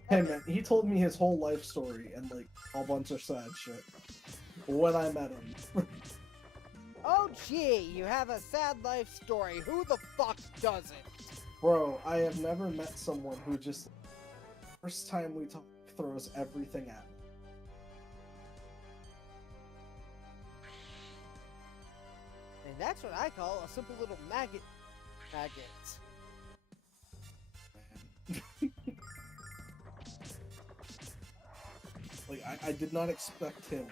Hey man, he told me his whole life story and like a bunch of sad shit when I met him. Oh gee, you have a sad life story. Who the fuck doesn't? Bro, I have never met someone who just first time we talk throws everything at me. And that's what I call a simple little maggot. Man. Like I did not expect him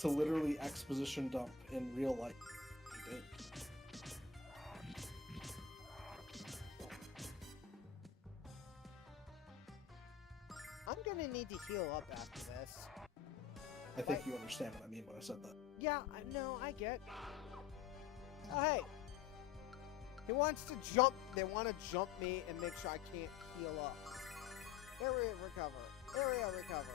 to literally exposition dump in real life. He did. I'm gonna need to heal up after this. I think you understand what I mean when I said that. Yeah, no, I get. Oh, hey. He wants to jump. They want to jump me and make sure I can't heal up. Area recover. Area recover.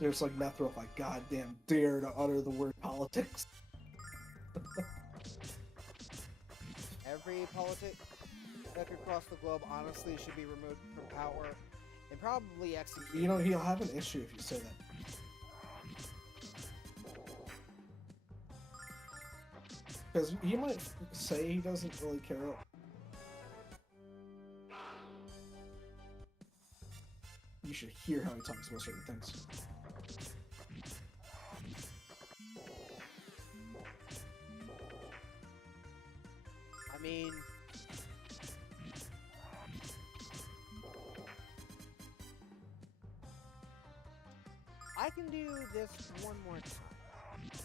There's like Methra if I goddamn dare to utter the word politics. Every politic that could cross the globe honestly should be removed from power and probably executed. You know, he'll have an issue if you say that. Because he might say he doesn't really care. You should hear how he talks about certain things. I mean, I can do this one more time.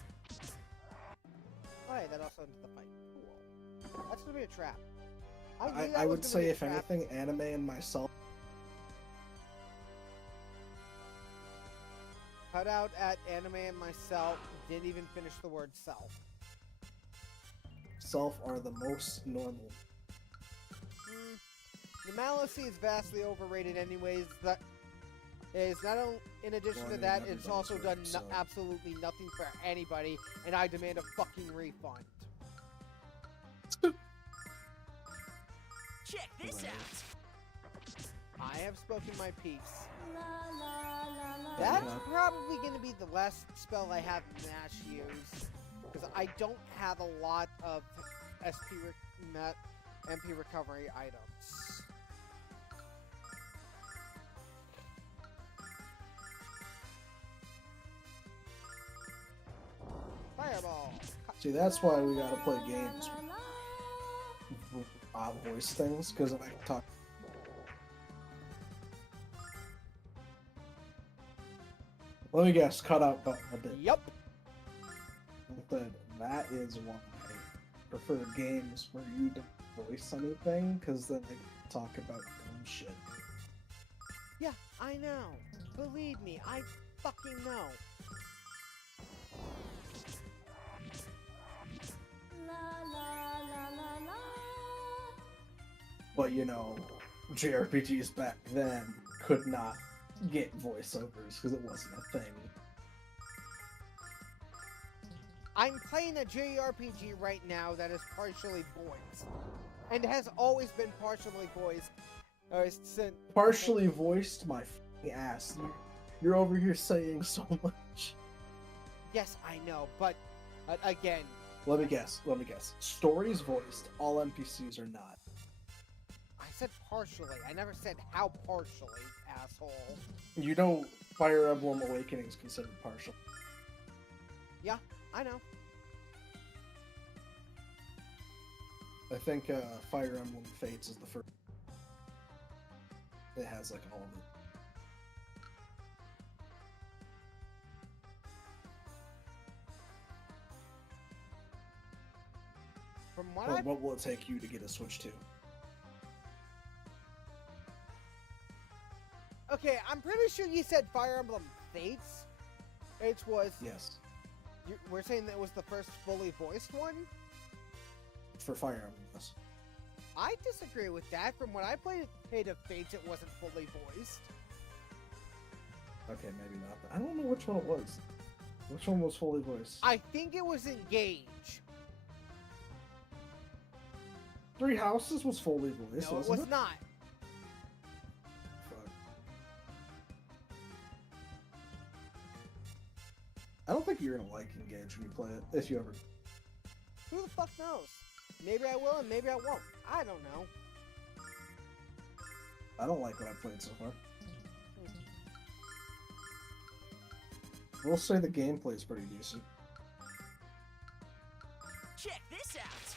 Oh, hey, that also ends the fight. Cool. That's gonna be a trap. knew that I was would gonna say, be a if trap. anything, anime and myself. Cut out at anime and myself. Didn't even finish the word self. Self are the most normal. Normalcy is vastly overrated anyways. That is not only, in addition Well, I to mean, that, it's everybody's also right, done so- absolutely nothing for anybody, and I demand a fucking refund. Check this Right. out. I have spoken my piece. Yeah. That's probably going to be the last spell I have Nash use, because I don't have a lot of MP recovery items. Fireball! See, that's why we gotta play games with voice things, because then I can talk. Let me guess, cut out button a bit. Yup! But that is why I prefer games where you don't voice anything, because then I can talk about dumb shit. Yeah, I know. Believe me, I fucking know. But you know, JRPGs back then could not get voiceovers because it wasn't a thing. I'm playing a JRPG right now that is partially voiced, and has always been partially voiced. Since Partially voiced, my f***ing ass. You're over here saying so much. yes, I know, but again, Let me guess. Stories voiced, all NPCs are not. I said partially. I never said how partially, asshole. You know, Fire Emblem Awakening is considered partial. Yeah, I know. I think Fire Emblem Fates is the first. It has like all of it. From what Well, I what will it take you to get a Switch 2? Okay, I'm pretty sure you said Fire Emblem Fates. It was. Yes. We're saying that it was the first fully voiced one? For Fire Emblem, yes. I disagree with that. From what I played of Fates, it wasn't fully voiced. Okay, maybe not. I don't know which one it was. Which one was fully voiced? I think it was Engage. Three Houses was fully voiced, No, it wasn't was not. Fuck. I don't think you're gonna like Engage when you play it, if you ever. Who the fuck knows? Maybe I will and maybe I won't. I don't know. I don't like what I've played so far. We'll say the gameplay is pretty decent, Check this out.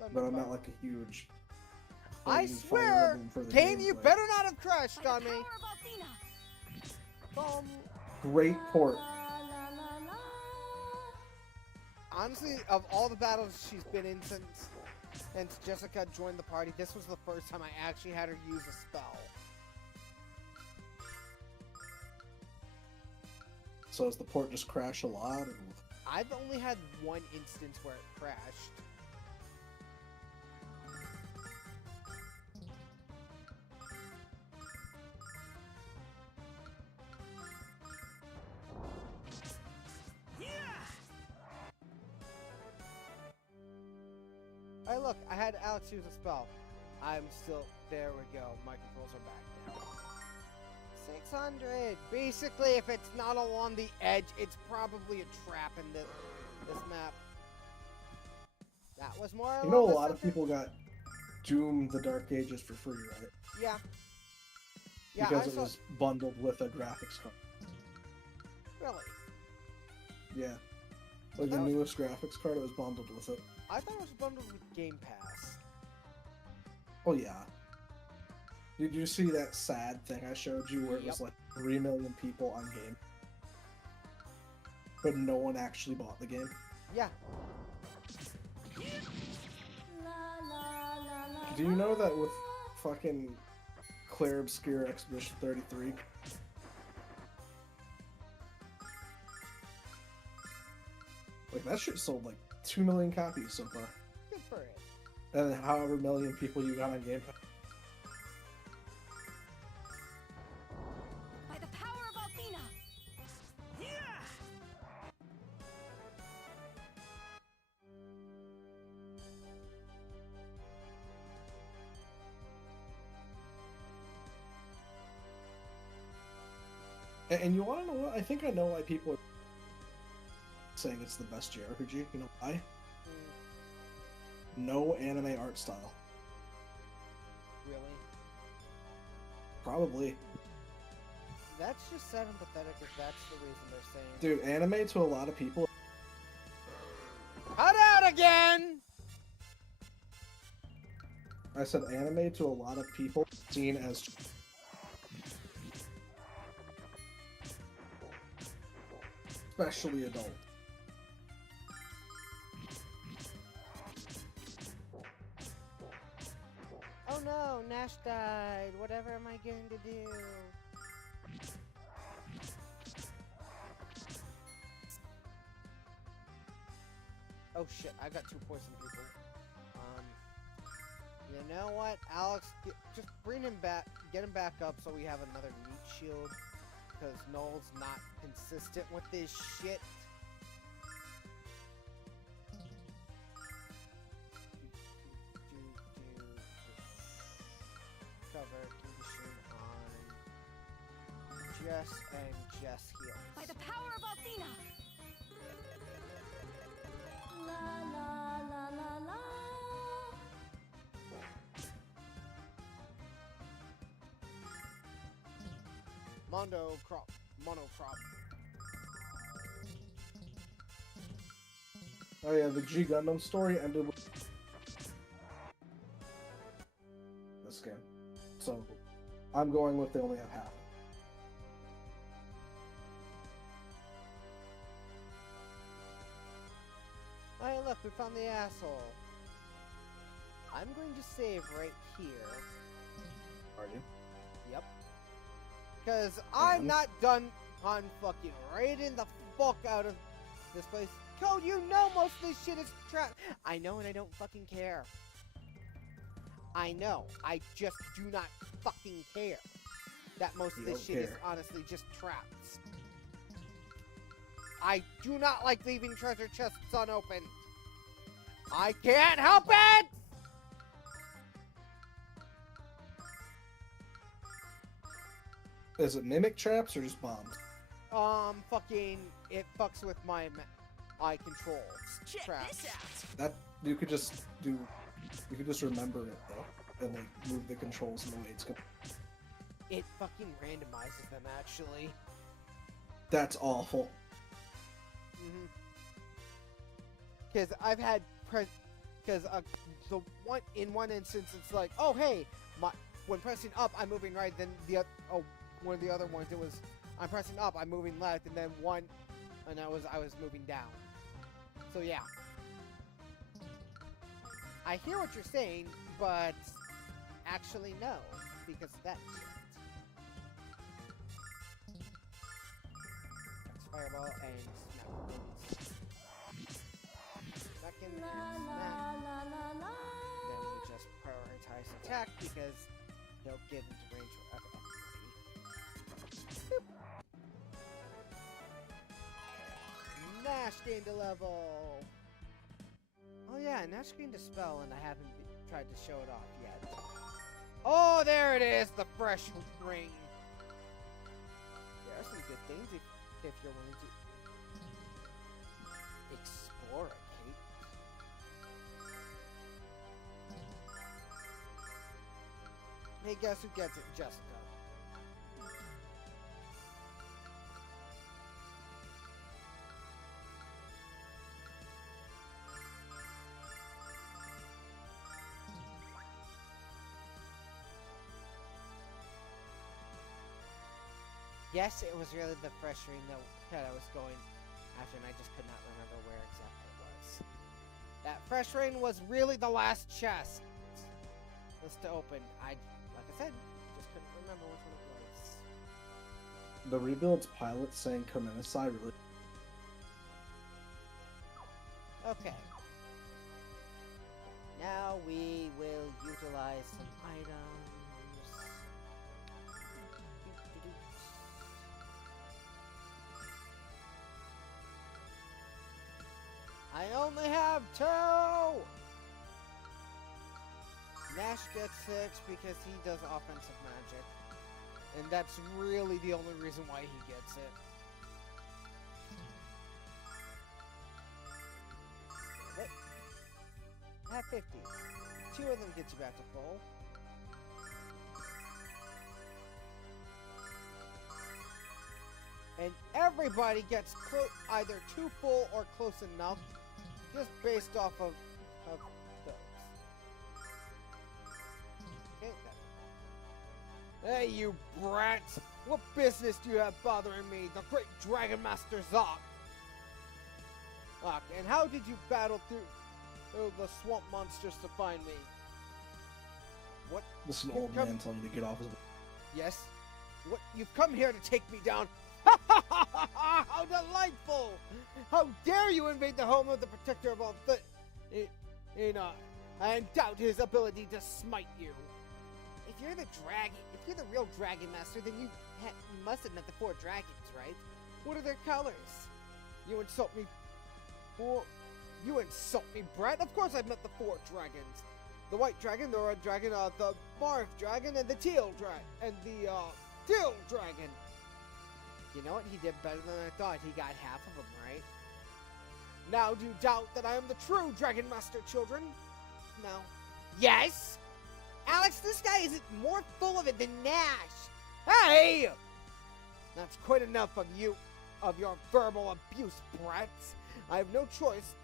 Don't but know I'm about- not like a huge. I fucking Fire swear, Emblem for the Kane, you gameplay. better not have crashed By on the me. power of Althena. Great port. La, la, la. Honestly, of all the battles she's been in since Jessica joined the party, this was the first time I actually had her use a spell. So does the port just crash a lot? Or... I've only had one instance where it crashed. Hey, look, I had Alex use a spell. I'm still. There we go. My controls are back now. 600. Basically, if it's not along the edge, it's probably a trap in this map. That was more. You know, a along the lot of center- people got Doom: The Dark Ages for free, right? Yeah. Yeah, Because I it saw. was bundled with a graphics card. Really? Yeah. Like the That was- newest graphics card, it was bundled with it. I thought it was bundled with Game Pass. Oh yeah. Did you see that sad thing I showed you where it was Yep. like 3 million people on game? But no one actually bought the game? Yeah. Do you know that with fucking Claire Obscure Expedition 33? Like that shit sold like 2 million copies so far. Good for it. And then however million people you got on Game Pass. By the power of Althena. And you want to know what? I think I know why people are saying it's the best JRPG. You know why? No anime art style. Really? Probably. That's just sad and pathetic if that's the reason they're saying. Dude, anime to a lot of people. Cut out again! I said anime to a lot of people seen as especially adult. Oh no, Nash died. Whatever am I going to do? Oh shit, I got 2 poison people. You know what, Alex? Just bring him back, get him back up so we have another meat shield. Because Noel's not consistent with this shit. Cover condition on Jess and Jess heals. By the power of Althena. La la la la la. Monocrop. Oh yeah, the G Gundam story ended with this game. So I'm going with they only have half. Hey, look, we found the asshole. I'm going to save right here. Are you? Yep. Because I'm And? not done on fucking raiding the fuck out of this place. Code, you know most of this shit is trapped. I know, and I don't fucking care. I know. I just do not fucking care that most of You this don't shit is care. honestly just traps. I do not like leaving treasure chests unopened. I can't help it! Is it mimic traps or just bombs? Fucking, it fucks with my eye control. Check Traps. this out. That you could just do. You could just remember it though, and like move the controls in the way it's going. It fucking randomizes them, actually. That's awful. Because I've had because the one instance it's like, oh hey, when pressing up I'm moving right, then one of the other ones it was I'm pressing up I'm moving left, and then I was moving down. So yeah, I hear what you're saying, but actually no, because of that shit. That's fireball and snap. Second and snap. Then we just prioritize attack because they'll get into range of everybody. Nash gained a level! Oh yeah, Nash gained a spell and I haven't tried to show it off yet. Oh, there it is! The fresh ring! There are some good things if you're willing to explore it, Kate. Hey, guess who gets it? Jessica. Yes, it was really the fresh ring that I was going after, and I just could not remember where exactly it was. That fresh ring was really the last chest was to open. Like I said, just couldn't remember which one it was. The Rebuild's pilot saying Kamenisai really. Okay. Now we will utilize some items. I only have 2! Nash gets 6 because he does offensive magic. And that's really the only reason why he gets it. What? Have 50. 2 of them get you back to full. And everybody gets either too full or close enough, just based off of those. Okay, hey, you brats! What business do you have bothering me, the great Dragon Master Zoc? And how did you battle through the swamp monsters to find me? What? This is an old man telling you to get off his. Yes? What? You've come here to take me down? How delightful! How dare you invade the home of the protector of all and doubt his ability to smite you. If you're the real Dragon Master, then you must have met the 4 dragons, right? What are their colors? You insult me. You insult me, brat. Of course I've met the 4 dragons. The white dragon, the red dragon, the barf dragon, and the teal dragon, teal dragon. You know what? He did better than I thought. He got half of them, right? Now do you doubt that I am the true Dragon Master, children? No. Yes? Alex, this guy isn't more full of it than Nash. Hey! That's quite enough of you, of your verbal abuse, brats. I have no choice.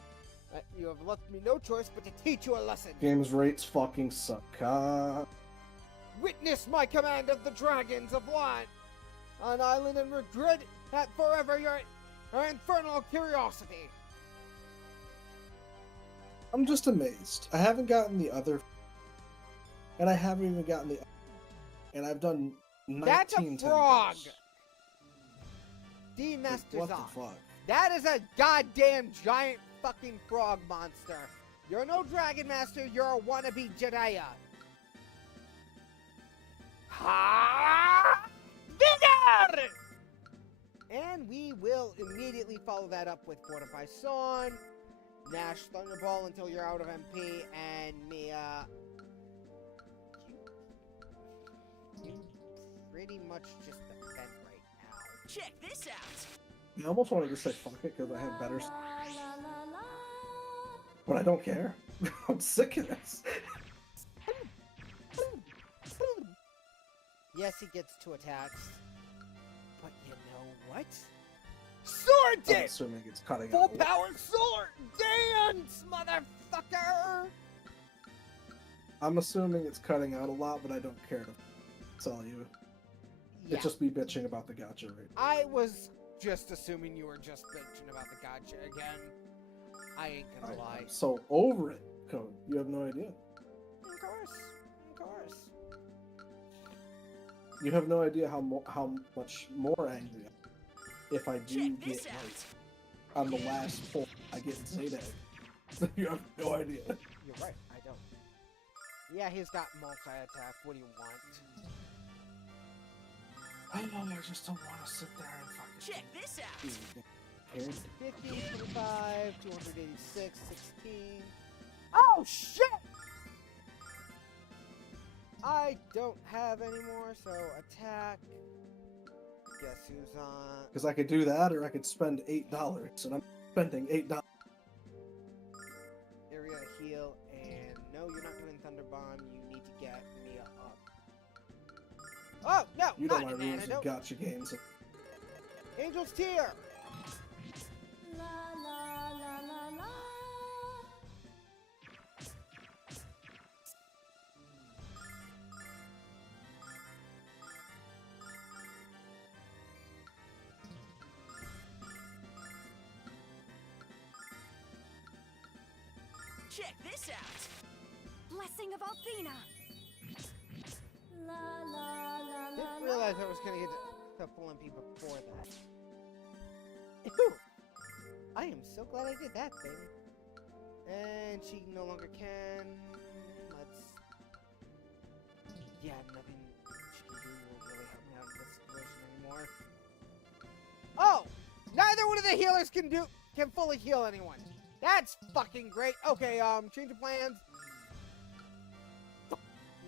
You have left me no choice but to teach you a lesson. Games rates fucking suck. Witness my command of the dragons of light on island and regret that forever your infernal curiosity. I'm just amazed. I haven't gotten the other, and I haven't even gotten the, and I've done 19 That's a frog. tenders. D Master's What the off. fuck? That is a goddamn giant fucking frog monster. You're no Dragon Master, you're a wannabe Jediah. Ha! Vigor! And we will immediately follow that up with Fortify Son, Nash Thunderball until you're out of MP, and Mia. You pretty much just defend right now. Check this out. I almost wanted to say fuck it because I have better, but I don't care. I'm sick of this. Yes, he gets 2 attacks. But you know what? Sword I'm dance! assuming it's cutting Full out. power sword dance, motherfucker! I'm assuming it's cutting out a lot, but I don't care to tell you. Yeah, It's just me bitching about the gotcha rate. I was just assuming you were just bitching about the gotcha again. I ain't gonna lie. I'm so over it, Code. You have no idea. Of course. You have no idea how much more angry I am if I do Check get this out. like on the last pull. I get Zaydag. You have no idea. You're right, I don't. Yeah, he's got multi-attack. What do you want? I know, I just don't want to sit there and fucking. Check this out. Dude, 50, 25, 286, 16. Oh, shit! I don't have any more, so attack. Guess who's on? because I could do that, or I could spend $8, and I'm spending $8. Area heal, and no, you're not doing Thunder Bomb. You need to get Mia up. Oh, no! You know not my an rules of antidote. gotcha games. Angel's Tear! La la la la la. Check this out. Blessing of Althena. La la la la. Didn't realize I was gonna get the full MP before that. Ew. I am so glad I did that thing. And she no longer can. Let's. Yeah, nothing she can do will really help me out in this situation anymore. Oh! Neither one of the healers can fully heal anyone. That's fucking great. Okay, change of plans.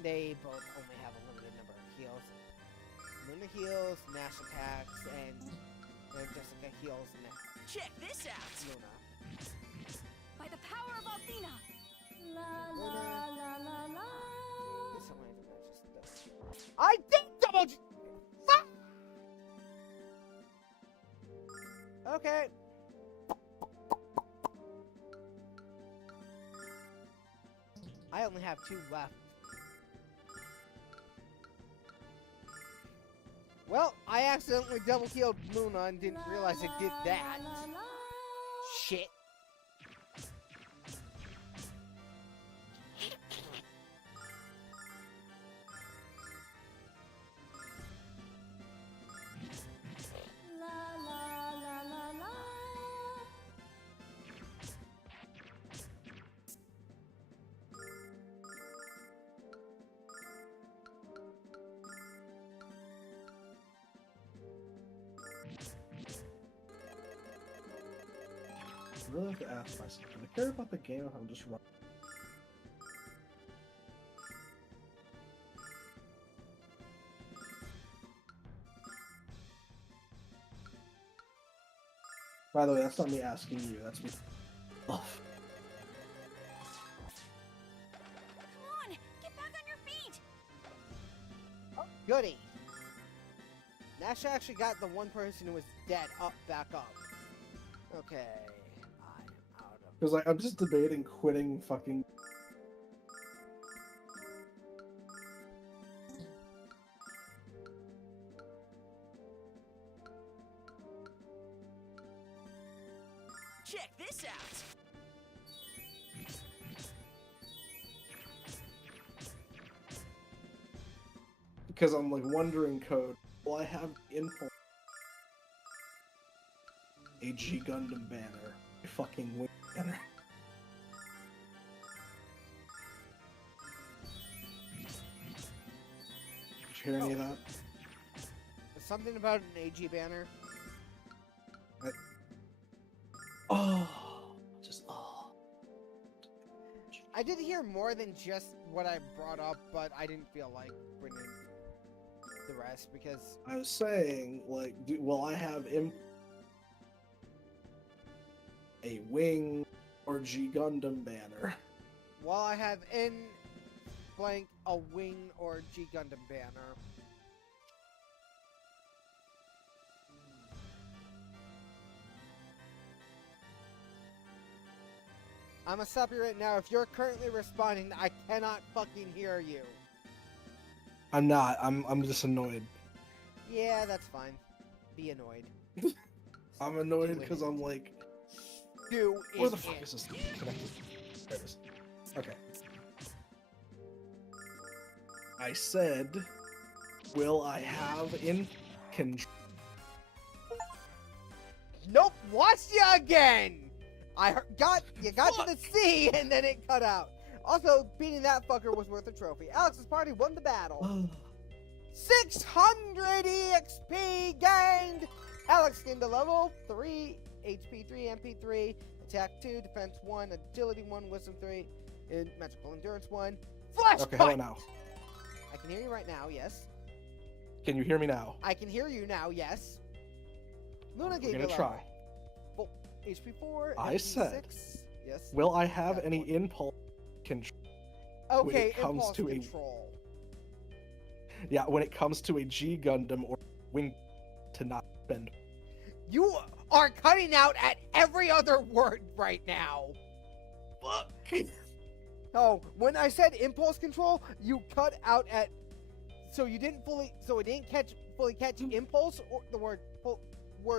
They both only have a limited number of heals. Luna heals, Nash attacks, and Jessica heals Check this out. Luna. By the power of Althena. La la la la la. This one just does. I did double. Fuck. Okay. I only have 2 left. Well, I accidentally double killed Luna and didn't realize I did that. Shit. La la la la la. I really have to ask myself, do I care about the game if I'm just running? By the way, that's not me asking you, that's me. Oh. Come on, get back on your feet. Goody. Nash actually got the one person who was dead back up. Okay. I'm out of. Because like I'm just debating quitting fucking. Check this out. Because I'm like wondering, code. Will I have input? A G Gundam banner. A fucking wing banner. Did you hear any of that? There's something about an AG banner. Oh, just oh. I did hear more than just what I brought up, but I didn't feel like bringing the rest because I was saying, like, will I have a wing or G Gundam banner? while I have in blank a wing or G Gundam banner. I'm gonna stop you right now. If you're currently responding, I cannot fucking hear you. I'm not. I'm just annoyed. Yeah, that's fine. Be annoyed. I'm annoyed because I'm like, Do where it. the fuck is this connected? There it is. Okay. I said, will I have in control? Nope. Watch you again. You got to the C and then it cut out. Also, beating that fucker was worth a trophy. Alex's party won the battle. 600 EXP gained. Alex gained a level 3, HP 3, MP 3, attack 2, defense 1, agility 1, wisdom 3, and magical endurance 1. Flash Okay, punch! hello now. I can hear you right now, yes. Can you hear me now? I can hear you now, yes. Luna We're gave gonna you a try. level. Oh, HP 4, I MP said, 6. Yes. Will I have Got any one. impulse control? when Okay, it comes impulse to control. Yeah, when it comes to a G Gundam or wing to not spend. You are cutting out at every other word right now. Fuck. Oh, when I said impulse control, you cut out at. So you didn't fully. So it didn't fully catch impulse or the word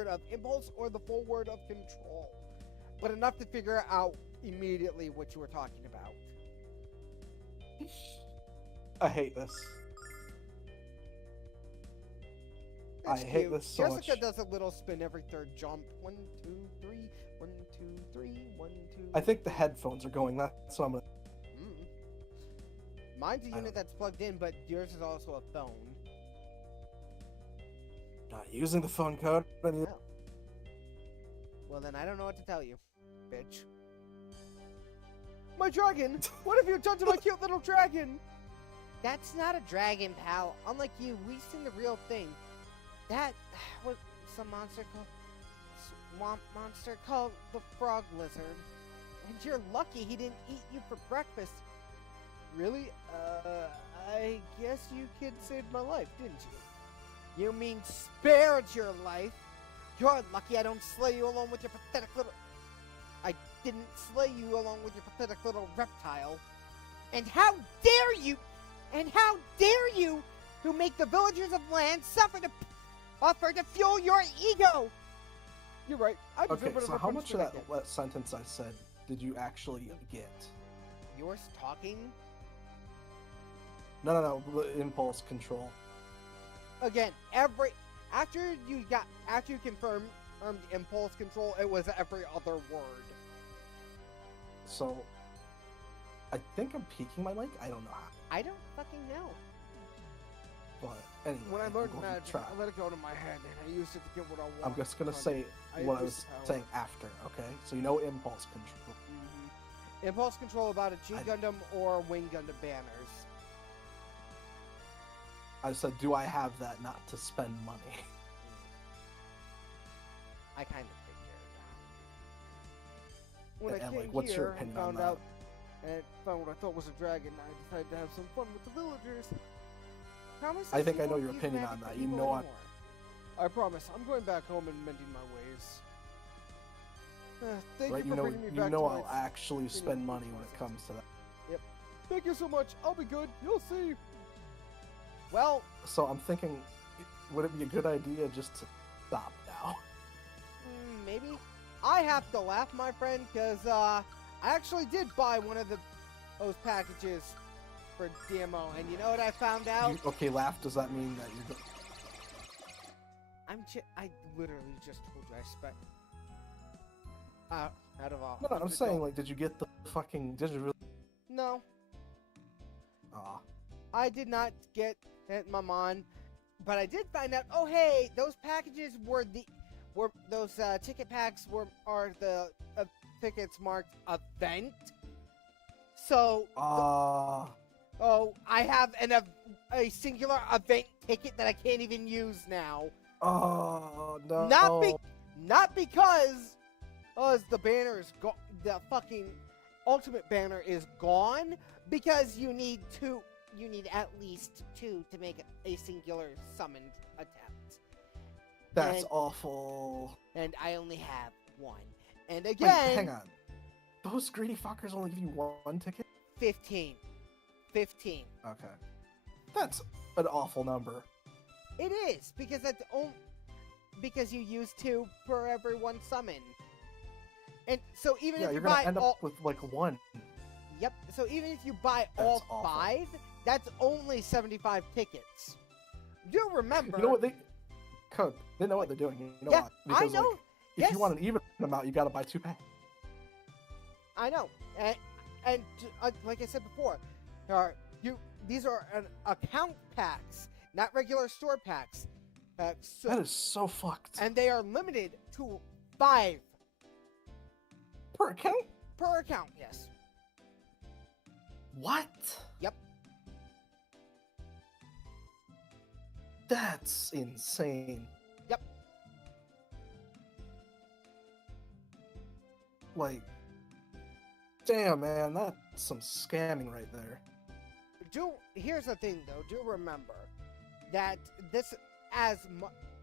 of impulse or the full word of control, but enough to figure out immediately what you were talking about. I hate this. That's I hate cute. this so Jessica much. does a little spin every third jump. 1, 2, 3. 1, 2, 3. 1, 2. I think the headphones are going. That's what I'm gonna. Mine's a I unit don't- that's plugged in, but yours is also a phone. Not using the phone code. Oh. Well, then I don't know what to tell you, bitch. My dragon! What have you done to my cute little dragon? That's not a dragon, pal. Unlike you, we've seen the real thing. That was some monster called swamp monster called the frog lizard. And you're lucky he didn't eat you for breakfast. Really? I guess you kid saved my life, didn't you? You mean spared your life? You're lucky I don't slay you along with your pathetic little... I didn't slay you along with your pathetic little reptile. And how dare you... And how dare you who make the villagers of land offer to fuel your ego? You're right. I deserve Okay, so whatever how much of punishment I that get. sentence I said did you actually get? Yours talking? No. The impulse control. Again, after you confirmed impulse control, it was every other word. So, I think I'm peeking my mic. I don't know how, I don't fucking know. but anyway. When I I'm learned going to magic, try. I let it go to my head, and I used it to get what I want. I'm just gonna from say it. what I used was power. saying after. Okay, so you know impulse control. Mhm. Impulse control about a G Gundam or Wing Gundam banners. I said, do I have that not to spend money? I kind of figured. When I And, came like, what's your here and opinion on found that? out and found what I thought was a dragon, I decided to have some fun with the villagers. Promise I think you I know won't your use opinion magic on to that. You evil know anymore. I promise, I'm going back home and mending my ways. Thank Right? you You for know, bringing me back to I'll my... actually spend money when it comes to that. Thank you so much. I'll be good. You'll see. Well, So I'm thinking, would it be a good idea just to stop now? maybe. I have to laugh, my friend, because I actually did buy one of those packages for DMO, and you know what I found out? Okay, laugh. Does that mean that you're? I literally just told you I spent out of all. No, I'm saying, like, did you get the fucking? Did you really? No, Aw. I did not get Mammon, but I did find out. Oh, hey, those packages were those ticket packs are the tickets marked event. So. Oh, I have a singular event ticket that I can't even use now. Oh no. Not because the banner is the fucking ultimate banner is gone, because you need at least 2 to make a singular summoned attempt. That's awful. And I only have 1. And Wait, again, hang on. Those greedy fuckers only give you 1 ticket? 15. Okay. That's an awful number. It is, because because you use 2 for every 1 summon. And so even if you you're buy gonna end up with like 1. Yep. So even if you buy That's all awful. 5, that's only 75 tickets. Do remember? You know what they know what they're doing. You know Yeah, why? Because, I know. Like, if Yes. you want an even amount, you gotta buy 2 packs. I know. And like I said before, these are account packs, not regular store packs. So, That is so fucked. and they are limited to 5 Per account? per account. Yes. What? Yep. That's insane. Yep. Like, damn, man, that's some scamming right there. Here's the thing, though. Do remember that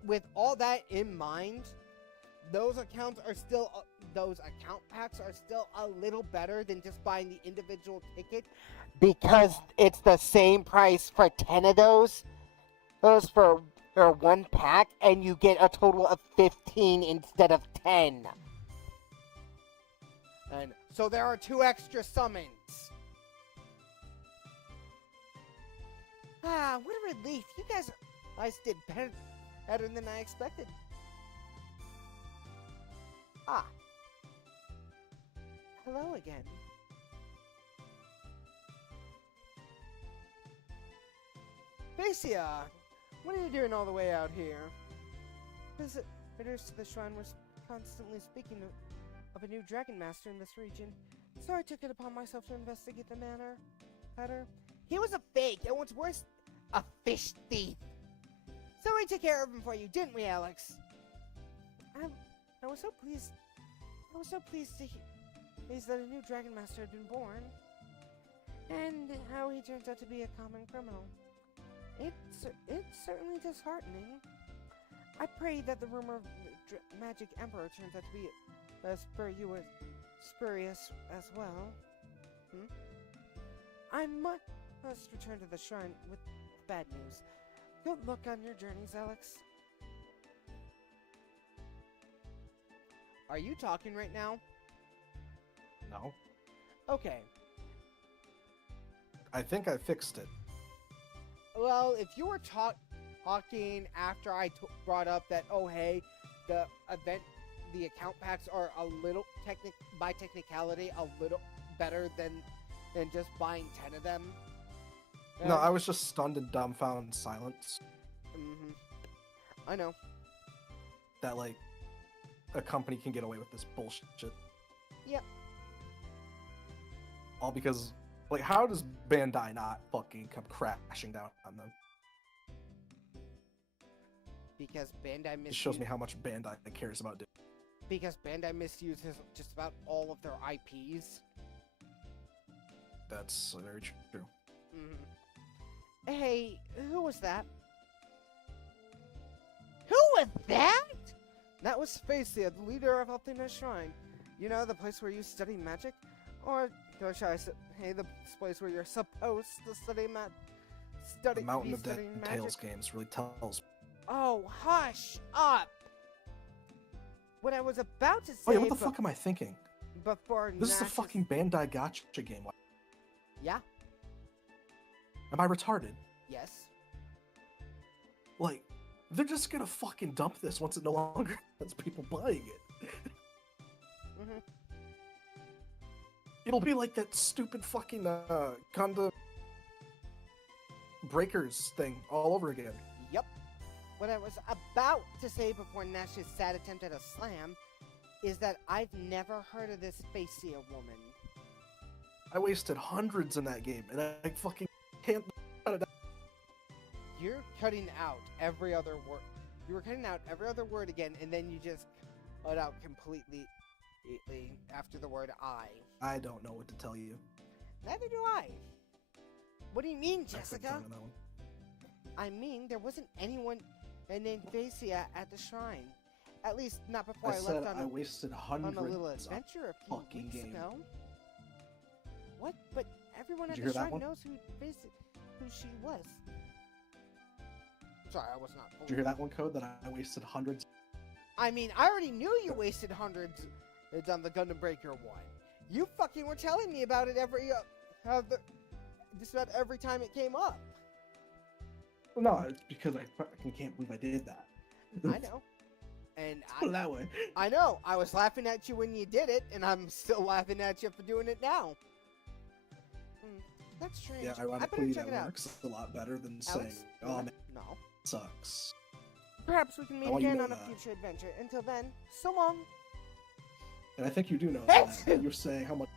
with all that in mind, those account packs are still a little better than just buying the individual ticket, because it's the same price for 10 of those for 1 pack, and you get a total of 15 instead of 10. And so there are 2 extra summons. What a relief. You guys did better than I expected. Hello again. Basia, what are you doing all the way out here? Visitors to the shrine were constantly speaking of a new Dragon Master in this region, so I took it upon myself to investigate the matter better. He was a fake, and what's worse, a fish thief. So we took care of him for you, didn't we, Alex? I was so pleased to hear that a new Dragon Master had been born, and how he turns out to be a common criminal. It's certainly disheartening. I pray that the rumor of the Magic Emperor turns out to be as spurious as well. I must return to the shrine with bad news. Good luck on your journeys, Alex. Are you talking right now? No. Okay. I think I fixed it. Well, if you were talking after I brought up that, oh hey, the account packs are a little by technicality a little better than just buying 10 of them. No, I was just stunned and dumbfounded silence. I know. That, like, a company can get away with this bullshit. Yep. All because, like, how does Bandai not fucking come crashing down on them? Because Bandai It shows me how much Bandai cares about it. Because Bandai misuses just about all of their IPs. That's very true. Hey, who was that? Who was that? That was Spacia, the leader of Althena Shrine. You know, the place where you study magic? Or should I say, the place where you're supposed to study The Mountain of Dead studying and magic? Tales games really tells. Oh, hush up! What I was about to say. Oh yeah, what the fuck am I thinking? Before This is a Nash's- fucking Bandai Gacha game. Yeah. Am I retarded? Yes. Like, they're just gonna fucking dump this once it no longer has people buying it. Mm-hmm. It'll be like that stupid fucking Gundam Breakers thing all over again. Yep. What I was about to say before Nash's sad attempt at a slam is that I've never heard of this Spacia woman. I wasted hundreds in that game, and I fucking can't. You're cutting out every other word. You were cutting out every other word again, and then you just cut out completely after the word I. I don't know what to tell you. Neither do I. What do you mean, I couldn't Jessica? tell you that one. I mean, there wasn't anyone named Spacia at the shrine. At least not before I I said left I wasted on hundreds a little of adventure a few fucking weeks game. ago. What? But everyone Did at you the hear that shrine one? knows who she was. Sorry, I was not. Did you hear that one, Code? That I wasted hundreds. I mean, I already knew you wasted hundreds on the Gundam Breaker one. You fucking were telling me about it just about every time it came up. No, it's because I fucking can't believe I did that. I know. And Put it that way. I know. I was laughing at you when you did it, and I'm still laughing at you for doing it now. That's strange. Yeah, I better ironically, check that it out. works a lot better than Alex, saying, you "Oh wanna- man, No. it sucks." Perhaps we can meet want you to again know on a that. future adventure. Until then, so long. And I think you do know Hey! that. You're saying how much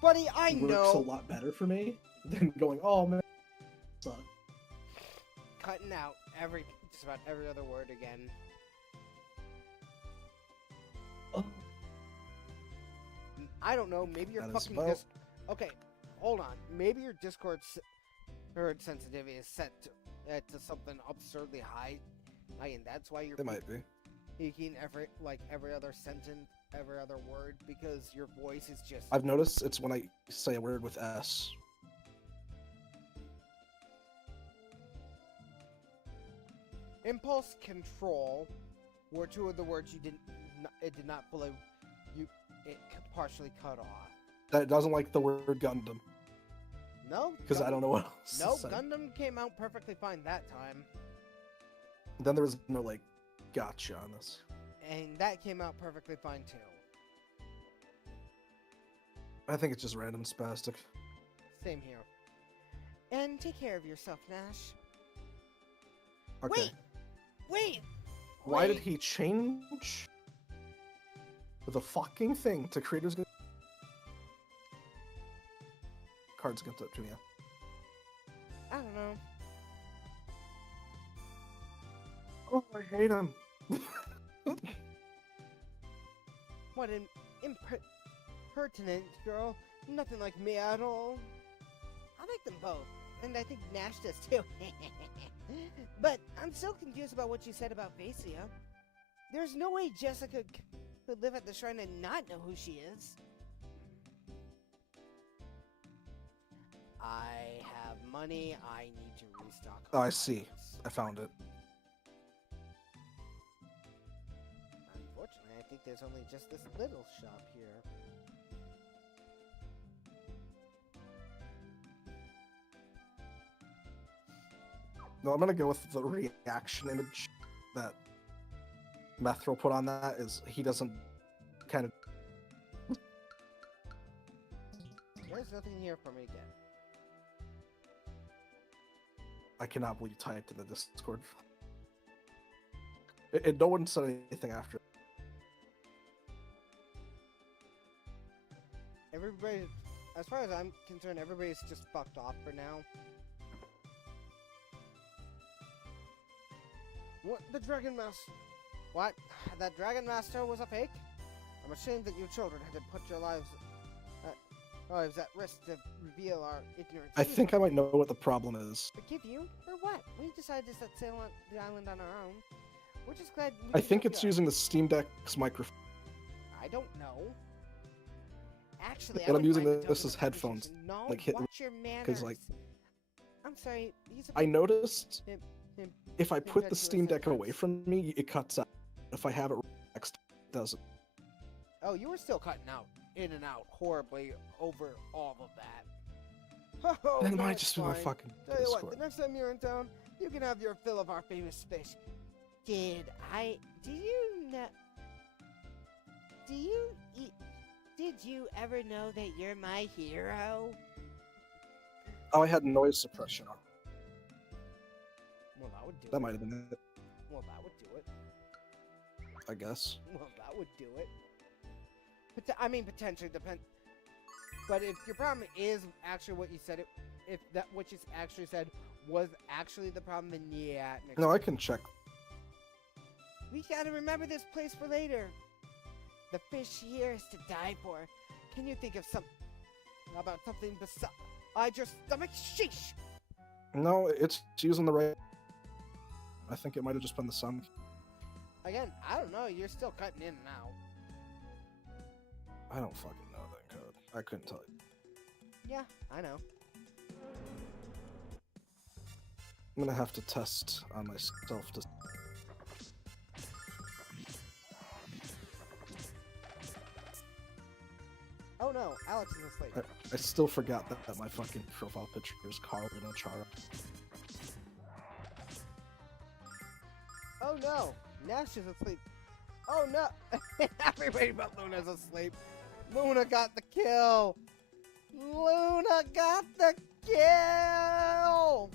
Buddy, I it works know. a lot better for me than going, "Oh man, it sucks." Cutting out just about every other word again. Oh. I don't know. Maybe your That is fucking about- Okay, hold on. Maybe your Discord word sensitivity is set to something absurdly high, and that's why you're It might be. speaking every other sentence, every other word, because your voice is just. I've noticed it's when I say a word with S. Impulse control were two of the words it did not fully partially cut off. That doesn't like the word Gundam No, because I don't know what else. No, to say. Gundam came out perfectly fine that time, Then there was no like gotcha on this. and that came out perfectly fine too. I think it's just random spastic. Same here. And take care of yourself, Nash. Okay. Wait. Why did wait. he change the fucking thing to creators? Cards against up to you. I don't know. Oh, I hate him. What an impertinent girl. Nothing like me at all. I like them both, and I think Nash does too. But I'm still confused about what you said about Vacia. There's no way Jessica could live at the shrine and not know who she is. I have money. I need to restock. Oh, I see. cards. I found it. Unfortunately, I think there's only just this little shop here. No, I'm gonna go with the reaction image that Methril put on that. Is he doesn't kind of. There's nothing here for me to get. I cannot believe you typed in the Discord. No one said anything after. Everybody, as far as I'm concerned, everybody's just fucked off for now. What? The Dragon Master? What? That Dragon Master was a fake? I'm ashamed that you children had to put your lives Oh, is at risk to reveal our ignorance. I think I might know what the problem is. Forgive you? For what? We decided to set sail on the island on our own. We're just glad we I can think help it's you out. using the Steam Deck's microphone. I don't know. Actually, I But I'm wouldn't using mind the this token as of headphones, appreciation. No, like, hit- watch your manners. 'cause, like, I'm sorry. He's a I bit noticed him- if I put the impetuous Steam Deck away sometimes. from me, it cuts out. If I have it next, it doesn't. Oh, you were still cutting out, in and out, horribly over all of that. Oh, Then it might that's just be my fine. fucking Tell you what, Discord. the next time you're in town, you can have your fill of our famous fish. Do you know? Did you ever know that you're my hero? Oh, I had noise suppression on. Well, that would do That it. might have been it, Well, that would do it. I guess. Well, that would do it. I mean, potentially depend. But if your problem is actually what you said, if that what you actually said was actually the problem, then yeah. Next No, I time. can check. We gotta remember this place for later. The fish here is to die for. Can you think of about something besides your stomach? Sheesh! No, it's using the right. I think it might have just been the sun. Again, I don't know. You're still cutting in and out. I don't fucking know that code. I couldn't tell you. Yeah, I know. I'm gonna have to test on myself to. Oh no, Alex is asleep. I still forgot that my fucking profile picture is Carl in a Chara. Oh no, Nash is asleep. Oh no, everybody but Luna's asleep. Luna got the kill. Luna got the kill.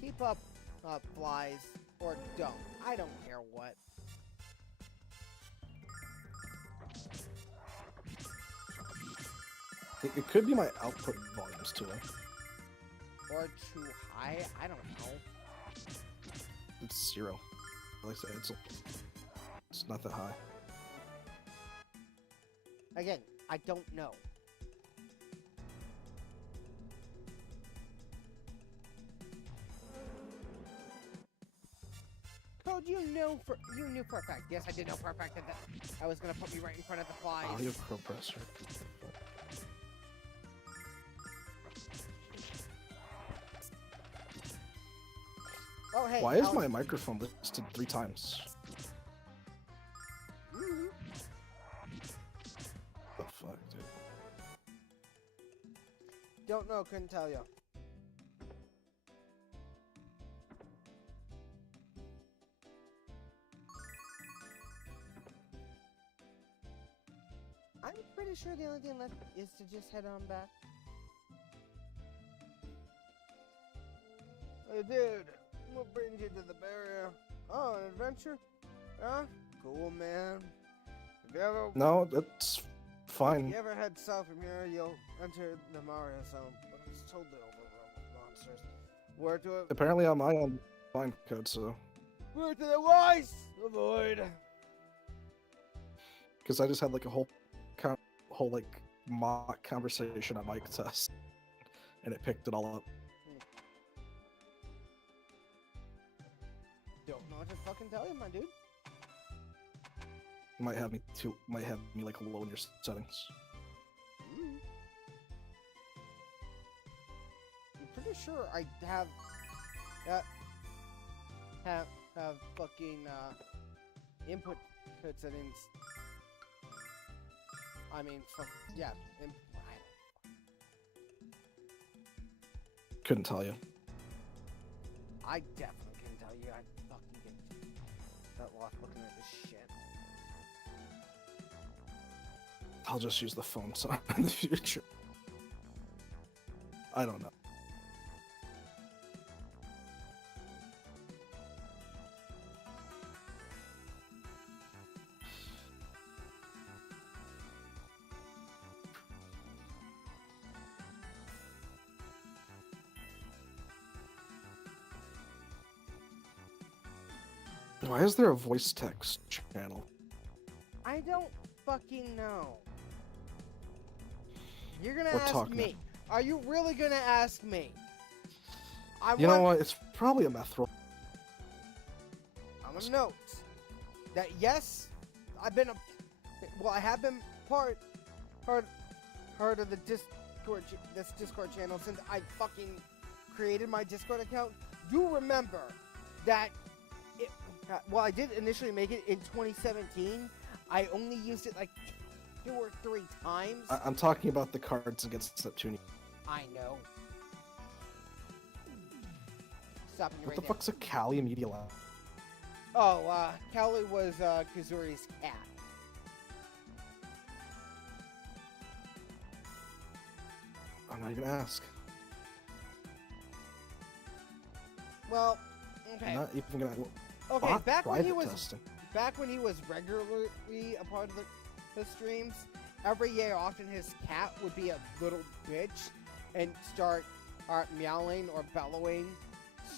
Keep up, flies, or don't. I don't care what. It could be my output volumes too. Or too high. I don't know. It's 0. Like I said, it's not that high. Again, I don't know. Code, you knew for a fact. Yes, I did know for a fact that I was gonna put me right in front of the flies. Audio compressor. Oh hey. Why is Alex. my microphone listed 3 times? Mhm. The fuck, dude? Don't know, couldn't tell you. I'm pretty sure the only thing left is to just head on back. Hey dude, what brings you to the barrier? Oh, an adventure? Huh? Cool, man. If you ever No, that's If fine. you ever head south from here, you'll enter the Mario Zone, but it's totally overrun with monsters. Word to it. Apparently on my end, fine code, so. Word to the wise! Avoid! Because I just had like a whole like mock conversation on mic test, and it picked it all up. Don't know what to fucking tell you, my dude. Might have me like low in your settings. I'm pretty sure I have fucking input settings. I mean, yeah. Couldn't tell you. I definitely can tell you. I fucking get that lost looking at this shit. I'll just use the phone so in the future. I don't know. Why is there a voice text channel? I don't fucking know. You're gonna We're ask talking me. Are you really gonna ask me? You know what? It's probably a meth roll. I'm gonna note that yes, I've been I have been part of the this Discord channel since I fucking created my Discord account. Do remember that I did initially make it in 2017. I only used it like 2 or 3 times. I'm talking about the cards against Neptunia. I know. Stopping you What right the there. fuck's a Callie Media Lab? Oh, Callie was Kazuri's cat. I'm not even gonna ask. Well, okay. I'm not even gonna. Okay, Bot back when he private was testing. regularly a part of the streams, every year often his cat would be a little bitch and start meowing or bellowing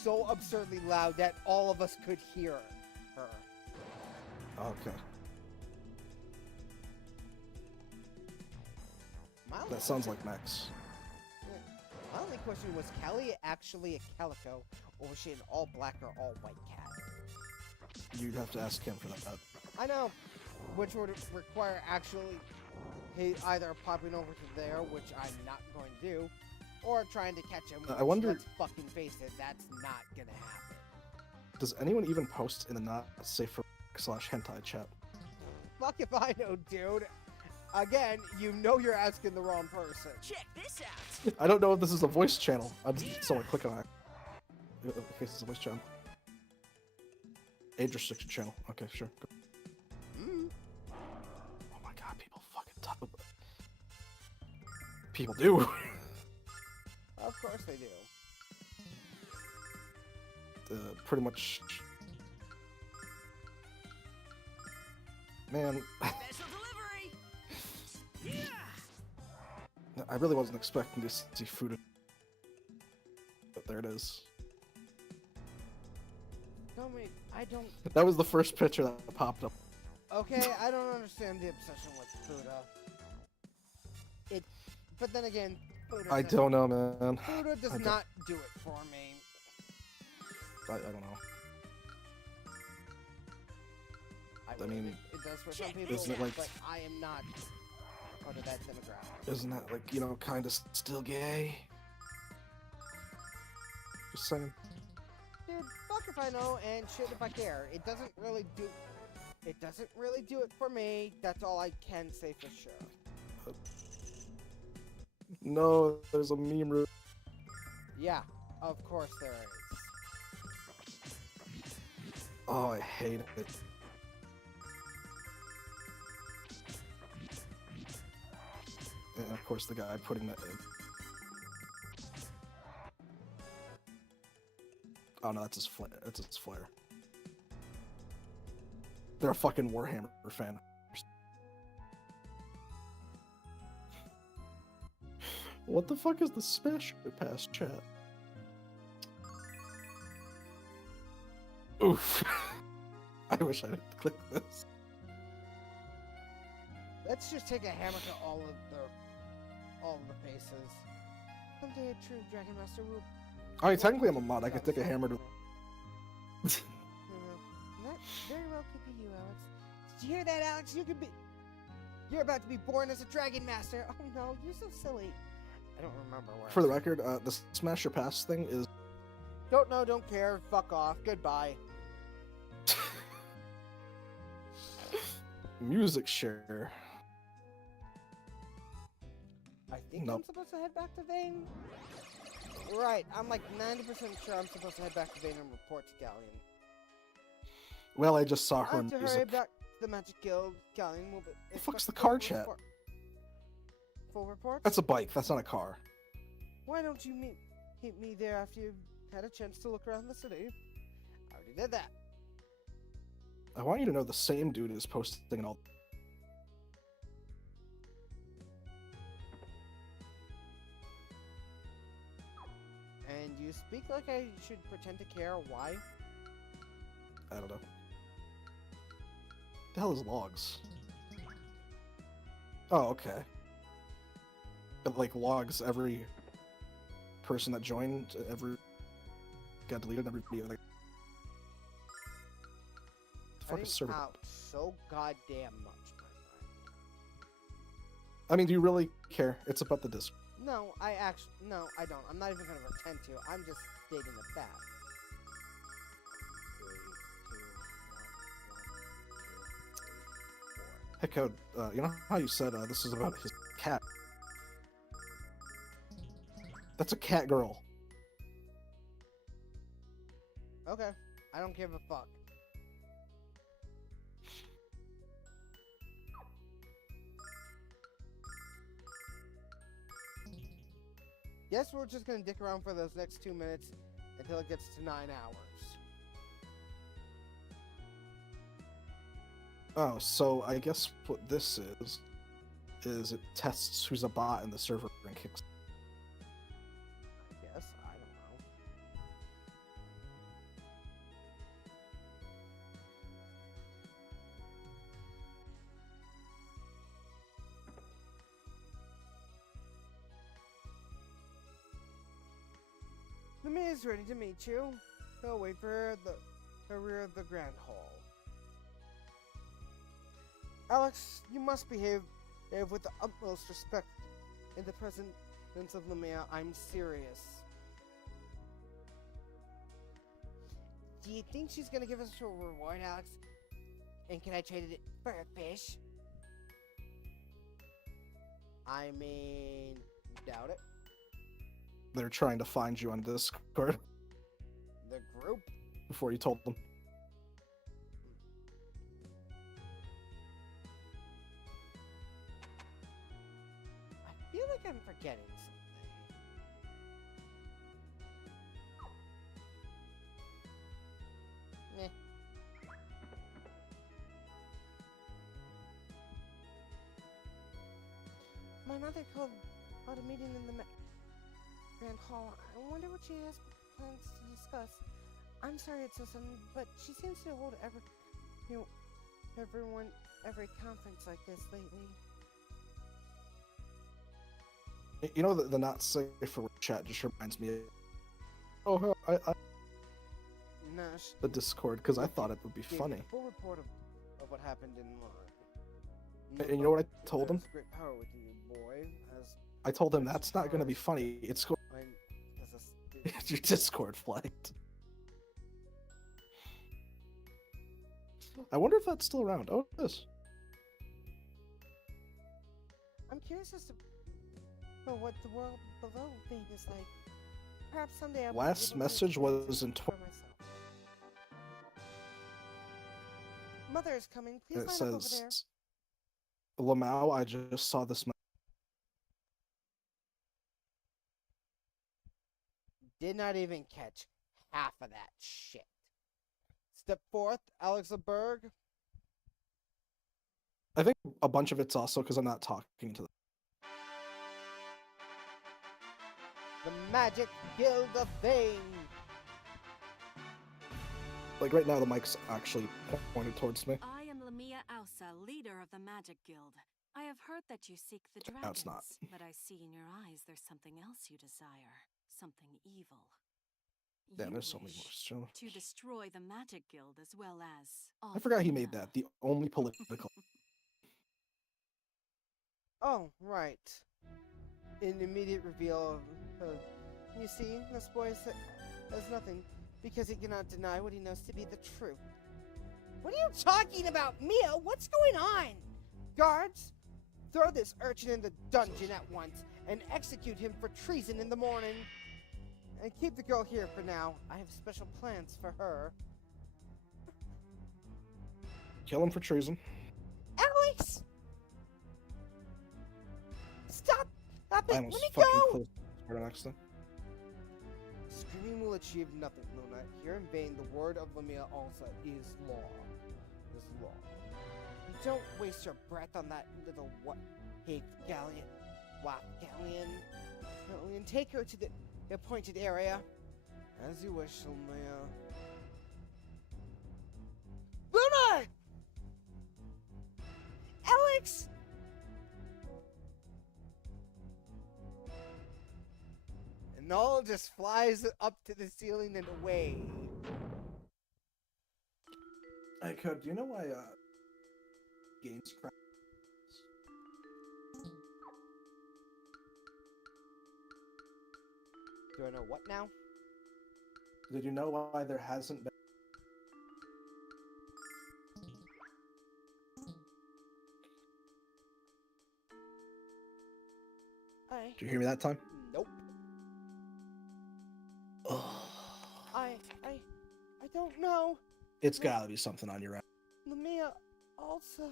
so absurdly loud that all of us could hear her. Okay. My only That sounds question- like Max. My only question was, Callie actually a calico, or was she an all black or all white cat? You'd have to ask him for that. I know, which would require actually either popping over to there, which I'm not going to do, or trying to catch him. I which, wonder- Let's fucking face it, that's not gonna happen. Does anyone even post in the not safe for /hentai chat? Fuck if I know, dude. Again, you know you're asking the wrong person. Check this out. I don't know if this is a voice channel. I just someone click on it. Okay, it's a voice channel. Age restriction channel. Okay, sure. Mm. Oh my god, people fucking talk. People do. Of course they do. Pretty much. Man, Special delivery. Yeah. I really wasn't expecting to see food. But there it is. Tell me, I don't. That was the first picture that popped up. Okay, I don't understand the obsession with Fuda. But then again, Fuda. I don't know, man. Fuda does I don't- not do it for me. I don't know. I I mean, it does for some check people, isn't it like- but I am not part of that demographic. Isn't that like, you know, kind of still gay? Just saying. Dude, fuck if I know and shit if I care. It doesn't really do it for me. That's all I can say for sure. No, there's a meme room. Yeah, of course there is. Oh, I hate it. And of course the guy putting that in. Oh no, that's his flare. That's his flare. They're a fucking Warhammer fan. What the fuck is the Smash Pass chat? Oof. I wish I didn't click this. Let's just take a hammer to all of the faces. Someday a true Dragon Master will. I mean, technically I'm a mod. I could take a hammer to... That very well could be you, Alex. Did you hear that, Alex? You're about to be born as a Dragon Master. Oh no, you're so silly. I don't remember where. For the record, the Smash Your Pass thing is... Don't know, don't care. Fuck off. Goodbye. Music share. I think Nope. I'm supposed to head back to Vane. Right, I'm like 90% sure I'm supposed to head back to Vane and report to Galleon. Well, I just saw I her have to hurry music. back to the Magic Guild. Galleon will be. The fuck's the expect car full chat? report. Full report? That's a bike. That's not a car. Why don't you meet me there after you had a chance to look around the city? I already did that. I want you to know the same dude is posting all... And you speak like I should pretend to care why? I don't know. The hell is logs? Oh, okay. It like logs every person that joined, every got deleted, everybody like. The I fuck didn't is server? count so goddamn much, my friend. I mean, do you really care? It's about the disc. No, I don't. I'm not even gonna pretend to. I'm just stating the fact. 3, 2, 1, 1, 2, 3, 4. Hey, Code, you know how you said this is about his cat? That's a cat girl. Okay, I don't give a fuck. Guess we're just gonna dick around for those next 2 minutes until it gets to 9 hours. Oh, so I guess what this is it tests who's a bot in the server and kicks. I guess, I don't know. The maid is ready to meet you. He'll wait for her at the rear of the Grand Hall. Alex, you must behave with the utmost respect. In the presence of Lamia, I'm serious. Do you think she's gonna give us a reward, Alex? And can I trade it for a fish? I mean, doubt it. They're trying to find you on Discord The group? before you told them. I feel like I'm forgetting something. Meh. My mother called out a meeting in the Grand Hall. I wonder what she has plans to discuss. I'm sorry it's so sudden, but she seems to hold every conference like this lately. You know, the not safe for work chat just reminds me of Nash. the Discord, because I thought it would be gave funny. a full report of what happened in Lund. And you know what I told him? There's great power within you, boy. As I told him that's not going to be funny. It's going. as Your Discord flagged. I wonder if that's still around. Oh, it is. I'm curious as to what the world below Fate is like. Perhaps someday I'll be Last able to message experience was it in for myself. Mother is coming. Please It line up over there. says, Lamau, I just saw this. Did not even catch half of that shit. Step forth, Alexa Berg. I think a bunch of it's also because I'm not talking to them. The Magic Guild of Bane. Like right now, the mic's actually pointed towards me. I am Lamia Ausa, leader of the Magic Guild. I have heard that you seek the dragons, No, it's not. but I see in your eyes there's something else you desire. Something evil. Damn, You there's so many wish more still. to destroy the Magic Guild as well as I forgot he made Althena. that. The only political. Oh, right. An immediate reveal of you see, this boy has nothing because he cannot deny what he knows to be the truth. What are you talking about, Mia? What's going on? Guards, throw this urchin in the dungeon at once and execute him for treason in the morning. And keep the girl here for now. I have special plans for her. Kill him for treason. Alex! Stop! Stop it! I Let almost me fucking go! closed the door next time. Screaming will achieve nothing, Luna. Here in Bane, the word of Lamia Alsa is law. Is law. Don't waste your breath on that little galleon. Galleon, take her to the appointed area. As you wish, Lamia. Luna! Alex! Null just flies up to the ceiling and away. I could. Do you know why games crash? Do I know what now? Did you know why there hasn't been? Did you hear me that time? Nope. I don't know. It's gotta be something on your end. Lamia also.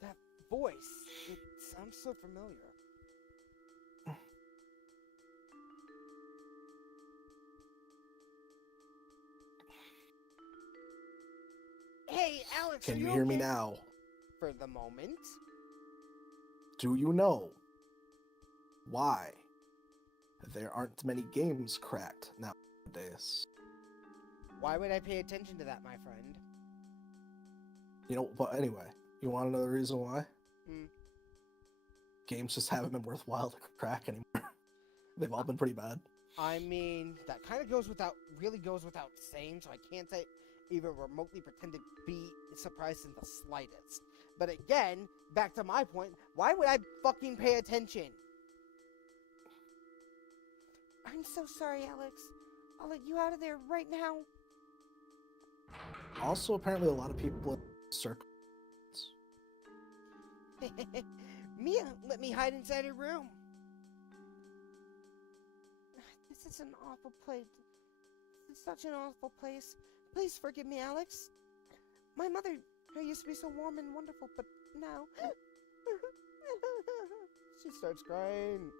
That voice. It sounds so familiar. Hey, Alex. Can are you hear me okay? now? For the moment. Do you know why there aren't many games cracked nowadays? Why would I pay attention to that, my friend? You know, but anyway, you want to know the reason why? Hmm. Games just haven't been worthwhile to crack anymore. They've all been pretty bad. I mean, that kind of really goes without saying, so I can't say even remotely pretend to be surprised in the slightest. But again, back to my point, why would I fucking pay attention? I'm so sorry, Alex. I'll let you out of there right now. Also, apparently a lot of people in circles. Mia, let me hide inside her room. This is an awful place. This is such an awful place. Please forgive me, Alex. My mother, her used to be so warm and wonderful, but now... She starts crying.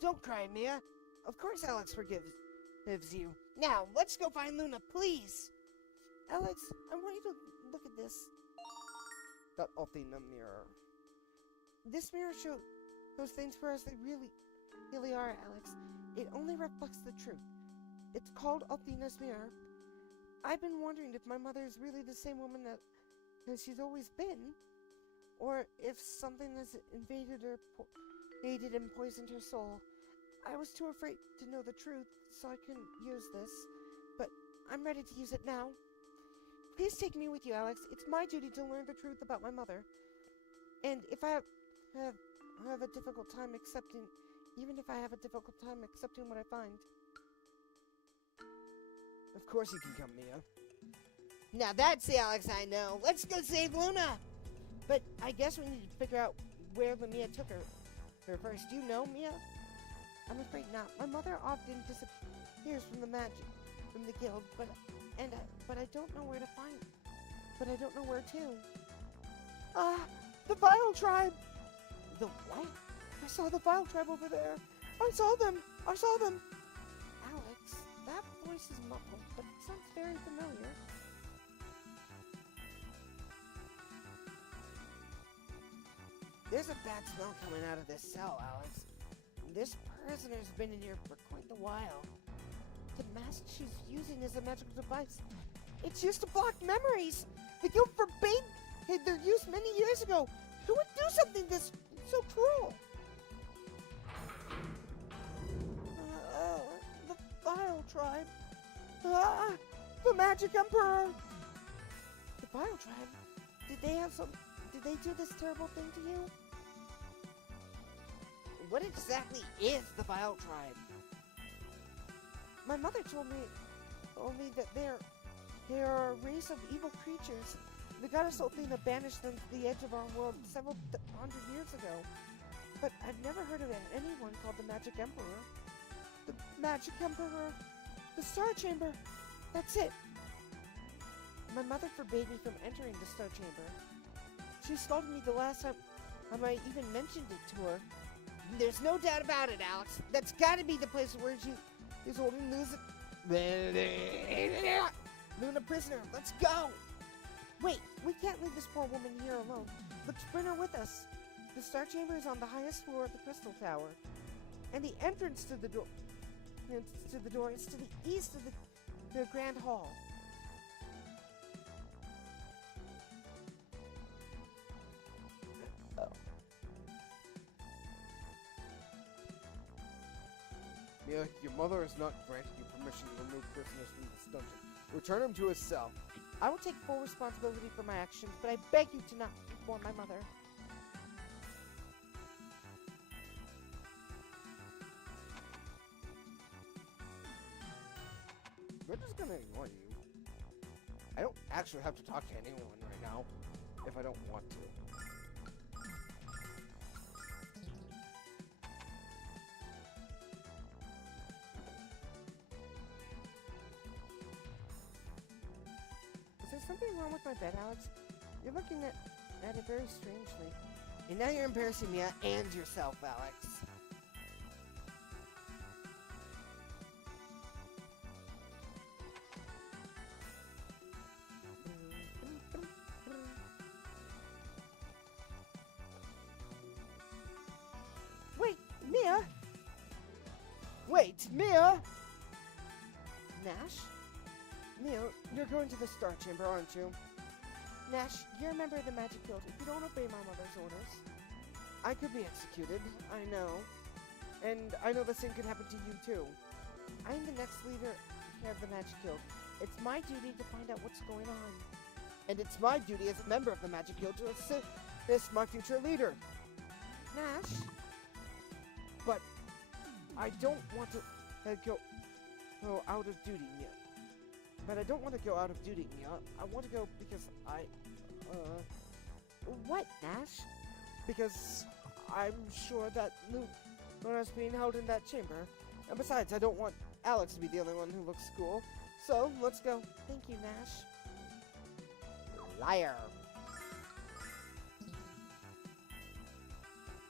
Don't cry, Mia. Of course Alex forgives you. Now, let's go find Luna, please. Alex, I want you to look at this. That Athena mirror. This mirror shows things for as they really are, Alex. It only reflects the truth. It's called Athena's mirror. I've been wondering if my mother is really the same woman that she's always been, or if something has invaded and poisoned her soul. I was too afraid to know the truth, so I couldn't use this, but I'm ready to use it now. Please take me with you, Alex. It's my duty to learn the truth about my mother. And if I have a difficult time accepting, even if I have a difficult time accepting what I find. Of course you can come, Mia. Now that's the Alex I know. Let's go save Luna! But I guess we need to figure out where Lamia took her first. Do you know, Mia? I'm afraid not. My mother often disappears from the guild, but I don't know where to find. But I don't know where to. The Vile Tribe! The what? I saw the Vile Tribe over there. I saw them. Alex, that voice is muffled, but it sounds very familiar. There's a bad smell coming out of this cell, Alex. This prisoner's been in here for quite a while. The mask she's using is a magical device. It's used to block memories. The guild forbade their use many years ago. Who would do something this so cruel? The Vile Tribe. The Magic Emperor. The Vile Tribe? Did they do this terrible thing to you? What exactly is the Vile Tribe? My mother told me that they are a race of evil creatures. The goddess Athena banished them to the edge of our world several hundred years ago. But I've never heard of anyone called the Magic Emperor. The Magic Emperor. The Star Chamber. That's it. My mother forbade me from entering the Star Chamber. She scolded me the last time I even mentioned it to her. There's no doubt about it, Alex. That's gotta be the place where she is holding Luna prisoner. Let's go! Wait, we can't leave this poor woman here alone. Let's bring her with us. The Star Chamber is on the highest floor of the Crystal Tower. And the entrance to the door is to the east of the Grand Hall. Mia, your mother has not granted you permission to remove prisoners from this dungeon. Return him to his cell. I will take full responsibility for my actions, but I beg you to not inform my mother. We're just gonna ignore you. I don't actually have to talk to anyone right now, if I don't want to. Is there something wrong with my bed, Alex? You're looking at it very strangely. And now you're embarrassing me and yourself, Alex. Wait, Mia! Wait, Mia! Nash? Mia, you're going to the Star Chamber, aren't you? Nash, you're a member of the Magic Guild. If you don't obey my mother's orders... I could be executed, I know. And I know the same could happen to you too. I'm the next leader here of the Magic Guild. It's my duty to find out what's going on. And it's my duty as a member of the Magic Guild to assist my future leader. Nash? But I don't want to go out of duty, Mia. But I don't want to go out of duty, Mia. I want to go because What, Nash? because I'm sure that Luna's being held in that chamber. And besides, I don't want Alex to be the only one who looks cool. So, let's go. Thank you, Nash. Liar.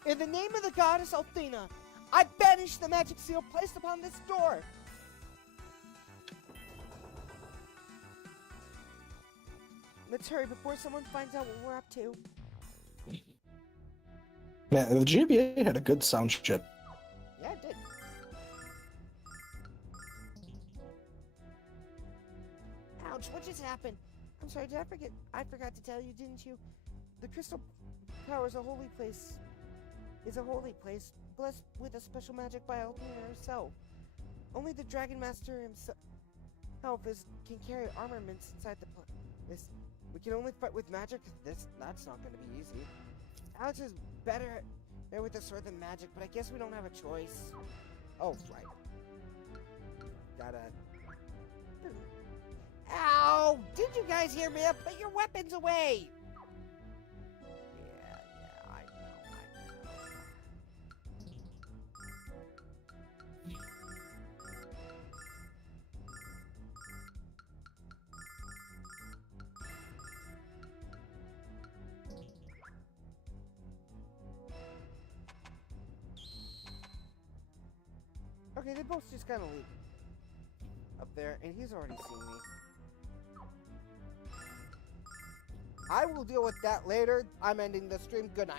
In the name of the goddess Althena, I banish the magic seal placed upon this door. Let's hurry before someone finds out what we're up to. Man, the GBA had a good sound chip. Yeah, it did. Ouch, what just happened? I'm sorry, did I forget? I forgot to tell you, didn't you? The Crystal Tower is a holy place. Blessed with a special magic by Althena herself. Only the Dragon Master himself can carry armaments inside the place. We can only fight with magic? That's not gonna be easy. Alex is better with a sword than magic, but I guess we don't have a choice. Oh, right. Gotta... Ow! Did you guys hear me? Put your weapons away! Yeah, I know. Okay, they both just kind of leave up there, and he's already seen me. I will deal with that later. I'm ending the stream. Good night.